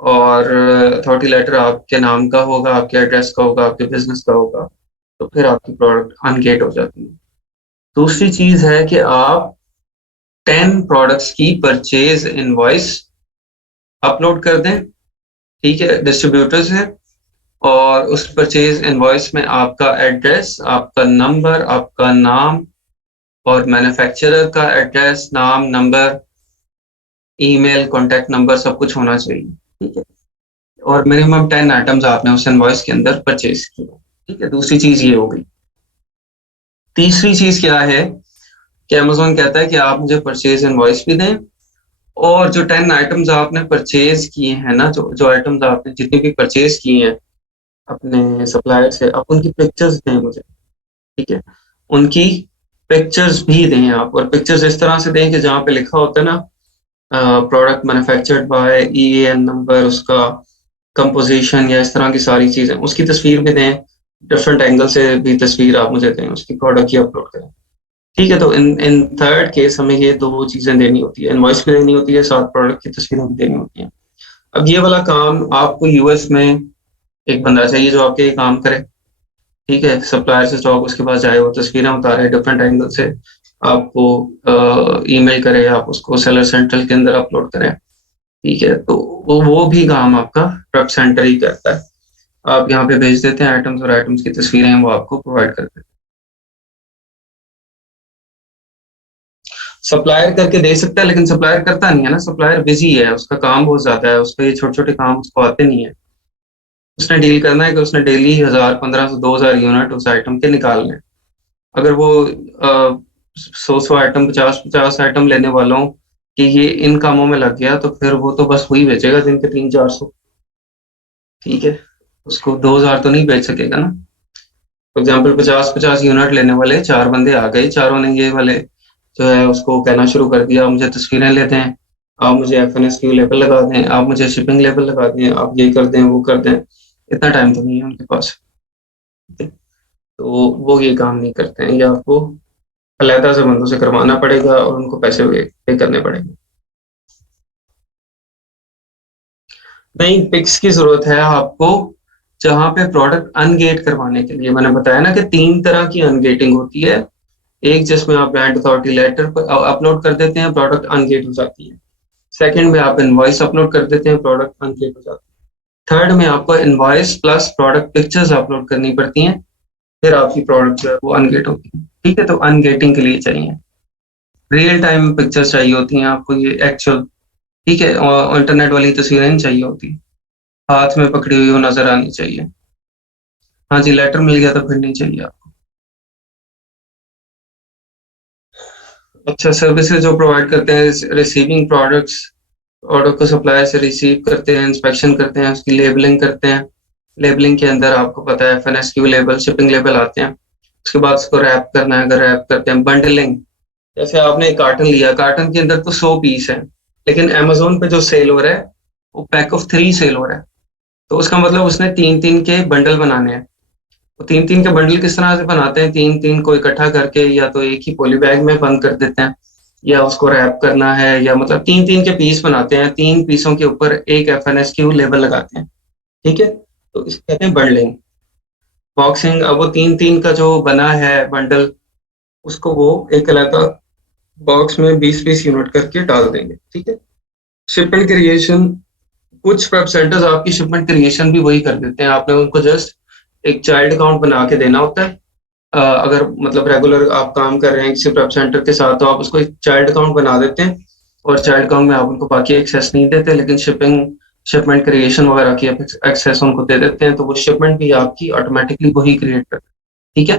और अथॉरिटी लेटर आपके नाम का होगा, आपके एड्रेस का होगा, आपके बिजनेस का होगा, तो फिर आपकी प्रोडक्ट अनगेट हो जाती है। दूसरी चीज है कि आप 10 प्रोडक्ट्स की परचेज इनवॉइस अपलोड कर दें, ठीक है, डिस्ट्रीब्यूटर से, और उस परचेज इनवॉइस में आपका एड्रेस, आपका नंबर, आपका नाम और मैन्युफैक्चरर का एड्रेस, नाम, नंबर, ईमेल, कॉन्टैक्ट नंबर सब कुछ होना चाहिए, ठीक है। और मिनिमम 10 आइटम्स आपने उस इनवॉइस के अंदर परचेज किया, ठीक है। दूसरी चीज ये हो गई। तीसरी चीज क्या है कि अमेज़न कहता है कि आप मुझे परचेज इनवॉइस भी दें और जो 10 आइटम्स आपने परचेज किए हैं ना, जो आइटम्स आपने जितनी भी परचेज किए हैं अपने सप्लायर से, आप उनकी पिक्चर्स दें मुझे, ठीक है। उनकी पिक्चर्स भी दें आप, और पिक्चर्स इस तरह से दें कि जहाँ पे लिखा होता है ना product manufactured by, EAN number, उसका कंपोजिशन या इस तरह की सारी चीजें, उसकी तस्वीर भी दें, डिफरेंट एंगल से भी तस्वीर आप मुझे दें, उसकी प्रोडक्ट की अपलोड करें, ठीक है। तो इन थर्ड केस हमें ये दो चीजें देनी होती है, इनवॉइस भी देनी होती है, साथ प्रोडक्ट की तस्वीरें भी देनी होती हैं। अब ये वाला काम आपको यूएस में एक बंदा चाहिए जो आपके ये काम करे, ठीक है। सप्लायर से स्टॉक उसके पास जाए, वो तस्वीरें उतारे डिफरेंट एंगल से, आपको ईमेल करे, आप उसको सेलर सेंट्रल के अंदर अपलोड करें, ठीक है। तो वो भी काम आपका प्रेप सेंटर ही करता है। आप यहाँ पे भेज देते हैं आइटम्स और आइटम्स की तस्वीरें वो आपको प्रोवाइड कर देते हैं। सप्लायर करके दे सकता है, लेकिन सप्लायर करता नहीं है ना, सप्लायर बिजी है, उसका काम बहुत ज्यादा है, उसका ये छोटे छोटे काम उसको आते नहीं है। उसने डील करना है कि उसने डेली 1000, 1500, 2000 यूनिट उस आइटम के निकालने हैं। अगर वो 100 आइटम, 50 आइटम लेने वालों कि ये इन कामों में लग गया, तो फिर वो तो बस वही बेचेगा जिनके 300-400, ठीक है। उसको 2000 तो नहीं बेच सकेगा ना। फॉर एग्जाम्पल 50-50 यूनिट लेने वाले 4 बंदे आ गए, चारों ने ये वाले जो है उसको कहना शुरू कर दिया, मुझे तस्वीरें लेते हैं, आप मुझे FNSQ लेबल लगा दें, आप मुझे शिपिंग लेबल लगा दें, आप ये कर दें, वो कर दें। इतना टाइम तो नहीं है उनके पास, ठीक है? तो वो ये काम नहीं करते हैं, ये आपको अलहदा से बंदों से करवाना पड़ेगा और उनको पैसे पे करने पड़ेंगे। नहीं, पिक्स की जरूरत है आपको जहां पे प्रोडक्ट अनगेट करवाने के लिए। मैंने बताया ना कि 3 तरह की अनगेटिंग होती है। एक जिसमें आप ब्रांड अथॉरिटी लेटर पर अपलोड कर देते हैं, प्रोडक्ट अनगेट हो जाती है। सेकंड में आप इनवॉइस अपलोड कर देते हैं, प्रोडक्ट अनगेट हो जाती है। थर्ड में आपको invoice plus product pictures upload करनी पड़ती हैं, फिर आपकी प्रोडक्ट जो है वो अनगेट होती है, ठीक है। तो अनगेटिंग के लिए चाहिए रियल टाइम पिक्चर्स चाहिए होती हैं आपको, ये एक्चुअल, ठीक है। और इंटरनेट वाली तस्वीरें नहीं चाहिए होती, हाथ में पकड़ी हुई वो नजर आनी चाहिए। हाँ जी, लेटर मिल गया तो फिर नहीं चाहिए आपको। अच्छा, सर्विसेज जो प्रोवाइड करते हैं, रिसीविंग प्रोडक्ट्स, ऑर्डर को सप्लायर से रिसीव करते हैं, इंस्पेक्शन करते हैं, उसकी लेबलिंग करते हैं। लेबलिंग के अंदर आपको पता है FNSQ लेबल, शिपिंग लेबल आते हैं। उसके बाद उसको रैप करना है, अगर रैप करते हैं। बंडलिंग, जैसे आपने एक कार्टन लिया, कार्टन के अंदर तो 100 पीस है, लेकिन अमेजोन पे जो सेल हो रहा है वो पैक ऑफ 3 सेल हो रहा है, तो उसका मतलब उसने 3-3 के बंडल बनाने हैं। तो 3-3 के बंडल किस तरह से बनाते हैं? 3-3 को इकट्ठा करके या तो एक ही पॉली बैग में बंद कर देते हैं, या उसको रैप करना है, या मतलब 3-3 के पीस बनाते हैं, 3 पीसों के ऊपर एक FNSQ लेबल लगाते हैं, ठीक है। तो इसे कहते हैं बंडलिंग। बॉक्सिंग, अब वो 3-3 का जो बना है बंडल, उसको वो एक अलग बॉक्स में 20-20 यूनिट करके डाल देंगे, ठीक है। शिपमेंट क्रिएशन, कुछ वेब सेंटर्स आपकी शिपमेंट क्रिएशन भी वही कर देते हैं, आपने उनको जस्ट एक चाइल्ड अकाउंट बना के देना होता है। अगर मतलब रेगुलर आप काम कर रहे हैं किसी प्रेप सेंटर के साथ, तो आप उसको एक चाइल्ड अकाउंट बना देते हैं, और चाइल्ड अकाउंट में आप उनको बाकी एक्सेस नहीं देते, लेकिन शिपमेंट क्रिएशन वगैरह की एक्सेस उनको दे देते हैं, तो वो शिपमेंट भी आपकी ऑटोमेटिकली वही क्रिएट करते हैं। ठीक है,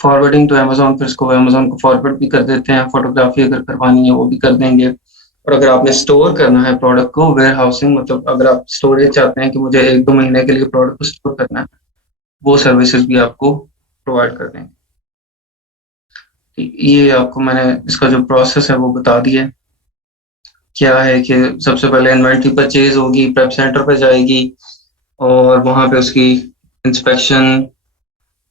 फॉरवर्डिंग टू अमेजोन, फिर इसको अमेजोन को फॉरवर्ड भी कर देते हैं, फोटोग्राफी अगर करवानी है वो भी कर देंगे। और अगर आपने स्टोर करना है प्रोडक्ट को, वेयर हाउसिंग, मतलब अगर आप स्टोरेज चाहते हैं कि मुझे 1-2 महीने के लिए प्रोडक्ट को स्टोर करना है, वो सर्विसेज भी आपको प्रोवाइड कर देंगे। ये आपको मैंने इसका जो प्रोसेस है वो बता दिया है। क्या है कि सबसे पहले इन्वेंट्री परचेज होगी, प्रेप सेंटर पे जाएगी, और वहां पे उसकी इंस्पेक्शन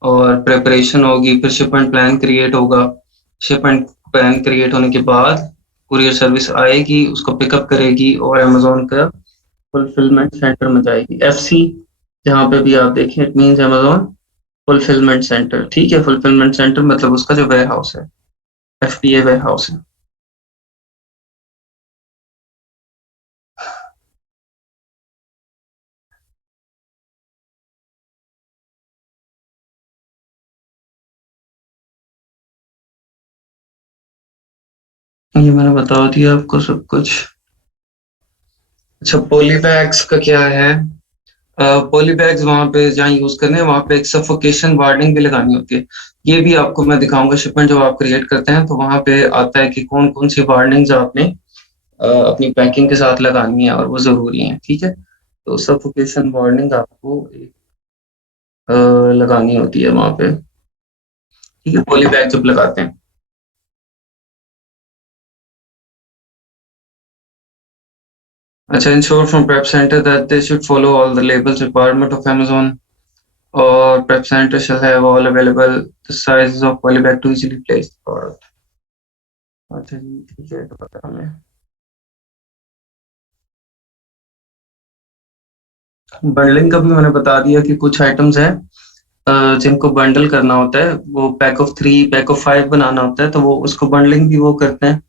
और प्रिपरेशन होगी, फिर शिपमेंट प्लान क्रिएट होगा। शिपमेंट प्लान क्रिएट होने के बाद कुरियर सर्विस आएगी, उसको पिकअप करेगी और अमेजोन का फुलफिलमेंट सेंटर में जाएगी। FC जहाँ पे भी आप देखें, it means Amazon fulfilment centre. ठीक है, फुलफिलमेंट सेंटर मतलब उसका जो वेयर हाउस है, FBA वेयर हाउस है। ये मैंने बता दिया आपको सब कुछ। अच्छा, पॉली बैग्स का क्या है? पॉली बैग्स वहां पे जहाँ यूज करने हैं, वहां पे एक सफोकेशन वार्निंग भी लगानी होती है। ये भी आपको मैं दिखाऊंगा, शिपमेंट जब आप क्रिएट करते हैं तो वहां पे आता है कि कौन कौन सी वार्निंग्स आपने अपनी पैकिंग के साथ लगानी है, और वो जरूरी है। ठीक है, तो सफोकेशन वार्निंग आपको एक लगानी होती है वहां पे। ठीक है, पॉली बैग जब लगाते हैं। अच्छा, ensure from prep center that they should follow all the labels requirement of Amazon, or prep center shall have all available the sizes of polybag to easily place the product. अच्छा जी, ठीक है, तो पता हमें। बंडलिंग का भी मैंने बता दिया कि कुछ आइटम्स हैं जिनको बंडल करना होता है, वो पैक ऑफ 3, पैक ऑफ 5 बनाना होता है, तो वो उसको बंडलिंग भी वो करते हैं।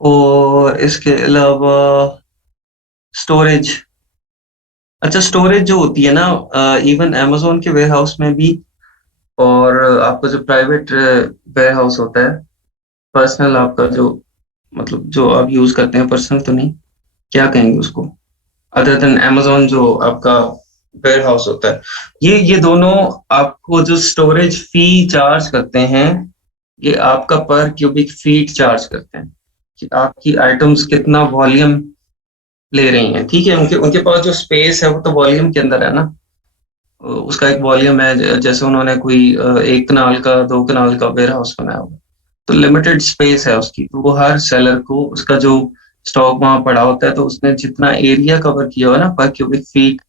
और इसके अलावा स्टोरेज, अच्छा स्टोरेज जो होती है ना, इवन अमेजोन के वेयर हाउस में भी, और आपका जो प्राइवेट वेयर हाउस होता है, पर्सनल आपका जो, मतलब जो आप यूज करते हैं, पर्सनल तो नहीं, क्या कहेंगे उसको, अदर देन अमेजोन जो आपका वेयर हाउस होता है, ये दोनों आपको जो स्टोरेज फी चार्ज करते हैं, ये आपका पर क्यूबिक फीट चार्ज करते हैं कि आपकी आइटम्स कितना वॉल्यूम ले रही हैं। ठीक है, उनके उनके पास जो स्पेस है वो तो वॉल्यूम के अंदर है ना, उसका एक वॉल्यूम है। जैसे उन्होंने कोई 1 कनाल का 2 कनाल का वेयर हाउस बनाया हुआ, तो लिमिटेड स्पेस है उसकी, तो वो हर सेलर को उसका जो स्टॉक वहां पड़ा होता है, तो उसने जितना एरिया कवर किया हुआ है ना पर क्यूबिक फीट,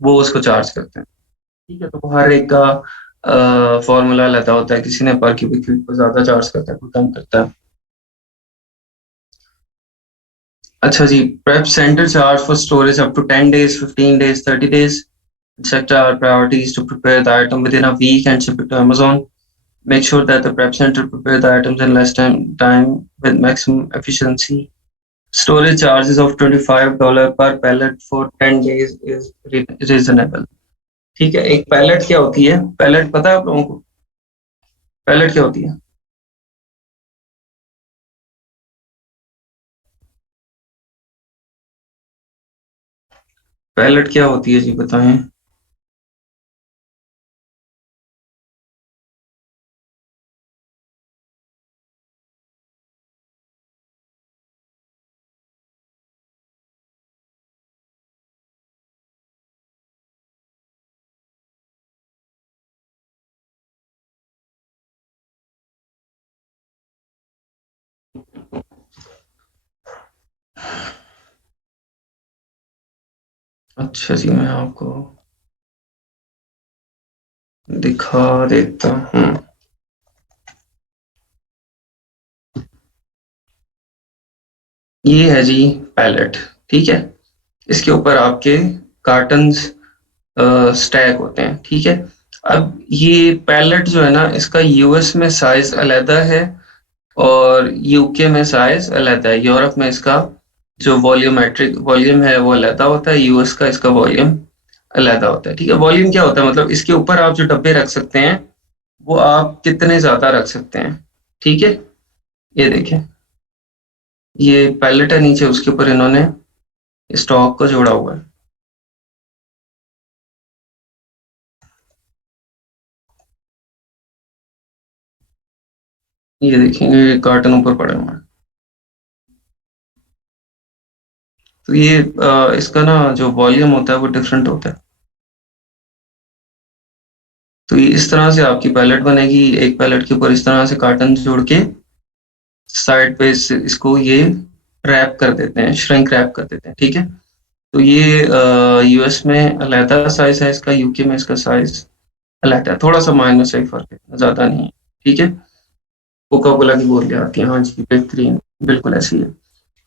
वो उसको चार्ज करते हैं। ठीक है, तो हर एक का फॉर्मूला लेता होता है, किसी ने पर क्यूबिक फीट को ज्यादा चार्ज करता है, कोई कम करता है। अच्छा जी, prep centre charge for storage up to 10 days, 15 days, 30 days, etc. Our priority is to prepare the item within a week and ship it to Amazon. Make sure that the prep center prepare the items in less time with maximum efficiency. Storage charges of $25 per pallet for 10 days is reasonable. ठीक है, एक पैलेट क्या होती है? पैलेट पता है आप लोगों को? पैलेट क्या होती है? पैलेट क्या होती है जी, बताएं। अच्छा जी, मैं आपको दिखा देता हूँ। ये है जी पैलेट। ठीक है, इसके ऊपर आपके कार्टन्स स्टैक होते हैं। ठीक है, अब ये पैलेट जो है ना, इसका यूएस में साइज अलग है और यूके में साइज अलग है। यूरोप में इसका जो वॉल्यूमेट्रिक वॉल्यूम है वो अलग होता है, यूएस का इसका वॉल्यूम अलहदा होता है, ठीक है। वॉल्यूम क्या होता है, मतलब इसके ऊपर आप जो डब्बे रख सकते हैं वो आप कितने ज्यादा रख सकते हैं, ठीक है। ये देखें, ये पैलेट है नीचे, उसके ऊपर इन्होंने स्टॉक को जोड़ा हुआ है। ये देखेंगे कार्टन ऊपर पड़े हुए हैं। तो ये इसका ना जो वॉल्यूम होता है वो डिफरेंट होता है। तो ये इस तरह से आपकी पैलेट बनेगी, एक पैलेट के ऊपर इस तरह से कार्टन जोड़ के साइड पे इसको ये रैप कर देते हैं, श्रिंक रैप कर देते हैं, ठीक है। तो ये यूएस में अलहदा साइज है इसका, यूके में इसका साइज अलहदा है, थोड़ा सा माइनर से ही फर्क है, ज्यादा नहीं है, ठीक है। कोका कोला की बोतलें आती हैं, हाँ जी बेहतरीन, बिल्कुल ऐसी है।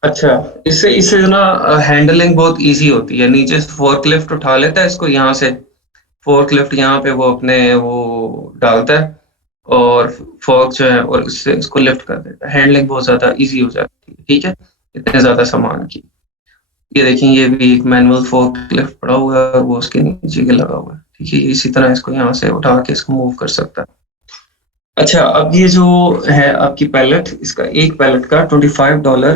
अच्छा, इससे इससे जो ना हैंडलिंग बहुत इजी होती है, नीचे फोर्क लिफ्ट उठा लेता है इसको, यहाँ से फोर्क लिफ्ट यहाँ पे वो अपने वो डालता है और फोर्क जो है और इससे इसको लिफ्ट कर देता है, हैंडलिंग बहुत ज्यादा इजी हो जाती है, ठीक है, इतने ज्यादा सामान की। ये देखें, ये भी एक मैनुअल फोर्क लिफ्ट पड़ा हुआ है और वो उसके नीचे के लगा हुआ है, ठीक है। इसी तरह इसको यहाँ से उठा के इसको मूव कर सकता है। अच्छा, अब ये जो है आपकी पैलेट, इसका एक पैलेट का $25,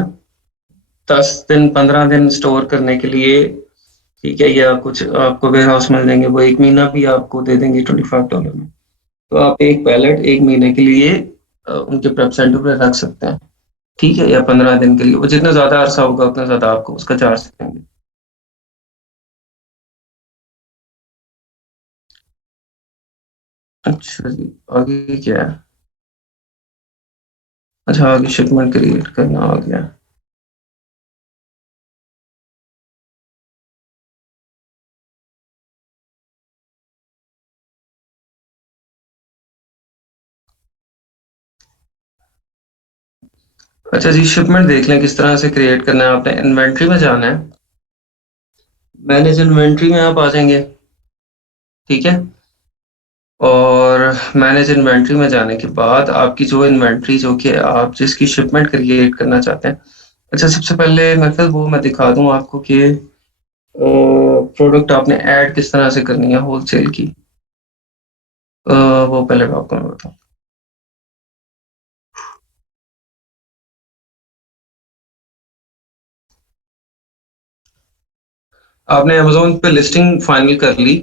10 दिन 15 दिन स्टोर करने के लिए, ठीक है, या कुछ आपको वेयर हाउस मिल जाएंगे वो 1 महीना भी आपको दे देंगे $25 में। तो आप एक पैलेट 1 महीने के लिए उनके प्रेप सेंटर पर रख सकते हैं, ठीक है, या 15 दिन के लिए, वो जितना ज्यादा अरसा होगा उतना ज्यादा आपको उसका चार्ज देंगे। अच्छा जी, आगे क्या है? अच्छा, आगे शिपमेंट क्रिएट करना आ गया। अच्छा जी, शिपमेंट देख लें किस तरह से क्रिएट करना है। आपने इन्वेंट्री में जाना है, मैनेज इन्वेंट्री में आप आ जाएंगे, ठीक है। और मैनेज इन्वेंट्री में जाने के बाद आपकी जो इन्वेंट्री जो कि आप जिसकी शिपमेंट क्रिएट करना चाहते हैं, अच्छा सबसे पहले मैं फिर वो मैं दिखा दूं आपको कि प्रोडक्ट आपने ऐड किस तरह से करनी है होलसेल की। वो पहले आपको मैं बताऊं। आपने अमेजोन पे लिस्टिंग फाइनल कर ली,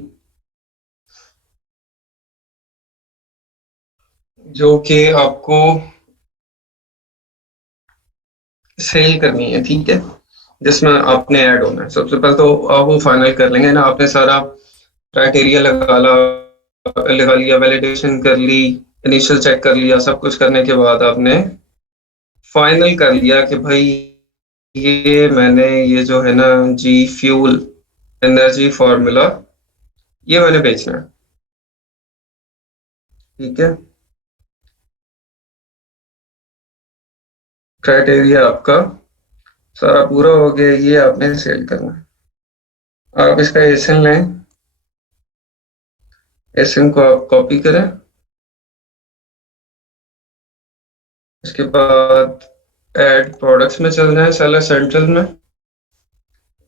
जो कि आपको सेल करनी है, ठीक है, जिसमें आपने ऐड होना है। सबसे पहले तो आप वो फाइनल कर लेंगे ना, आपने सारा क्राइटेरिया लगा लिया, वैलिडेशन कर ली, इनिशियल चेक कर लिया, सब कुछ करने के बाद आपने फाइनल कर लिया कि भाई ये मैंने ये जो है ना जी फ्यूल एनर्जी फार्मूला ये मैंने बेचना है, ठीक है। क्राइटेरिया आपका सारा पूरा हो गया, ये आपने सेल करना है। आप इसका एसन लें, एसन को आप कॉपी करें, इसके बाद ऐड प्रोडक्ट्स में चल जाए, सेलर सेंट्रल में,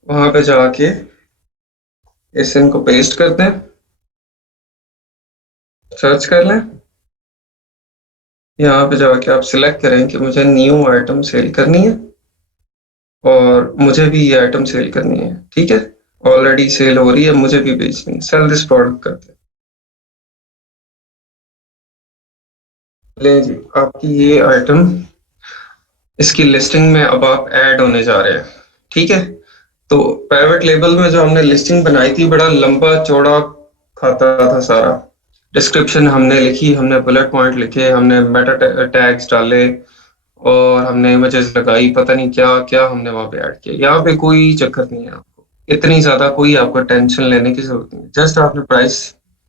वहां पे जाके एसन को पेस्ट कर दें, सर्च कर लें। यहाँ पे जाके आप सिलेक्ट करें कि मुझे न्यू आइटम सेल करनी है और मुझे भी ये आइटम सेल करनी है, ठीक है, ऑलरेडी सेल हो रही है, मुझे भी बेचनी है, सेल दिस प्रोडक्ट करते हैं। ले जी, आपकी ये आइटम इसकी लिस्टिंग में अब आप ऐड होने जा रहे हैं, ठीक है। तो प्राइवेट लेबल में जो हमने लिस्टिंग बनाई थी, बड़ा लंबा चौड़ा खाता था सारा, डिस्क्रिप्शन हमने लिखी, हमने बुलेट पॉइंट लिखे, हमने मेटा टैग्स डाले और हमने इमेजेस लगाई, पता नहीं क्या क्या हमने वहां पे ऐड किया। यहाँ पे कोई चक्कर नहीं है, आपको इतनी ज्यादा कोई आपको टेंशन लेने की जरूरत नहीं है। जस्ट आपने प्राइस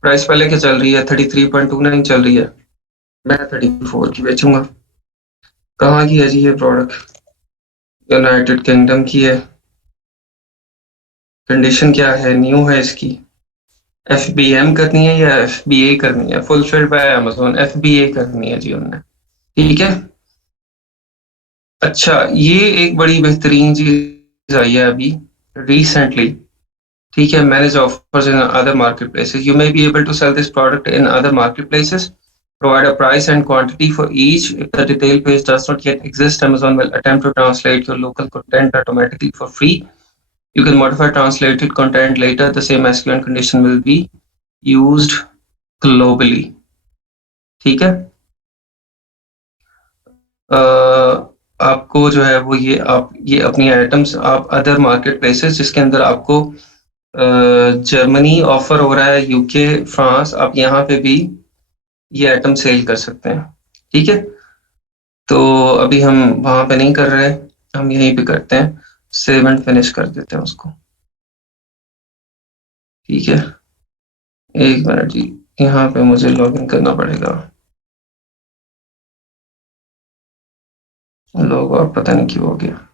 प्राइस पहले क्या चल रही है, 33.29 चल रही है, मैं 34 की बेचूंगा। कहाँ की है जी ये प्रोडक्ट, यूनाइटेड किंगडम की है, कंडीशन क्या है, न्यू है इसकी, FBM करनी है या FBA करनी है, फुलफिल्ड बाय अमेजोन, FBA करनी है जी हमने, ठीक है। अच्छा, ये एक बड़ी बेहतरीन चीज आई है अभी रिसेंटली, ठीक है, manage offers in other marketplaces. You may be able to sell this product in other marketplaces. Provide a price and quantity for each. If the detail page does not yet exist, Amazon will attempt to translate your local content automatically for free. You can modify translated content later. The same SKU and condition will be used globally. ठीक है, आपको जो है वो ये अपनी आइटम्स आप अदर मार्केट प्लेसेस जिसके अंदर आपको जर्मनी ऑफर हो रहा है, यूके, फ्रांस, आप यहाँ पे भी ये आइटम सेल कर सकते हैं। ठीक है, तो अभी हम वहां पे नहीं कर रहे, हम यहीं पे करते हैं, सेव एंड फिनिश कर देते हैं उसको। ठीक है, एक मिनट जी, यहाँ पे मुझे लॉगिन करना पड़ेगा। लॉग आउट पता नहीं क्यों हो गया।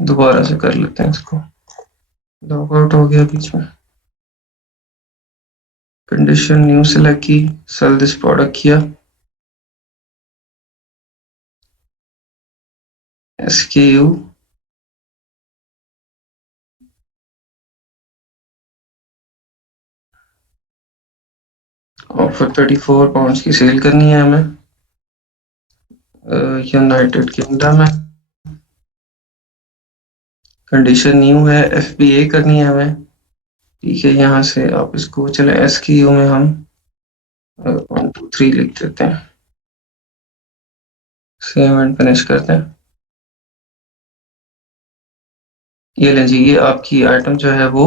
दोबारा से कर लेते हैं इसको। लॉग आउट हो गया बीच में। कंडीशन न्यू सेलेक्ट की, सेल दिस प्रोडक्ट किया, SKU ऑफर 34 पाउंड्स की सेल करनी है हमें, यूनाइटेड किंगडम है, कंडीशन न्यू है, FBA करनी है हमें। ठीक है, यहाँ से आप इसको चले SKU में हम 1 2 3 लिख देते हैं, सेव एंड फिनिश करते हैं। ये लें जी, ये आपकी आइटम जो है वो,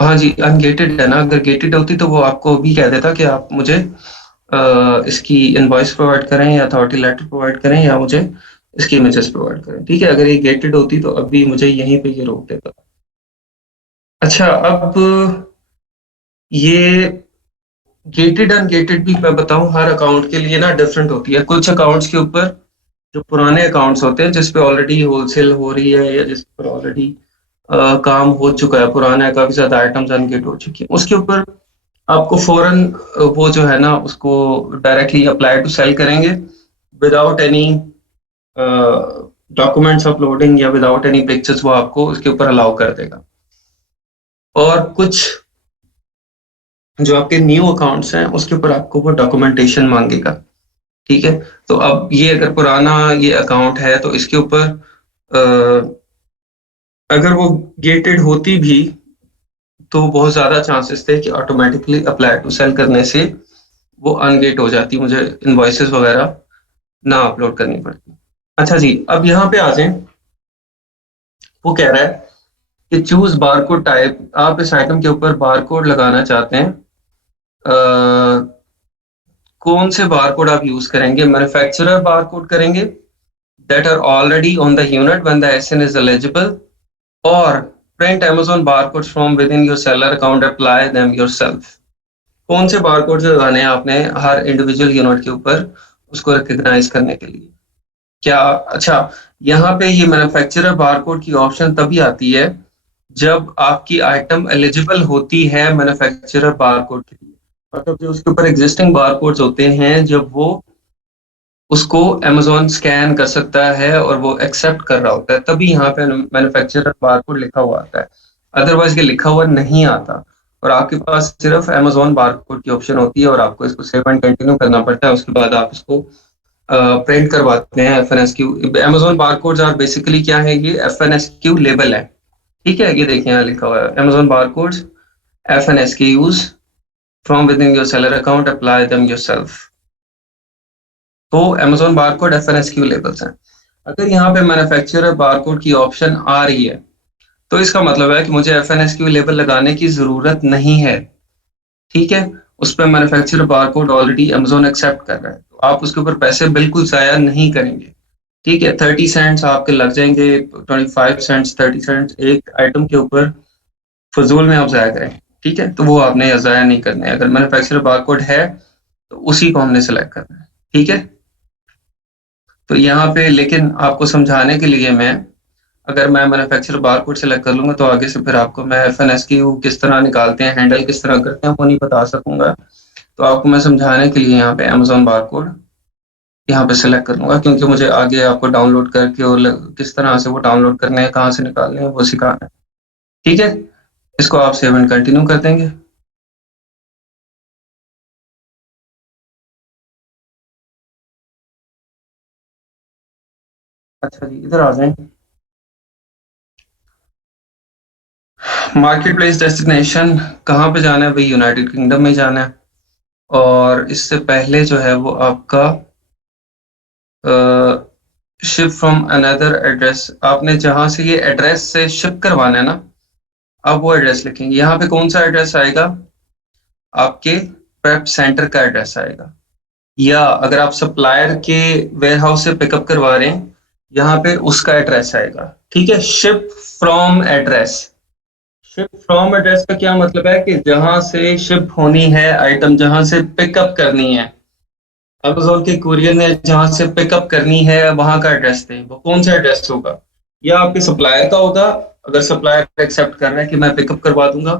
हाँ जी, अनगेटेड है ना, अगर गेटेड होती तो वो आपको भी कह देता कि आप मुझे इसकी इनवॉइस प्रोवाइड करें या अथॉरिटी लेटर प्रोवाइड करें या मुझे इसकी इमेजेस प्रोवाइड करें। ठीक है, अगर ये गेटेड होती तो अभी मुझे यहीं पे ये रोक देता। अच्छा, अब ये गेटेड अनगेटेड भी मैं बताऊं, हर अकाउंट के लिए ना डिफरेंट होती है। कुछ अकाउंट्स के ऊपर जो पुराने अकाउंट्स होते हैं जिसपे ऑलरेडी होलसेल हो रही है या जिस पर ऑलरेडी काम हो चुका है, पुराना है, काफी ज्यादा आइटम्स अनगेट हो चुकी है, उसके ऊपर आपको फौरन वो जो है ना उसको डायरेक्टली अप्लाई टू सेल करेंगे विदाउट एनी डॉक्यूमेंट्स अपलोडिंग या विदाउट एनी पिक्चर्स, वो आपको उसके ऊपर अलाउ कर देगा। और कुछ जो आपके न्यू अकाउंट्स हैं उसके ऊपर आपको वो डॉक्यूमेंटेशन मांगेगा। ठीक है, तो अब ये अगर पुराना ये अकाउंट है तो इसके ऊपर अगर वो गेटेड होती भी तो बहुत ज्यादा चांसेस थे कि ऑटोमेटिकली अप्लाई टू सेल करने से वो अनगेट हो जाती, मुझे इनवॉइसेस वगैरह ना अपलोड करनी पड़ती। अच्छा जी, अब यहाँ पे आ जाएं, वो कह रहा है कि चूज बारकोड टाइप, आप इस आइटम के ऊपर बारकोड लगाना चाहते हैं, कौन से बारकोड आप यूज करेंगे? मैन्युफैक्चरर बारकोड करेंगे that are already on the unit when the SN is eligible, or print Amazon barcodes from within your seller account, apply them yourself. कौन से बारकोड लगाने हैं आपने हर इंडिविजुअल यूनिट के ऊपर उसको रिकॉग्नाइज करने के लिए? क्या, अच्छा, यहाँ पे ये मैन्युफैक्चरर बारकोड की ऑप्शन तभी आती है जब आपकी आइटम एलिजिबल होती है मैन्युफैक्चरर बारकोड के लिए, मतलब जो उसके ऊपर एग्जिस्टिंग बारकोड्स होते हैं, जब वो उसको Amazon स्कैन कर सकता है और वो एक्सेप्ट कर रहा होता है, तभी यहाँ पे मैन्युफैक्चरर बारकोड लिखा हुआ आता है। अदरवाइज ये लिखा हुआ नहीं आता और आपके पास सिर्फ Amazon बारकोड की ऑप्शन होती है और आपको इसको सेव एंड कंटिन्यू करना पड़ता है। उसके बाद आप इसको प्रिंट करवाते हैं FNSQ। Amazon barcodes are basically क्या है, ये FNSQ लेबल है। ठीक है, ये देखिए यहाँ लिखा हुआ है Amazon barcodes FNSQs from with in your seller account, apply them yourself. तो Amazon बारकोड FNSQ लेबल्स हैं। अगर यहाँ पे मैन्युफैक्चरर बारकोड की ऑप्शन आ रही है तो इसका मतलब है कि मुझे FNSQ लेबल लगाने की जरूरत नहीं है। ठीक है, उस पर manufacturer barcode already Amazon accept कर रहा है, तो आप उसके ऊपर पैसे बिल्कुल जाया नहीं करेंगे। ठीक है, 30 सेंट्स आपके लग जाएंगे, 25 सेंट्स 30 सेंट्स एक आइटम के ऊपर फजूल में आप जाया करें। ठीक है, तो वो आपने ज़ाया नहीं करने हैं। अगर मैन्युफैक्चरर बारकोड है तो उसी को हमने सेलेक्ट करना है, ठीक है। तो यहाँ पे लेकिन आपको समझाने के लिए मैं, अगर मैं मैन्युफैक्चरर बारकोड सेलेक्ट कर लूंगा तो आगे से फिर आपको मैं FNSQ किस तरह निकालते हैं, हैंडल किस तरह करते हैं, वो नहीं बता सकूंगा। तो आपको मैं समझाने के लिए यहाँ पे अमेजोन बारकोड यहाँ पे सेलेक्ट कर लूंगा, क्योंकि मुझे आगे आपको डाउनलोड करके और किस तरह से वो डाउनलोड करने हैं, कहाँ से निकालने हैं, वो सिखाना है, ठीक है। इसको आप सेव एंड कंटिन्यू कर देंगे। अच्छा जी, इधर आ जाएं। मार्केट प्लेस डेस्टिनेशन कहाँ पे जाना है भाई? यूनाइटेड किंगडम में जाना है। और इससे पहले जो है वो आपका शिप फ्रॉम अनदर एड्रेस, आपने जहां से ये एड्रेस से शिप करवाना है ना, आप वो एड्रेस लिखेंगे। यहाँ पे कौन सा एड्रेस आएगा? आपके प्रेप सेंटर का एड्रेस आएगा, या अगर आप सप्लायर के वेयर हाउस से पिकअप करवा रहे हैं, यहाँ पे उसका एड्रेस आएगा, ठीक है। Ship from address, ship from address का क्या मतलब है कि जहां से शिप होनी है आइटम, जहां से पिकअप करनी है, अमेजोन के कुरियर ने जहां से पिकअप करनी है वहां का एड्रेस दें। वो कौन सा एड्रेस होगा? या आपके सप्लायर का होगा, अगर सप्लायर एक्सेप्ट कर रहा है कि मैं पिकअप करवा दूंगा।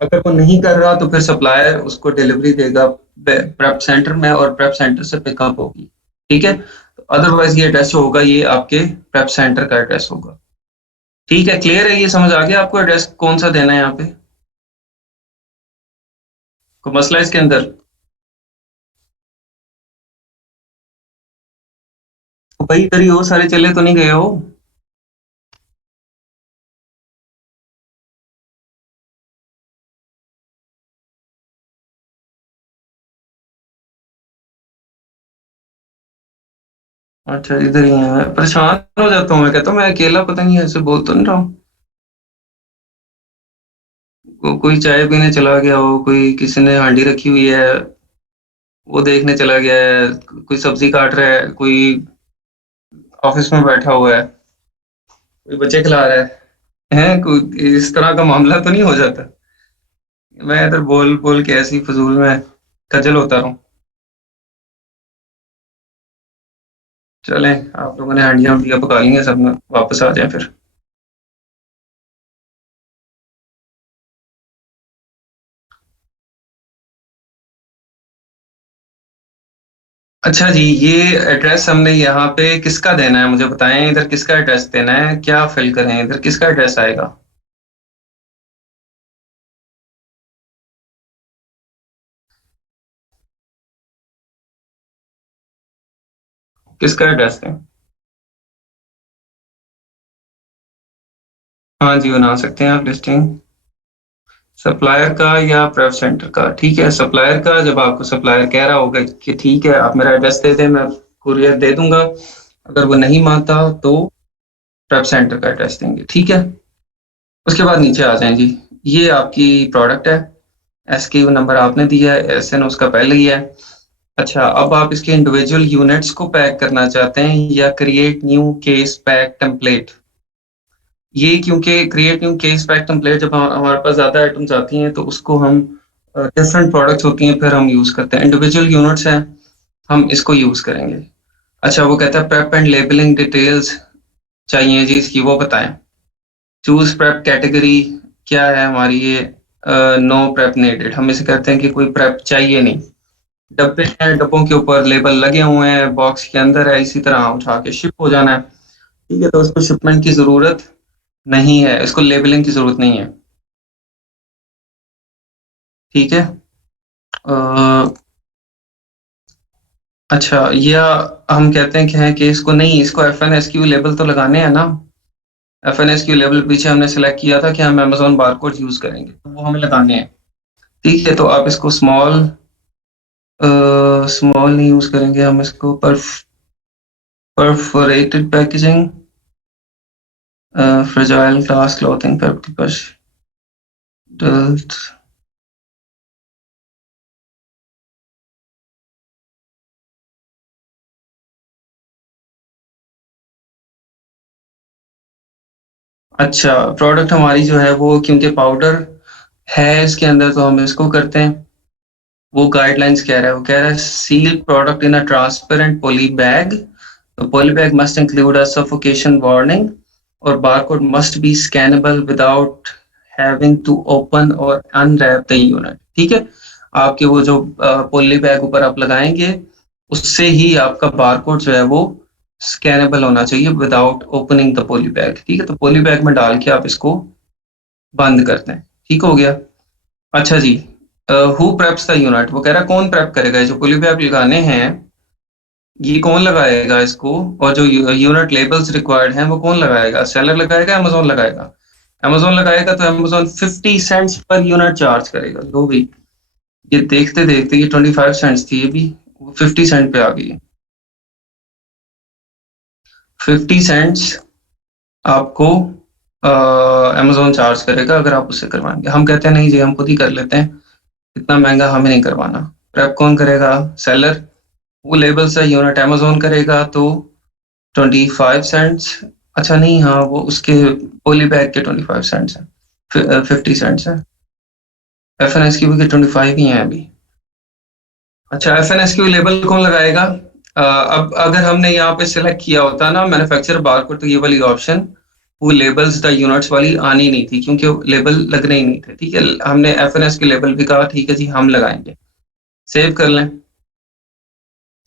अगर वो नहीं कर रहा तो फिर सप्लायर उसको डिलीवरी देगा प्रेप सेंटर में, और प्रेप सेंटर से पिकअप होगी, ठीक है। अदरवाइज ये एड्रेस जो होगा ये आपके प्रेप सेंटर का एड्रेस होगा, ठीक है। क्लियर है? ये समझ आ गया आपको एड्रेस कौन सा देना है यहाँ पे? कोई मसला है इसके अंदर? तो भाई इधर ही हो, सारे चले तो नहीं गए हो? अच्छा, इधर ही है। मैं परेशान हो जाता हूँ, मैं कहता हूँ मैं अकेला पता नहीं ऐसे बोल तो नहीं रहा हूँ। कोई चाय पीने चला गया हो, कोई किसी ने हांडी रखी हुई है वो देखने चला गया है, कोई सब्जी काट रहा है, कोई ऑफिस में बैठा हुआ है, कोई बच्चे खिला रहा है कोई इस तरह का मामला तो नहीं हो जाता? मैं इधर बोल बोल के ऐसी फजूल में खजल होता रहूं। चलें, आप लोगों ने हांडियां उंडियां पका ली हैं, सब में वापस आ जाएं फिर। अच्छा जी, ये एड्रेस हमने यहाँ पे किसका देना है मुझे बताएं, इधर किसका एड्रेस देना है, क्या फिल करें, इधर किसका एड्रेस आएगा? किसका एड्रेस दें? हाँ जी, बना सकते हैं आप लिस्टिंग सप्लायर का या प्रेप सेंटर का, ठीक है। सप्लायर का, जब आपको सप्लायर कह रहा होगा कि ठीक है आप मेरा एड्रेस दे दें, मैं कुरियर दे दूंगा, अगर वो नहीं मानता तो प्रेप सेंटर का एड्रेस देंगे, ठीक है। उसके बाद नीचे आ जाएं जी। ये आपकी प्रोडक्ट है, SKU नंबर आपने दिया है, SN उसका पहले ही है। अच्छा, अब आप इसके इंडिविजुअल यूनिट्स को पैक करना चाहते हैं या create new case pack template? ये क्योंकि create new case pack template, जब हमारे पास ज्यादा आइटम्स आती हैं तो उसको हम डिफरेंट प्रोडक्ट्स होती हैं फिर हम यूज करते हैं। इंडिविजुअल यूनिट्स हैं, हम इसको यूज करेंगे। अच्छा, वो कहता है प्रेप एंड लेबलिंग डिटेल्स चाहिए जी इसकी, वो बताएं। चूज प्रेप कैटेगरी क्या है हमारी? ये नो प्रेप नीडेड, हम इसे कहते हैं कि कोई प्रेप चाहिए नहीं। डब्बे हैं, डब्बों के ऊपर लेबल लगे हुए हैं, बॉक्स के अंदर है, इसी तरह उठा के शिप हो जाना है, ठीक है। तो उसको शिपमेंट की जरूरत नहीं है, इसको लेबलिंग की जरूरत नहीं है, ठीक है। अच्छा, या हम कहते हैं कि इसको नहीं, इसको FNSQ लेबल तो लगाने हैं ना। FNSQ लेबल पीछे हमने सेलेक्ट किया था कि हम अमेजोन बारकोड यूज करेंगे, तो वो हमें लगाने हैं, ठीक है। तो आप इसको स्मॉल स्मॉल नहीं यूज करेंगे, हम इसको perforated packaging, fragile glass clothing पेप्टिकस। अच्छा, प्रोडक्ट हमारी जो है वो क्योंकि पाउडर है इसके अंदर तो हम इसको करते हैं। वो गाइडलाइंस कह रहा है, वो कह रहा है seal product in a transparent poly bag, तो poly bag must include a suffocation warning और barcode must be scannable without having to open और अनरैप द यूनिट। ठीक है, आपके वो जो पॉली बैग ऊपर आप लगाएंगे उससे ही आपका बारकोड जो है वो स्कैनेबल होना चाहिए without opening the poly bag. ठीक है, तो पॉली बैग में डाल के आप इसको बंद करते हैं। ठीक हो गया। अच्छा जी, हु प्रेप्स द यूनिट, वो कह रहा है कौन प्रेप करेगा, ये जो पुली बैग लगाने हैं ये कौन लगाएगा इसको, और जो यूनिट लेबल्स रिक्वायर्ड हैं वो कौन लगाएगा, सेलर लगाएगा, अमेजोन लगाएगा। अमेजोन लगाएगा तो Amazon 50 cents per unit charge करेगा। लो भाई, ये देखते देखते ये 25 सेंट्स थी, ये भी 50 सेंट पे आ गई है। 50 सेंट्स आपको अमेजोन चार्ज करेगा अगर आप उससे करवाएंगे। हम कहते हैं नहीं जी, हम खुद ही कर लेते हैं, इतना महंगा हमें नहीं करवाना। प्रेप कौन करेगा, सेलर। वो लेबल से यूनिट अमेजोन करेगा तो 25 सेंट्स। अच्छा नहीं, हाँ वो उसके पोली बैग के 25 सेंट्स है, 50 सेंट्स है। एफ एन एस की भी 25 ही है अभी। अच्छा, एफ एन एस की लेबल कौन लगाएगा, अब अगर हमने यहाँ पे सिलेक्ट किया होता ना मैन्युफैक्चरर बारकोड, तो ये वाली ऑप्शन वो लेबल्स द यूनिट्स वाली आनी नहीं थी, क्योंकि लेबल लगने ही नहीं थे। ठीक है, हमने एफ एन एस के लेबल भी कहा ठीक है जी हम लगाएंगे। सेव कर लें।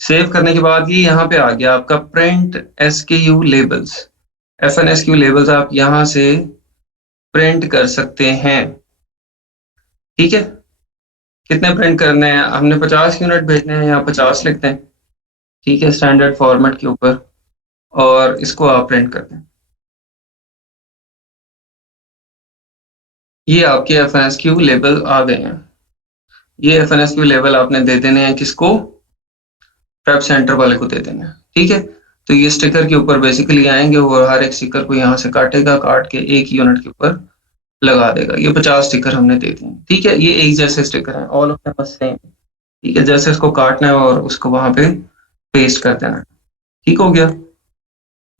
सेव करने के बाद ये यहाँ पे आ गया आपका print SKU labels. F N S Q labels आप यहाँ से प्रिंट कर सकते हैं। ठीक है, कितने प्रिंट करने हैं, हमने 50 यूनिट भेजने हैं, यहाँ 50 लिखते हैं। ठीक है, स्टैंडर्ड फॉर्मेट के ऊपर, और इसको आप प्रिंट करते हैं। ये आपके F N S Q label आ गए हैं। ये F N S Q label आपने दे देने हैं किसको, प्रेप सेंटर वाले को दे देना है। ठीक है, तो ये स्टिकर के ऊपर बेसिकली आएंगे और हर एक स्टिकर को यहाँ से काटेगा, काट के एक यूनिट के ऊपर लगा देगा। ये 50 स्टिकर हमने दे दिए। ठीक है, ये एक जैसे स्टिकर हैं, ऑल ऑफ देम सेम। ठीक है, जैसे इसको काटना है और उसको वहां पे पेस्ट कर देना है। ठीक हो गया।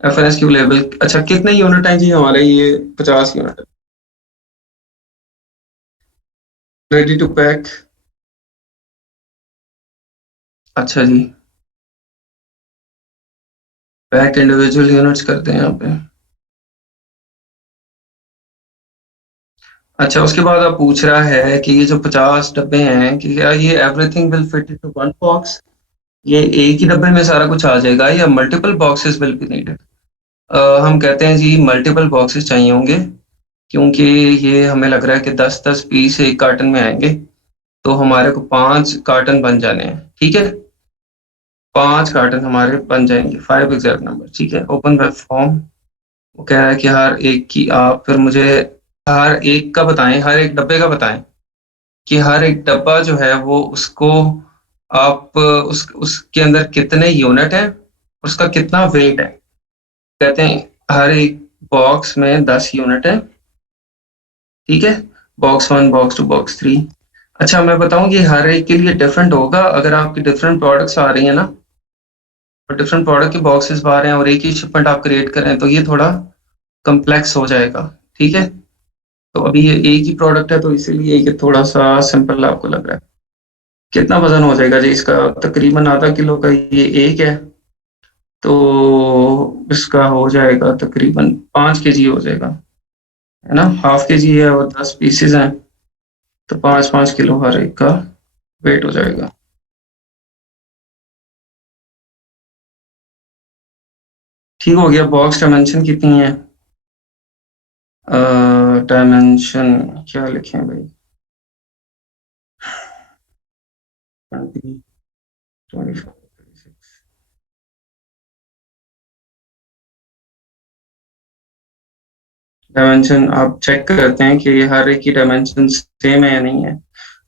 एफ एन एस क्यू लेवल। अच्छा, कितने यूनिट हैं जी हमारे, ये 50 यूनिट। Ready to pack. अच्छा जी, पैक इंडिविजुअल यूनिट्स करते हैं यहाँ पे। अच्छा, उसके बाद आप पूछ रहा है कि ये जो 50 डब्बे हैं कि क्या ये everything will fit into one box, ये एक ही डब्बे में सारा कुछ आ जाएगा या multiple boxes will be needed. हम कहते हैं जी मल्टीपल बॉक्सेस चाहिए होंगे, क्योंकि ये हमें लग रहा है कि 10-10 पीस एक कार्टन में आएंगे, तो हमारे को 5 कार्टन बन जाने हैं। ठीक है, 5 कार्टन हमारे बन जाएंगे, 5 एग्जैक्ट नंबर। ठीक है, ओपन वेब फॉर्म। वो कह रहा है कि हर एक की आप फिर मुझे हर एक का बताएं, हर एक डब्बे का बताएं कि हर एक डब्बा जो है वो उसको आप उसके अंदर कितने यूनिट है, उसका कितना वेट है। कहते हैं हर एक बॉक्स में 10 यूनिट है। ठीक है, बॉक्स 1, बॉक्स 2, बॉक्स 3। अच्छा, मैं बताऊं ये हर एक के लिए डिफरेंट होगा, अगर आपकी डिफरेंट प्रोडक्ट्स आ रही है ना, और डिफरेंट प्रोडक्ट के बॉक्सेस बाहर हैं और एक ही शिपमेंट आप क्रिएट करें तो ये थोड़ा कम्प्लेक्स हो जाएगा। ठीक है, तो अभी ये एक ही प्रोडक्ट है तो इसीलिए ये थोड़ा सा सिंपल आपको लग रहा है। कितना वजन हो जाएगा जी इसका, तकरीबन आधा किलो का ये एक है, तो इसका हो जाएगा तकरीबन 5 केजी हो जाएगा, है ना। हाफ केजी है और 10 पीसेज हैं, तो 5-5 किलो हर एक का वेट हो जाएगा। ठीक हो गया। बॉक्स डायमेंशन कितनी है, डायमेंशन क्या लिखें भाई, 20, 25, 36। डायमेंशन आप चेक करते हैं कि हर एक की डायमेंशन सेम है या नहीं है।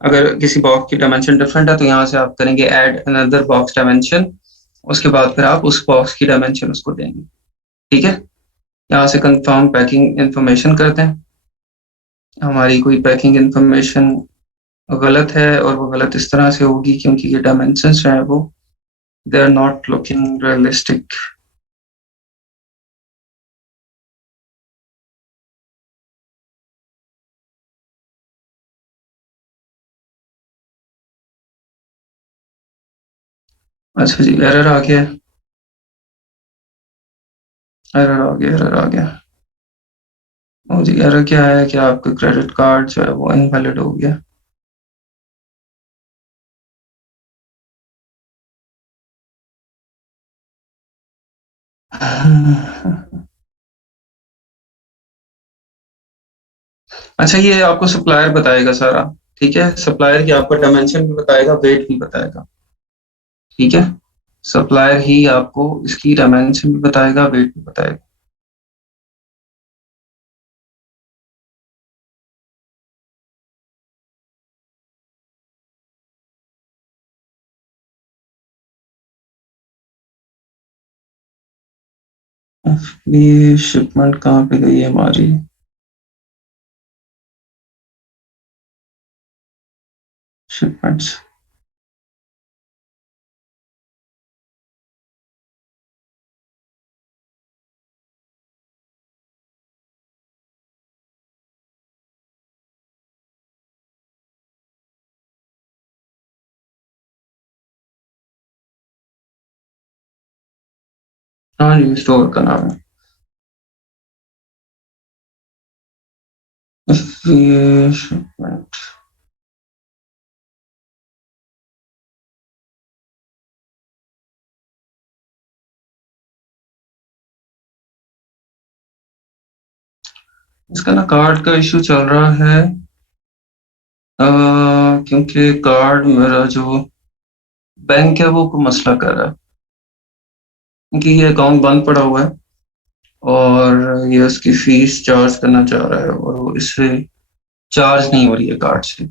अगर किसी बॉक्स की डायमेंशन डिफरेंट है तो यहाँ से आप करेंगे ऐड अनदर बॉक्स डायमेंशन, उसके बाद फिर आप उस बॉक्स की डायमेंशन उसको देंगे। ठीक है, यहाँ से कंफर्म पैकिंग इंफॉर्मेशन करते हैं। हमारी कोई पैकिंग इंफॉर्मेशन गलत है, और वो गलत इस तरह से होगी क्योंकि ये डायमेंशंस जो है वो they are not looking realistic. अच्छा जी, एरर आ गया, एरर आ गया, एरर आ गया। ओ जी, एरर क्या है कि आपका क्रेडिट कार्ड जो है वो इनवैलिड हो गया। अच्छा, ये आपको सप्लायर बताएगा सारा, ठीक है? सप्लायर की आपको डायमेंशन भी बताएगा, वेट भी बताएगा, ठीक है? सप्लायर ही आपको इसकी डायमेंशन भी बताएगा, वेट भी बताएगा। ये शिपमेंट कहाँ पे गई है हमारी? शिपमेंट्स, हाँ जी, स्टोर का नाम है। ये शिपमेंट, इसका ना कार्ड का इशू चल रहा है, क्योंकि कार्ड मेरा जो बैंक है वो कोई मसला कर रहा है, क्योंकि ये अकाउंट बंद पड़ा हुआ है और ये उसकी फीस चार्ज करना चाह रहा है और वो इससे चार्ज नहीं हो रही है कार्ड से।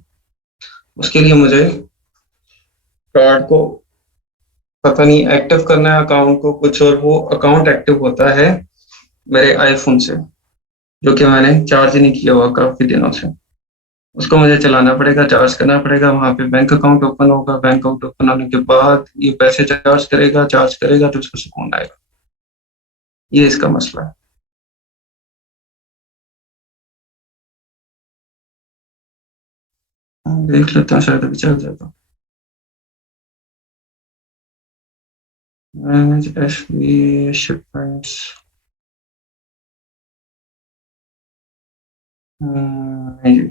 उसके लिए मुझे कार्ड को पता नहीं एक्टिव करना है अकाउंट को कुछ, और वो अकाउंट एक्टिव होता है मेरे आईफोन से, जो कि मैंने चार्ज नहीं किया हुआ काफी दिनों से। उसको मुझे चलाना पड़ेगा, चार्ज करना पड़ेगा, वहां पे बैंक अकाउंट ओपन होगा, बैंक अकाउंट ओपन होने के बाद ये पैसे चार्ज करेगा तो उसको सुकून आएगा। ये इसका मसला है। देख लेता हूँ, शायद अभी चल जाता। मैनेज एसबी शिपमेंट्स, नहीं जी।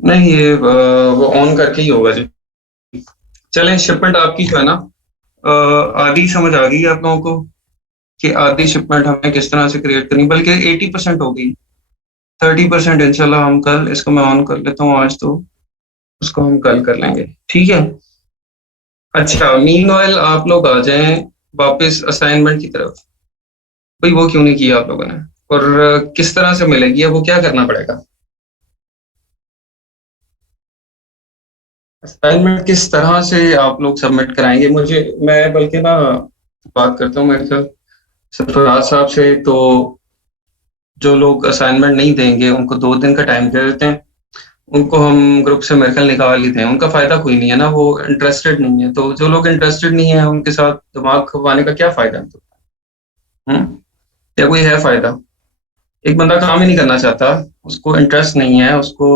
नहीं, ये वो ऑन करके ही होगा जी। चलें, शिपमेंट आपकी जो है ना, आधी समझ आ गई है आप लोगों को कि आधी शिपमेंट हमें किस तरह से क्रिएट करनी, बल्कि 80% हो गई। 30% इंशाल्लाह हम कल, इसको मैं ऑन कर लेता हूँ आज, तो उसको हम कल कर लेंगे, ठीक है? अच्छा, मीनवाइल आप लोग आ जाएं वापस असाइनमेंट की तरफ। भाई वो क्यों नहीं किया आप लोगों ने, और किस तरह से मिलेगी या वो क्या करना पड़ेगा? असाइनमेंट किस तरह से आप लोग सबमिट कराएंगे मुझे, मैं बल्कि ना बात करता हूँ मेरे ख्याल सरफराज साहब से, तो जो लोग असाइनमेंट नहीं देंगे उनको 2 दिन का टाइम दे देते हैं, उनको हम ग्रुप से मेरे ख्याल निकाल लेते हैं। उनका फायदा कोई नहीं है ना, वो इंटरेस्टेड नहीं है, तो जो लोग इंटरेस्टेड नहीं है उनके साथ दिमाग खपाने का क्या फायदा है? हम्म, या कोई है फायदा? एक बंदा काम ही नहीं करना चाहता, उसको इंटरेस्ट नहीं है, उसको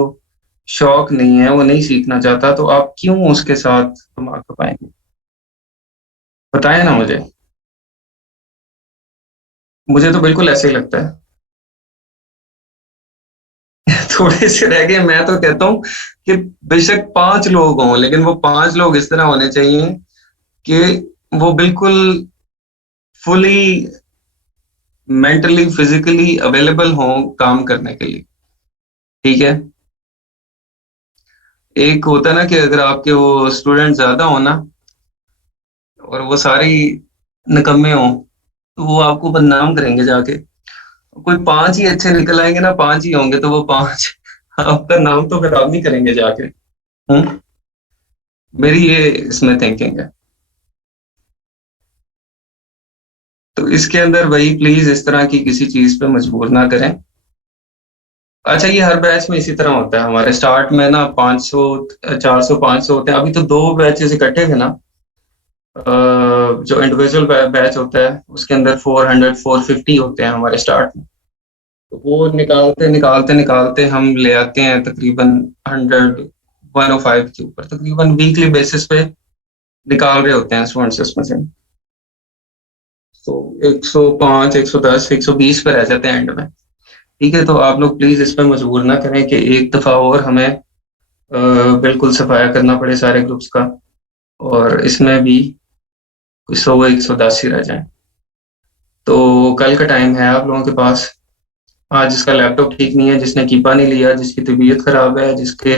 शौक नहीं है, वो नहीं सीखना चाहता, तो आप क्यों उसके साथ दिमाग खपाएंगे? बताएं ना मुझे। मुझे तो बिल्कुल ऐसे ही लगता है। थोड़े से रह गए, मैं तो कहता हूँ कि बेशक 5 लोग हों, लेकिन वो 5 लोग इस तरह होने चाहिए कि वो बिल्कुल फुली मेंटली फिजिकली अवेलेबल हों काम करने के लिए, ठीक है? एक होता है ना कि अगर आपके वो स्टूडेंट ज्यादा हो ना और वो सारी निकम्मे हों, तो वो आपको बदनाम करेंगे जाके। कोई 5 ही अच्छे निकल आएंगे ना, 5 ही होंगे, तो वो 5 आपका नाम तो खराब नहीं करेंगे जाके। हम्म, मेरी ये इसमें थिंकिंग है। तो इसके अंदर वही प्लीज इस तरह की किसी चीज पे मजबूर ना करें। अच्छा, ये हर बैच में इसी तरह होता है। हमारे स्टार्ट में ना 500 400 500 होते हैं। अभी तो 2 बैचेस इकट्ठे थे ना। जो इंडिविजुअल बैच होता है उसके अंदर 400 450 होते हैं हमारे स्टार्ट में। तो वो निकालते निकालते निकालते हम ले आते हैं तकरीबन 100 105 के ऊपर। तकरीबन वीकली बेसिस पे निकाल रहे होते हैं स्टूडेंट्स इसमें से। तो 105 110 120 पे रह जाते हैं एंड में। ठीक है, तो आप लोग प्लीज इस पर मजबूर ना करें कि एक दफा और हमें बिल्कुल सफाया करना पड़े सारे ग्रुप्स का, और इसमें भी कोई 100 110 ही रह जाए। तो कल का टाइम है आप लोगों के पास। आज जिसका लैपटॉप ठीक नहीं है, जिसने कीपा नहीं लिया, जिसकी तबीयत खराब है, जिसके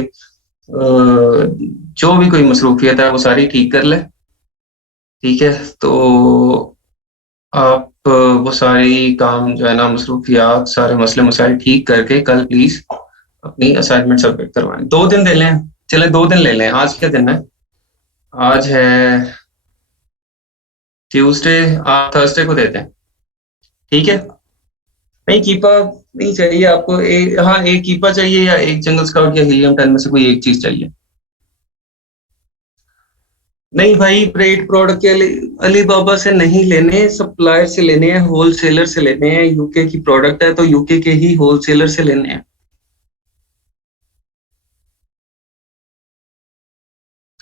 जो भी कोई मसरूफियत है वो सारी ठीक कर ले। ठीक है, तो आप वो सारी काम जो है ना, मसरूफियात, सारे मसले मसाइल ठीक करके कल प्लीज अपनी असाइनमेंट सबमिट करवाएं। 2 दिन ले लें, चले 2 दिन ले लें। आज क्या दिन है? आज है ट्यूसडे। आप थर्सडे को देते हैं, ठीक है? नहीं, कीपा नहीं चाहिए आपको। हाँ, एक कीपा चाहिए या एक जंगल स्काउट या हीलियम 10 में से कोई एक चीज चाहिए। नहीं भाई, पेड प्रोडक्ट के अली बाबा से नहीं लेने, सप्लायर से लेने हैं, होलसेलर से लेने हैं। यूके की प्रोडक्ट है तो यूके के ही होलसेलर से लेने हैं।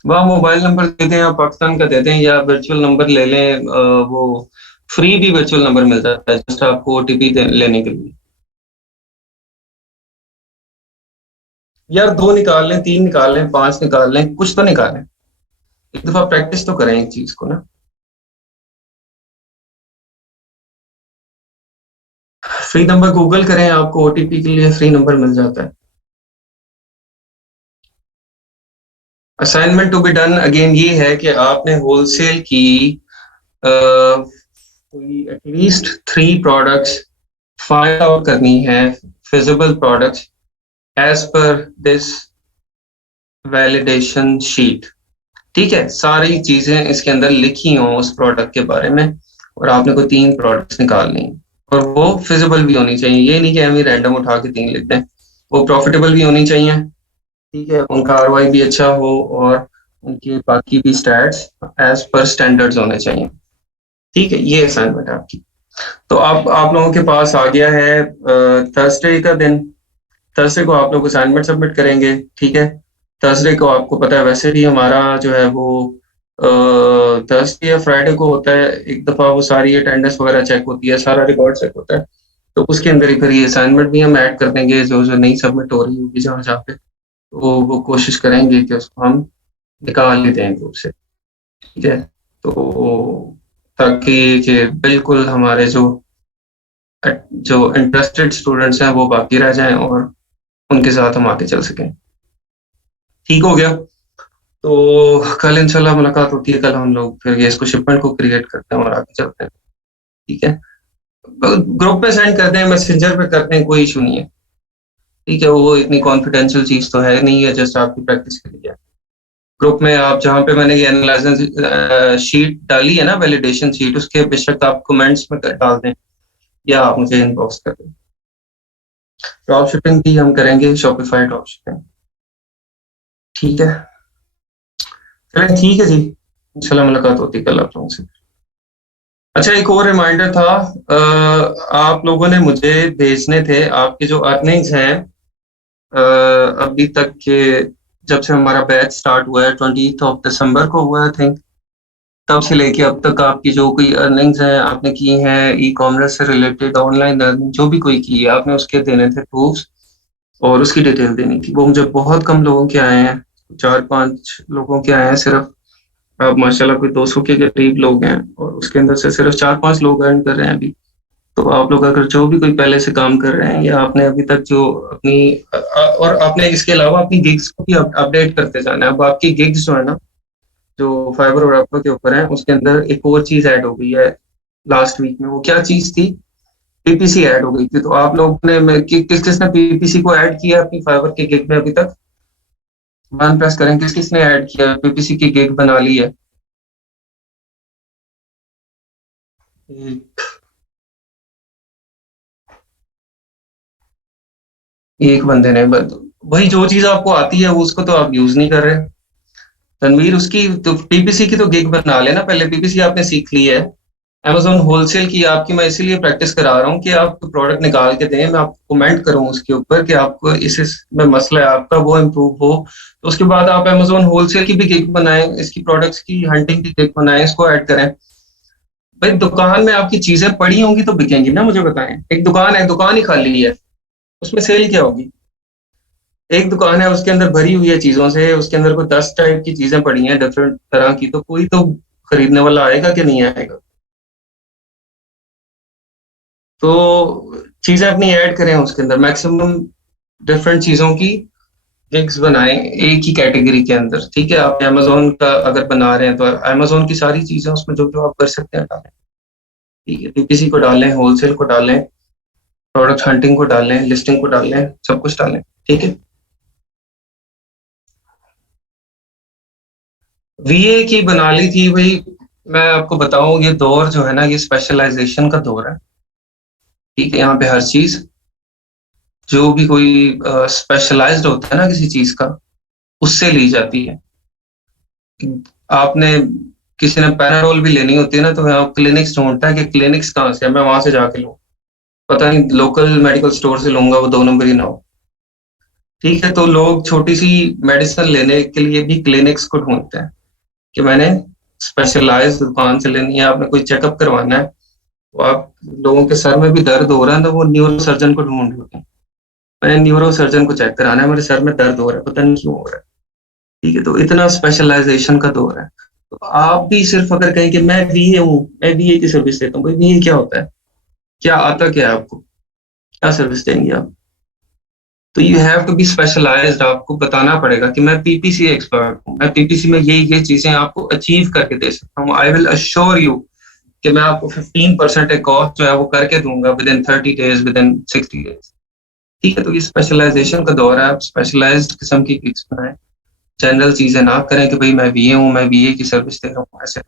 वहाँ मोबाइल नंबर दे दें, या पाकिस्तान का दे दें, या वर्चुअल नंबर ले लें। वो फ्री भी वर्चुअल नंबर मिल जाता है जस्ट आपको ओटीपी लेने के लिए। यार 2 निकाल लें, 3 निकाल लें, 5 निकाल लें, कुछ तो निकालें। एक दफा प्रैक्टिस तो करें एक चीज को ना। फ्री नंबर गूगल करें, आपको ओटीपी के लिए फ्री नंबर मिल जाता है। Assignment to be done again ये है कि आपने होलसेल की कोई एटलीस्ट 3 प्रोडक्ट्स फाइंड आउट करनी है, feasible products, as per this validation sheet. ठीक है, सारी चीजें इसके अंदर लिखी हों उस प्रोडक्ट के बारे में, और आपने कोई 3 प्रोडक्ट्स निकालनी है, और वो फिजिबल भी होनी चाहिए। ये नहीं कि हम ही रैंडम उठा के 3 लिख दें। वो प्रॉफिटेबल भी होनी चाहिए। ठीक है, उनका आरओआई भी अच्छा हो, और उनके बाकी भी स्टैट्स एज पर स्टैंडर्ड्स होने चाहिए। ठीक है, ये असाइनमेंट है आपकी। तो आप लोगों के पास आ गया है थर्सडे का दिन। थर्सडे को आप लोग असाइनमेंट सबमिट करेंगे। ठीक है, थर्सडे को आपको पता है वैसे भी हमारा जो है वो थर्सडे या फ्राइडे को होता है एक दफा, वो सारी अटेंडेंस वगैरह चेक होती है, सारा रिकॉर्ड चेक होता है। तो उसके अंदर ही फिर ये असाइनमेंट भी हम ऐड कर देंगे, जो जो नहीं सबमिट हो रही होगी जहाँ जहाँ पे, तो वो कोशिश करेंगे कि उसको हम निकाल लेते हैं ग्रुप से। ठीक है, तो ताकि कि बिल्कुल हमारे जो इंटरेस्टेड स्टूडेंट्स हैं वो बाकी रह जाएं, और उनके साथ हम आगे चल सकें। ठीक हो गया? तो कल इंशाल्लाह मुलाकात होती है। कल हम लोग फिर ये इसको शिपमेंट को क्रिएट करते हैं और आगे चलते हैं। ठीक है, ग्रुप पे सेंड करते हैं, मैसेंजर पे करते हैं, कोई इशू नहीं है। ठीक है, वो इतनी कॉन्फिडेंशियल चीज तो है नहीं है, जस्ट आपकी प्रैक्टिस के लिए। ग्रुप में आप जहाँ पे मैंने ये एनालाइजर शीट डाली है ना, वैलिडेशन शीट, उसके बेशक आप कमेंट्स में डाल दें, या आप मुझे इनबॉक्स कर दें। ड्रॉप शिपिंग भी हम करेंगे, शॉपिफाई ड्रॉप शिपिंग। ठीक है, चलें, ठीक है जी। इंशाल्लाह मुलाकात होती है कल आप लोगों से। अच्छा, एक और रिमाइंडर था। आप लोगों ने मुझे भेजने थे आपके जो अर्निंग्स हैं अभी तक के, जब से हमारा बैच स्टार्ट हुआ है 20 दिसंबर को हुआ है, आई थिंक। तब से लेके अब तक आपकी जो कोई अर्निंग्स हैं आपने की हैं, ई कॉमर्स से रिलेटेड ऑनलाइन अर्निंग जो भी कोई की है आपने, उसके देने थे प्रूफ्स, और उसकी डिटेल देनी थी। वो मुझे बहुत कम लोगों के आए हैं, 4 5 लोगों के आए हैं सिर्फ। अब माशाल्लाह कोई 200 के करीब लोग हैं, और उसके अंदर से सिर्फ 4 5 लोग अर्न कर रहे हैं अभी। तो आप लोग अगर जो भी कोई पहले से काम कर रहे हैं, या आपने अभी तक जो अपनी और आपने इसके अलावा अपनी गिग्स को भी अपडेट करते जाना है। अब आपकी गिग्स जो है ना, जो फाइबर और अपवर्क के ऊपर है, उसके अंदर एक और चीज ऐड हो गई है लास्ट वीक में। वो क्या चीज थी? पीपीसी ऐड हो गई थी। तो आप लोगों ने किस किसने पीपीसी को ऐड किया अपनी फाइबर के गिग में अभी तक? वन प्रेस करें, किस किसने ऐड किया, पीपीसी की गिग बना ली है? एक बंदे ने वही जो चीज आपको आती है वो उसको तो आप यूज नहीं कर रहे। तनवीर उसकी तो पीपीसी की तो गिग बना लेना, पहले पीपीसी आपने सीख ली है। अमेजोन होलसेल की आपकी मैं इसीलिए प्रैक्टिस करा रहा हूँ कि आप प्रोडक्ट निकाल के दें, मैं आपको कमेंट करूँ उसके ऊपर कि आपको में मसला है आपका, वो इम्प्रूव हो। तो उसके बाद आप अमेजोन होलसेल की भी गिग बनाएं, इसकी प्रोडक्ट्स की हंटिंग की गिग बनाएं, इसको ऐड करें। भाई दुकान में आपकी चीजें पड़ी होंगी तो बिकेंगी ना, मुझे बताएं। एक दुकान है, दुकान ही खाली है, उसमें सेल क्या होगी? एक दुकान है उसके अंदर भरी हुई है चीजों से, उसके अंदर कोई 10 टाइप की चीजें पड़ी हैं डिफरेंट तरह की, तो कोई तो खरीदने वाला आएगा कि नहीं आएगा? तो चीजें अपनी ऐड करें उसके अंदर, मैक्सिमम डिफरेंट चीजों की गिग्स बनाएं एक ही कैटेगरी के अंदर। ठीक है, आप अमेजोन का अगर बना रहे हैं तो अमेजोन की सारी चीजें उसमें जो जो आप कर सकते हैं डालें। ठीक है, पीपीसी को डालें, होलसेल को डालें, प्रोडक्ट हंटिंग को डालें, लिस्टिंग को डालें, सब कुछ डालें। ठीक है। वीए की बना ली थी भाई। मैं आपको बताऊं, ये दौर जो है ना, ये स्पेशलाइजेशन का दौर है। ठीक है, यहाँ पे हर चीज जो भी कोई स्पेशलाइज्ड होता है ना किसी चीज का, उससे ली जाती है। आपने किसी ने पैराडोल भी लेनी होती है ना, तो यहाँ क्लिनिक्स ढूंढता है कि क्लिनिक्स कहाँ से है, मैं वहां से जाके लूँ। पता नहीं लोकल मेडिकल स्टोर से लूंगा, वो 2 नंबर ही ना हो। ठीक है, तो लोग छोटी सी मेडिसिन लेने के लिए भी क्लिनिक्स को ढूंढते हैं कि मैंने स्पेशलाइज्ड दुकान से लेनी है। आपने कोई चेकअप करवाना है, तो आप लोगों के सर में भी दर्द हो रहा है तो वो न्यूरो सर्जन को ढूंढ रहे हैं। मैंने न्यूरो सर्जन को चेक कराना है, मेरे सर में दर्द हो रहा है, पता नहीं क्यों हो रहा है। ठीक है, तो इतना स्पेशलाइजेशन का दौर है। तो आप भी सिर्फ अगर कहें कि मैं वीए हूँ, मैं वीए की सर्विस देता हूँ, भाई वीए क्या होता है, क्या आता क्या है आपको, क्या सर्विस देंगे आप? तो you have to be specialised, आपको बताना पड़ेगा कि मैं पीपीसी एक्सपर्ट हूँ, मैं पीपीसी में ये चीजें आपको अचीव करके दे सकता हूँ। आई विल अश्योर यू कि मैं आपको 15% एक कॉस्ट जो है वो करके दूंगा with in 30 days, with in 60 days. ठीक है, तो ये स्पेशलाइजेशन का दौर है, आप स्पेशलाइज्ड किस्म की गिग्स बनाएं, जनरल चीजें ना करें कि भाई मैं बीए हूँ, मैं बीए की सर्विस दे रहा हूँ, ऐसे।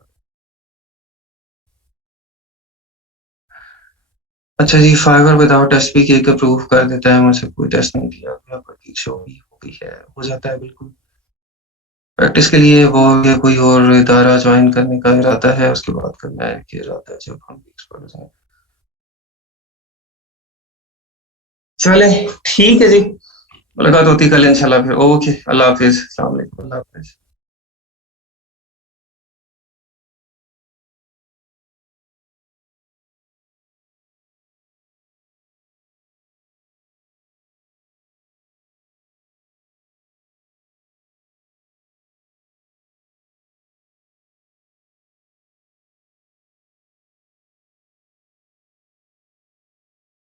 अच्छा जी, फाइवर विदाउट एसपी के अप्रूव कर देता है, मुझसे कोई टेस्ट नहीं किया गया, पर शो भी हो गई है, हो जाता है बिल्कुल। प्रैक्टिस के लिए वो या कोई और इदारा ज्वाइन करने का इरादा है, उसके बाद करना है कि इरादा है जब हम एक्सपर्ट हो जाएं। चले, ठीक है जी, मुलाकात होती है कल इंशाल्लाह फिर। ओके, अल्लाह हाफिज, अस्सलाम वालेकुम, अल्लाह हाफिज।